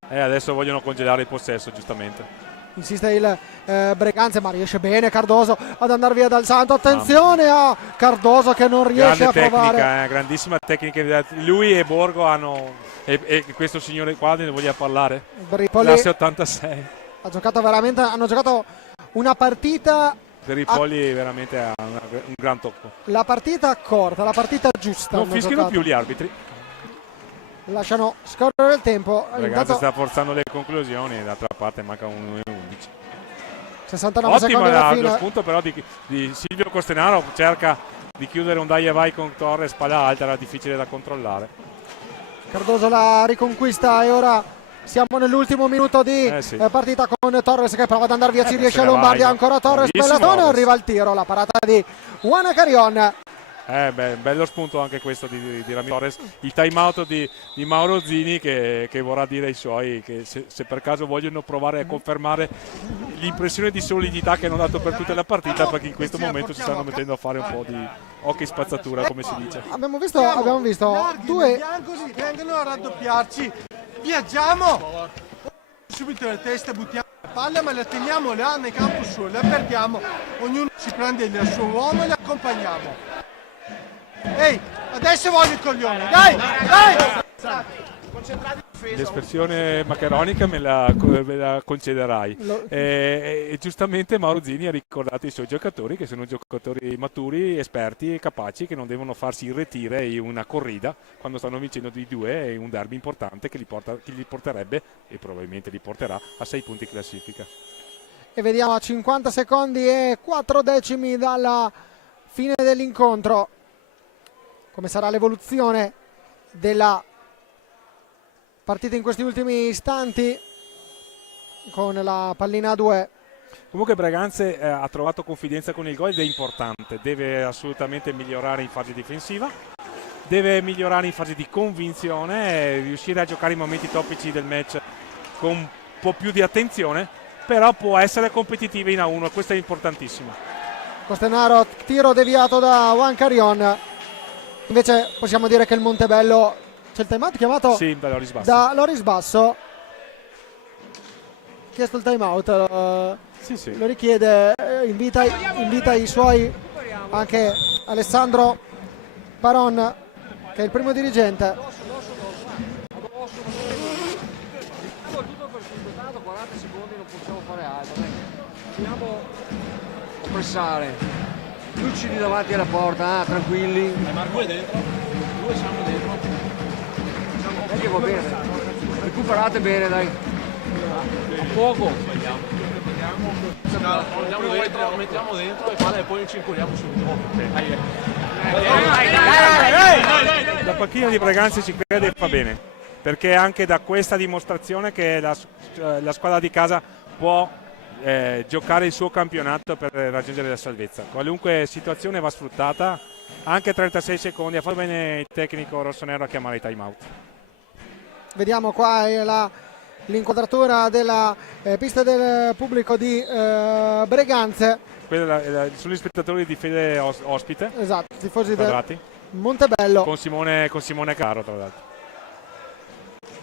adesso vogliono congelare il possesso, giustamente. Insiste il Breganze, ma riesce bene Cardoso ad andare via dal Santo. Attenzione a Cardoso che non riesce a provare. Tecnica, grandissima tecnica. Lui e Borgo hanno, e questo signore qua ne voglia parlare, classe 86. Hanno giocato una partita. Ripoli veramente ha un gran tocco. La partita corta, la partita giusta. Non fischiano più gli arbitri. Lasciano scorrere il tempo. Breganze sta forzando le conclusioni, d'altra parte manca 1-11. 69 secondi alla fine. Lo spunto però di Silvio Costenaro, cerca di chiudere un dai e vai con Torres, palla alta, era difficile da controllare. Cardoso la riconquista e ora siamo nell'ultimo minuto di partita con Torres che prova ad andare via, ci riesce a Lombardi, ancora Torres, bella zona, arriva il tiro, la parata di Juan Carion. Bello spunto anche questo di Ramiro Torres. Il time out di Mauro Zini che vorrà dire ai suoi che se per caso vogliono provare a confermare l'impressione di solidità che hanno dato per tutta la partita, perché in questo momento si stanno mettendo a fare un po' di hockey spazzatura, come si dice. Abbiamo visto due biancosi vengono a raddoppiarci, viaggiamo subito le teste, buttiamo la palla ma la teniamo là nel campo suo, la perdiamo, ognuno si prende il suo uomo e la accompagniamo. Ehi, Adesso voglio il coglione, dai, dai! L'espressione maccheronica me la concederai. E giustamente Mauro Zini ha ricordato i suoi giocatori, che sono giocatori maturi, esperti e capaci, che non devono farsi irretire in una corrida quando stanno vincendo di 2 in un derby importante che li porterebbe, e probabilmente li porterà, a 6 punti in classifica. E vediamo a 50 secondi e 4 decimi dalla fine dell'incontro come sarà l'evoluzione della partita in questi ultimi istanti con la pallina a 2. Comunque Breganze ha trovato confidenza con il gol ed è importante, deve assolutamente migliorare in fase difensiva, deve migliorare in fase di convinzione, riuscire a giocare i momenti topici del match con un po' più di attenzione, però può essere competitiva in A1, questo è importantissimo. Costenaro, tiro deviato da Juan Carion, invece possiamo dire che il Montebello, c'è il time out chiamato? Sì, da Loris Basso, chiesto il time out, sì. Lo richiede, invita i suoi, anche Alessandro Paron che è il primo dirigente. 40 secondi non possiamo fare altro, dobbiamo pressare, lucidi davanti alla porta, tranquilli. Marco è dentro, due siamo dentro. Che va bene, recuperate bene, dai. A poco. Lo mettiamo dentro e poi ci incuriamo subito. La panchina di Breganze ci crede e fa bene, perché anche da questa dimostrazione che la squadra di casa può giocare il suo campionato per raggiungere la salvezza. Qualunque situazione va sfruttata, anche 36 secondi, ha fatto bene il tecnico rossonero a chiamare i time out. Vediamo qua l'inquadratura della pista del pubblico di Breganze. Sono gli spettatori di Fede ospite. Esatto, tifosi Quadrati. del Montebello. Con Simone Caro, tra l'altro,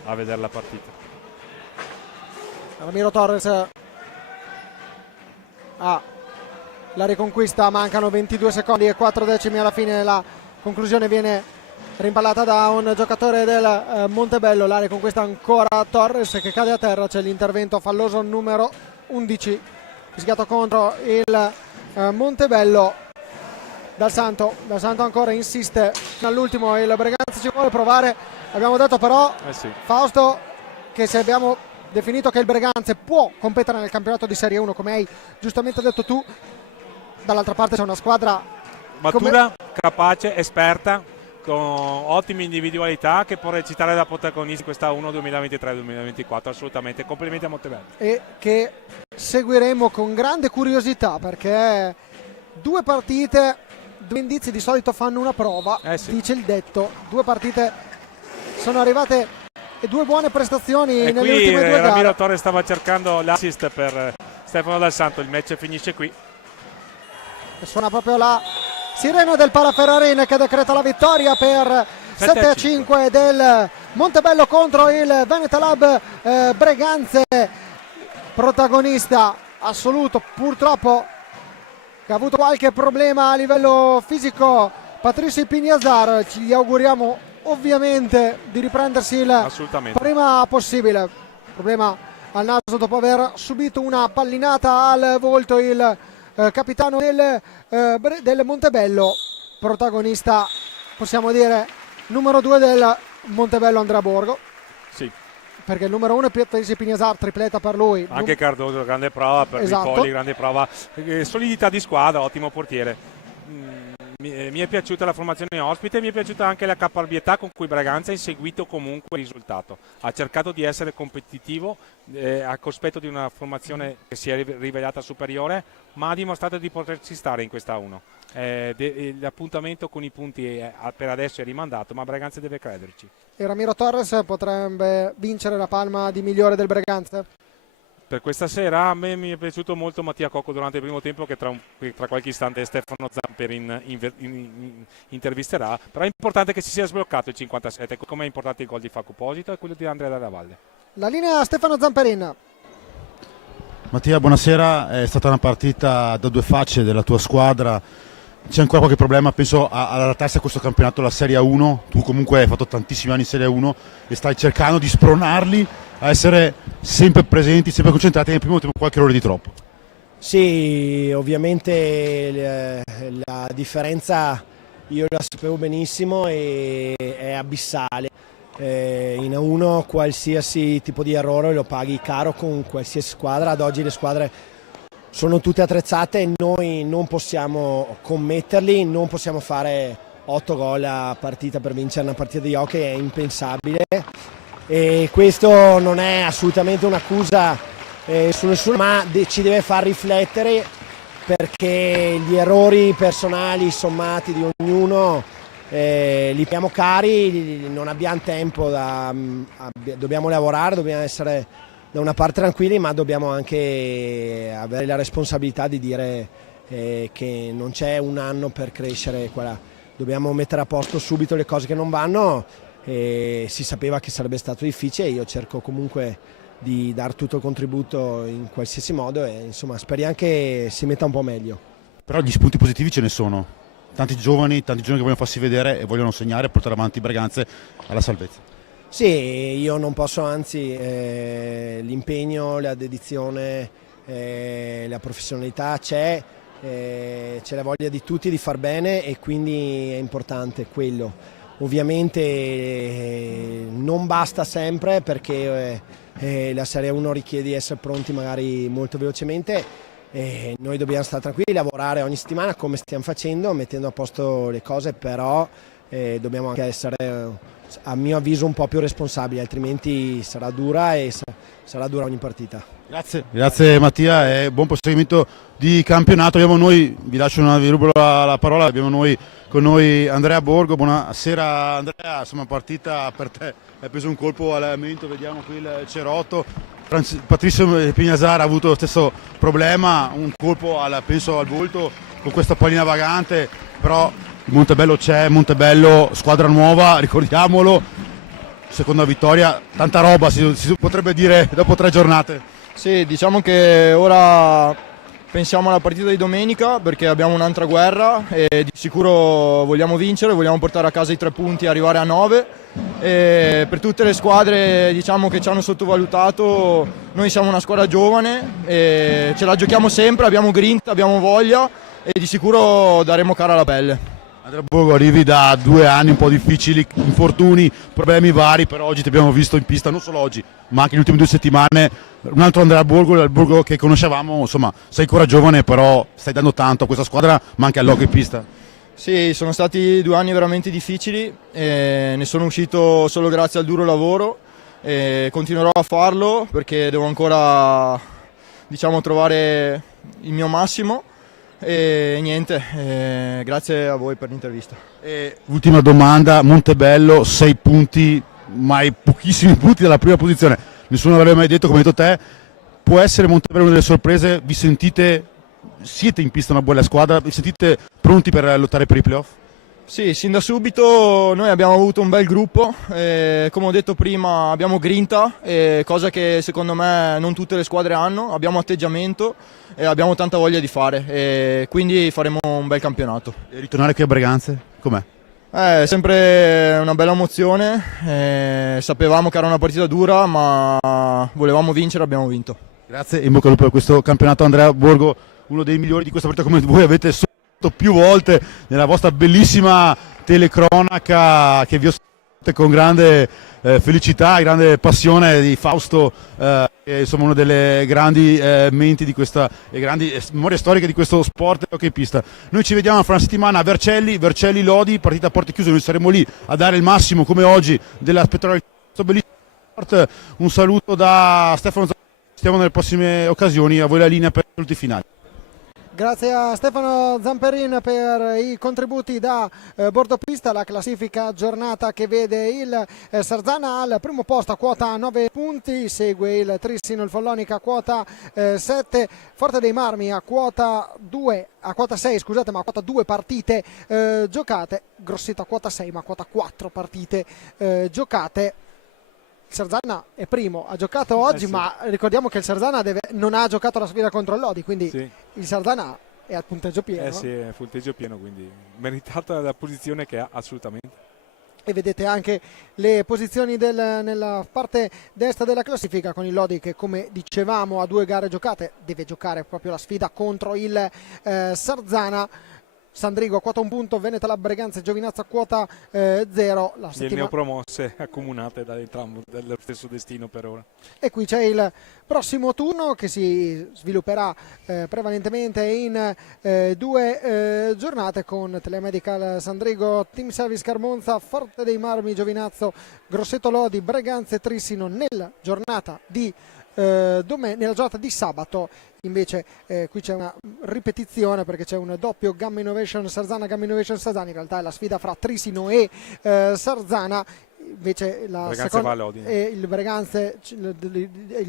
a vedere la partita. Ramiro Torres la riconquista, mancano 22 secondi e 4 decimi alla fine, la conclusione viene rimpallata da un giocatore del Montebello, la riconquista ancora Torres che cade a terra, c'è l'intervento falloso numero 11 fischiato contro il Montebello. Dal Santo ancora insiste fino all'ultimo, il Breganze ci vuole provare, abbiamo detto però sì. Fausto che se abbiamo definito che il Breganze può competere nel campionato di Serie 1 come hai giustamente detto tu, dall'altra parte c'è una squadra matura, capace, esperta, con ottime individualità, che può recitare da protagonista in questa 1 2023-2024, assolutamente. Complimenti a Montebello. E che seguiremo con grande curiosità, perché 2 partite, 2 indizi di solito fanno una prova, sì. Dice il detto, 2 partite sono arrivate e 2 buone prestazioni e nelle ultime 2 gare. Ramiro Torres stava cercando l'assist per Stefano Dal Santo, il match finisce qui. E suona proprio la sirena del Paraferrarin che decreta la vittoria per 7-5 del Montebello contro il Veneta Lab Breganze, protagonista assoluto purtroppo, che ha avuto qualche problema a livello fisico, Patricio Ipignazar. Ci auguriamo ovviamente di riprendersi il prima possibile. Problema al naso dopo aver subito una pallinata al volto il capitano del Montebello, protagonista possiamo dire numero 2 del Montebello, Andrea Borgo. Sì. Perché il numero 1 è Patricio Ipignazar, tripleta per lui. Anche Cardoso, grande prova per Riccoli, grande prova, solidità di squadra, ottimo portiere. Mi è piaciuta la formazione ospite, mi è piaciuta anche la caparbietà con cui Braganza ha inseguito comunque il risultato. Ha cercato di essere competitivo a cospetto di una formazione che si è rivelata superiore, ma ha dimostrato di poterci stare in questa 1. L'appuntamento con i punti per adesso è rimandato, ma Braganza deve crederci. E Ramiro Torres potrebbe vincere la palma di migliore del Breganze? Per questa sera a me mi è piaciuto molto Mattia Cocco durante il primo tempo, che tra qualche istante Stefano Zamperin intervisterà, però è importante che si sia sbloccato il 57, come è importante il gol di Facu Posito e quello di Andrea Dalla Valle. La linea a Stefano Zamperin. Mattia, buonasera, è stata una partita da 2 facce della tua squadra, c'è ancora qualche problema, penso, ad adattarsi a questo campionato, la Serie 1. Tu comunque hai fatto tantissimi anni in Serie 1 e stai cercando di spronarli a essere sempre presenti, sempre concentrati, nel primo tempo qualche errore di troppo. Sì, ovviamente la differenza io la sapevo benissimo e è abissale. In A1 qualsiasi tipo di errore lo paghi caro con qualsiasi squadra. Ad oggi le squadre sono tutte attrezzate e noi non possiamo commetterli, non possiamo fare 8 gol a partita per vincere una partita di hockey, è impensabile. E questo non è assolutamente un'accusa su nessuno, ma ci deve far riflettere, perché gli errori personali sommati di ognuno li paghiamo cari, non abbiamo tempo, dobbiamo lavorare, dobbiamo essere da una parte tranquilli, ma dobbiamo anche avere la responsabilità di dire che non c'è un anno per crescere, dobbiamo mettere a posto subito le cose che non vanno. Si sapeva che sarebbe stato difficile, io cerco comunque di dare tutto il contributo in qualsiasi modo e insomma speriamo che si metta un po' meglio. Però gli spunti positivi ce ne sono, tanti giovani che vogliono farsi vedere e vogliono segnare e portare avanti Breganze alla salvezza. Sì, io non posso, anzi l'impegno, la dedizione, la professionalità c'è la voglia di tutti di far bene e quindi è importante quello. Ovviamente non basta sempre, perché la Serie 1 richiede di essere pronti magari molto velocemente. Noi dobbiamo stare tranquilli, lavorare ogni settimana come stiamo facendo, mettendo a posto le cose, però dobbiamo anche essere, a mio avviso, un po' più responsabili, altrimenti sarà dura e sarà dura ogni partita. Grazie Mattia e buon proseguimento di campionato. Vi lascio vi rubo la parola, con noi Andrea Borgo. Buonasera Andrea, insomma partita per te, hai preso un colpo al mento, vediamo qui il cerotto. Patrizio Pignasara ha avuto lo stesso problema, un colpo penso al volto con questa pallina vagante, però il Montebello c'è, Montebello squadra nuova, ricordiamolo, seconda vittoria, tanta roba si potrebbe dire dopo 3 giornate. Sì, diciamo che ora pensiamo alla partita di domenica, perché abbiamo un'altra guerra e di sicuro vogliamo vincere, vogliamo portare a casa i 3 punti e arrivare a 9. E per tutte le squadre, diciamo, che ci hanno sottovalutato, noi siamo una squadra giovane e ce la giochiamo sempre, abbiamo grinta, abbiamo voglia e di sicuro daremo cara alla pelle. Andrea Borgo, arrivi da 2 anni un po' difficili, infortuni, problemi vari, però oggi ti abbiamo visto in pista, non solo oggi, ma anche le ultime 2 settimane. Un altro Andrea Borgo, il Borgo che conoscevamo, insomma, sei ancora giovane, però stai dando tanto a questa squadra, ma anche all'hockey pista. Sì, sono stati 2 anni veramente difficili, e ne sono uscito solo grazie al duro lavoro e continuerò a farlo perché devo ancora, diciamo, trovare il mio massimo. E niente, grazie a voi per l'intervista. Ultima domanda, Montebello 6 punti, mai pochissimi punti dalla prima posizione, nessuno l'avrebbe mai detto, come hai detto te. Può essere Montebello una delle sorprese? Siete in pista una buona squadra, vi sentite pronti per lottare per i playoff? Sì, sin da subito noi abbiamo avuto un bel gruppo, come ho detto prima abbiamo grinta, cosa che secondo me non tutte le squadre hanno, abbiamo atteggiamento e abbiamo tanta voglia di fare, e quindi faremo un bel campionato. E ritornare qui a Breganze, com'è? È sempre una bella emozione, sapevamo che era una partita dura ma volevamo vincere, abbiamo vinto. Grazie, in bocca al lupo per questo campionato Andrea Borgo, uno dei migliori di questa partita, come voi avete sotto più volte nella vostra bellissima telecronaca che vi ho con grande felicità e grande passione di Fausto, che è insomma una delle grandi menti di questa e grandi memorie storiche di questo sport e hockey pista. Noi ci vediamo fra una settimana a Vercelli Lodi, partita a porte chiuse, noi saremo lì a dare il massimo come oggi della spettacolarità di questo bellissimo sport. Un saluto da Stefano Zamperin, stiamo nelle prossime occasioni, a voi la linea per i saluti finali. Grazie a Stefano Zamperin per i contributi da bordopista. La classifica giornata che vede il Sarzana al primo posto a quota 9 punti, segue il Trissino, il Follonica a quota 7, Forte dei Marmi a quota 6, scusate, ma a quota 2 partite giocate, Grosseto a quota 6 ma a quota 4 partite giocate. Il Sarzana è primo, ha giocato oggi, sì. Ma ricordiamo che il Sarzana non ha giocato la sfida contro il Lodi, quindi sì. Il Sarzana è al punteggio pieno. Sì, è punteggio pieno, quindi meritata la posizione che ha assolutamente. E vedete anche le posizioni nella parte destra della classifica con il Lodi che, come dicevamo, a 2 gare giocate deve giocare proprio la sfida contro il Sarzana. Sandrigo quota 1 punto, Veneta Lab Breganze, Giovinazza quota 0. Le neopromosse accomunate da entrambi dello stesso destino per ora. E qui c'è il prossimo turno che si svilupperà prevalentemente in 2 giornate con Telemedical Sandrigo, Team Service Carmonza, Forte dei Marmi Giovinazzo, Grosseto Lodi, Breganze Trissino nella giornata di sabato. Invece qui c'è una ripetizione perché c'è un doppio Gamma Innovation Sarzana. Gamma Innovation Sarzana in realtà è la sfida fra Trissino e Sarzana. Invece la seconda il Breganze,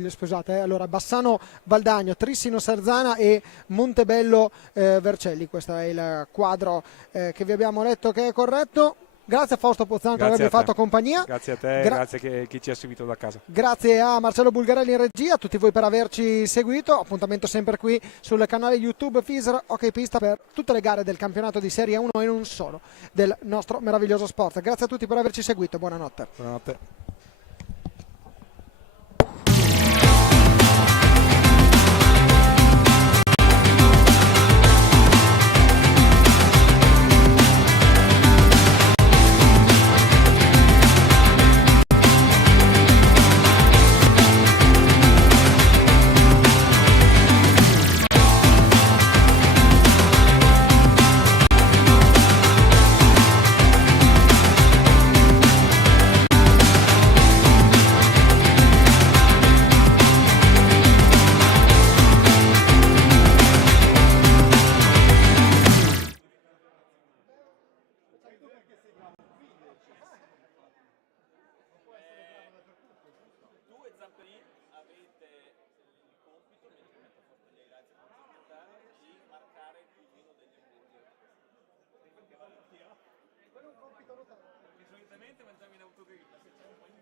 scusate, allora Bassano Valdagno, Trissino Sarzana e Montebello Vercelli. Questo è il quadro che vi abbiamo letto, che è corretto. Grazie a Fausto Pozzano per avermi fatto compagnia. Grazie a te, grazie a chi ci ha seguito da casa. Grazie a Marcello Bulgarelli in regia, a tutti voi per averci seguito. Appuntamento sempre qui sul canale YouTube FISR Hockey Pista per tutte le gare del campionato di Serie 1 e non solo del nostro meraviglioso sport. Grazie a tutti per averci seguito, buonanotte. Buonanotte. Solitamente mangiamo in autogrill, se c'è un po' di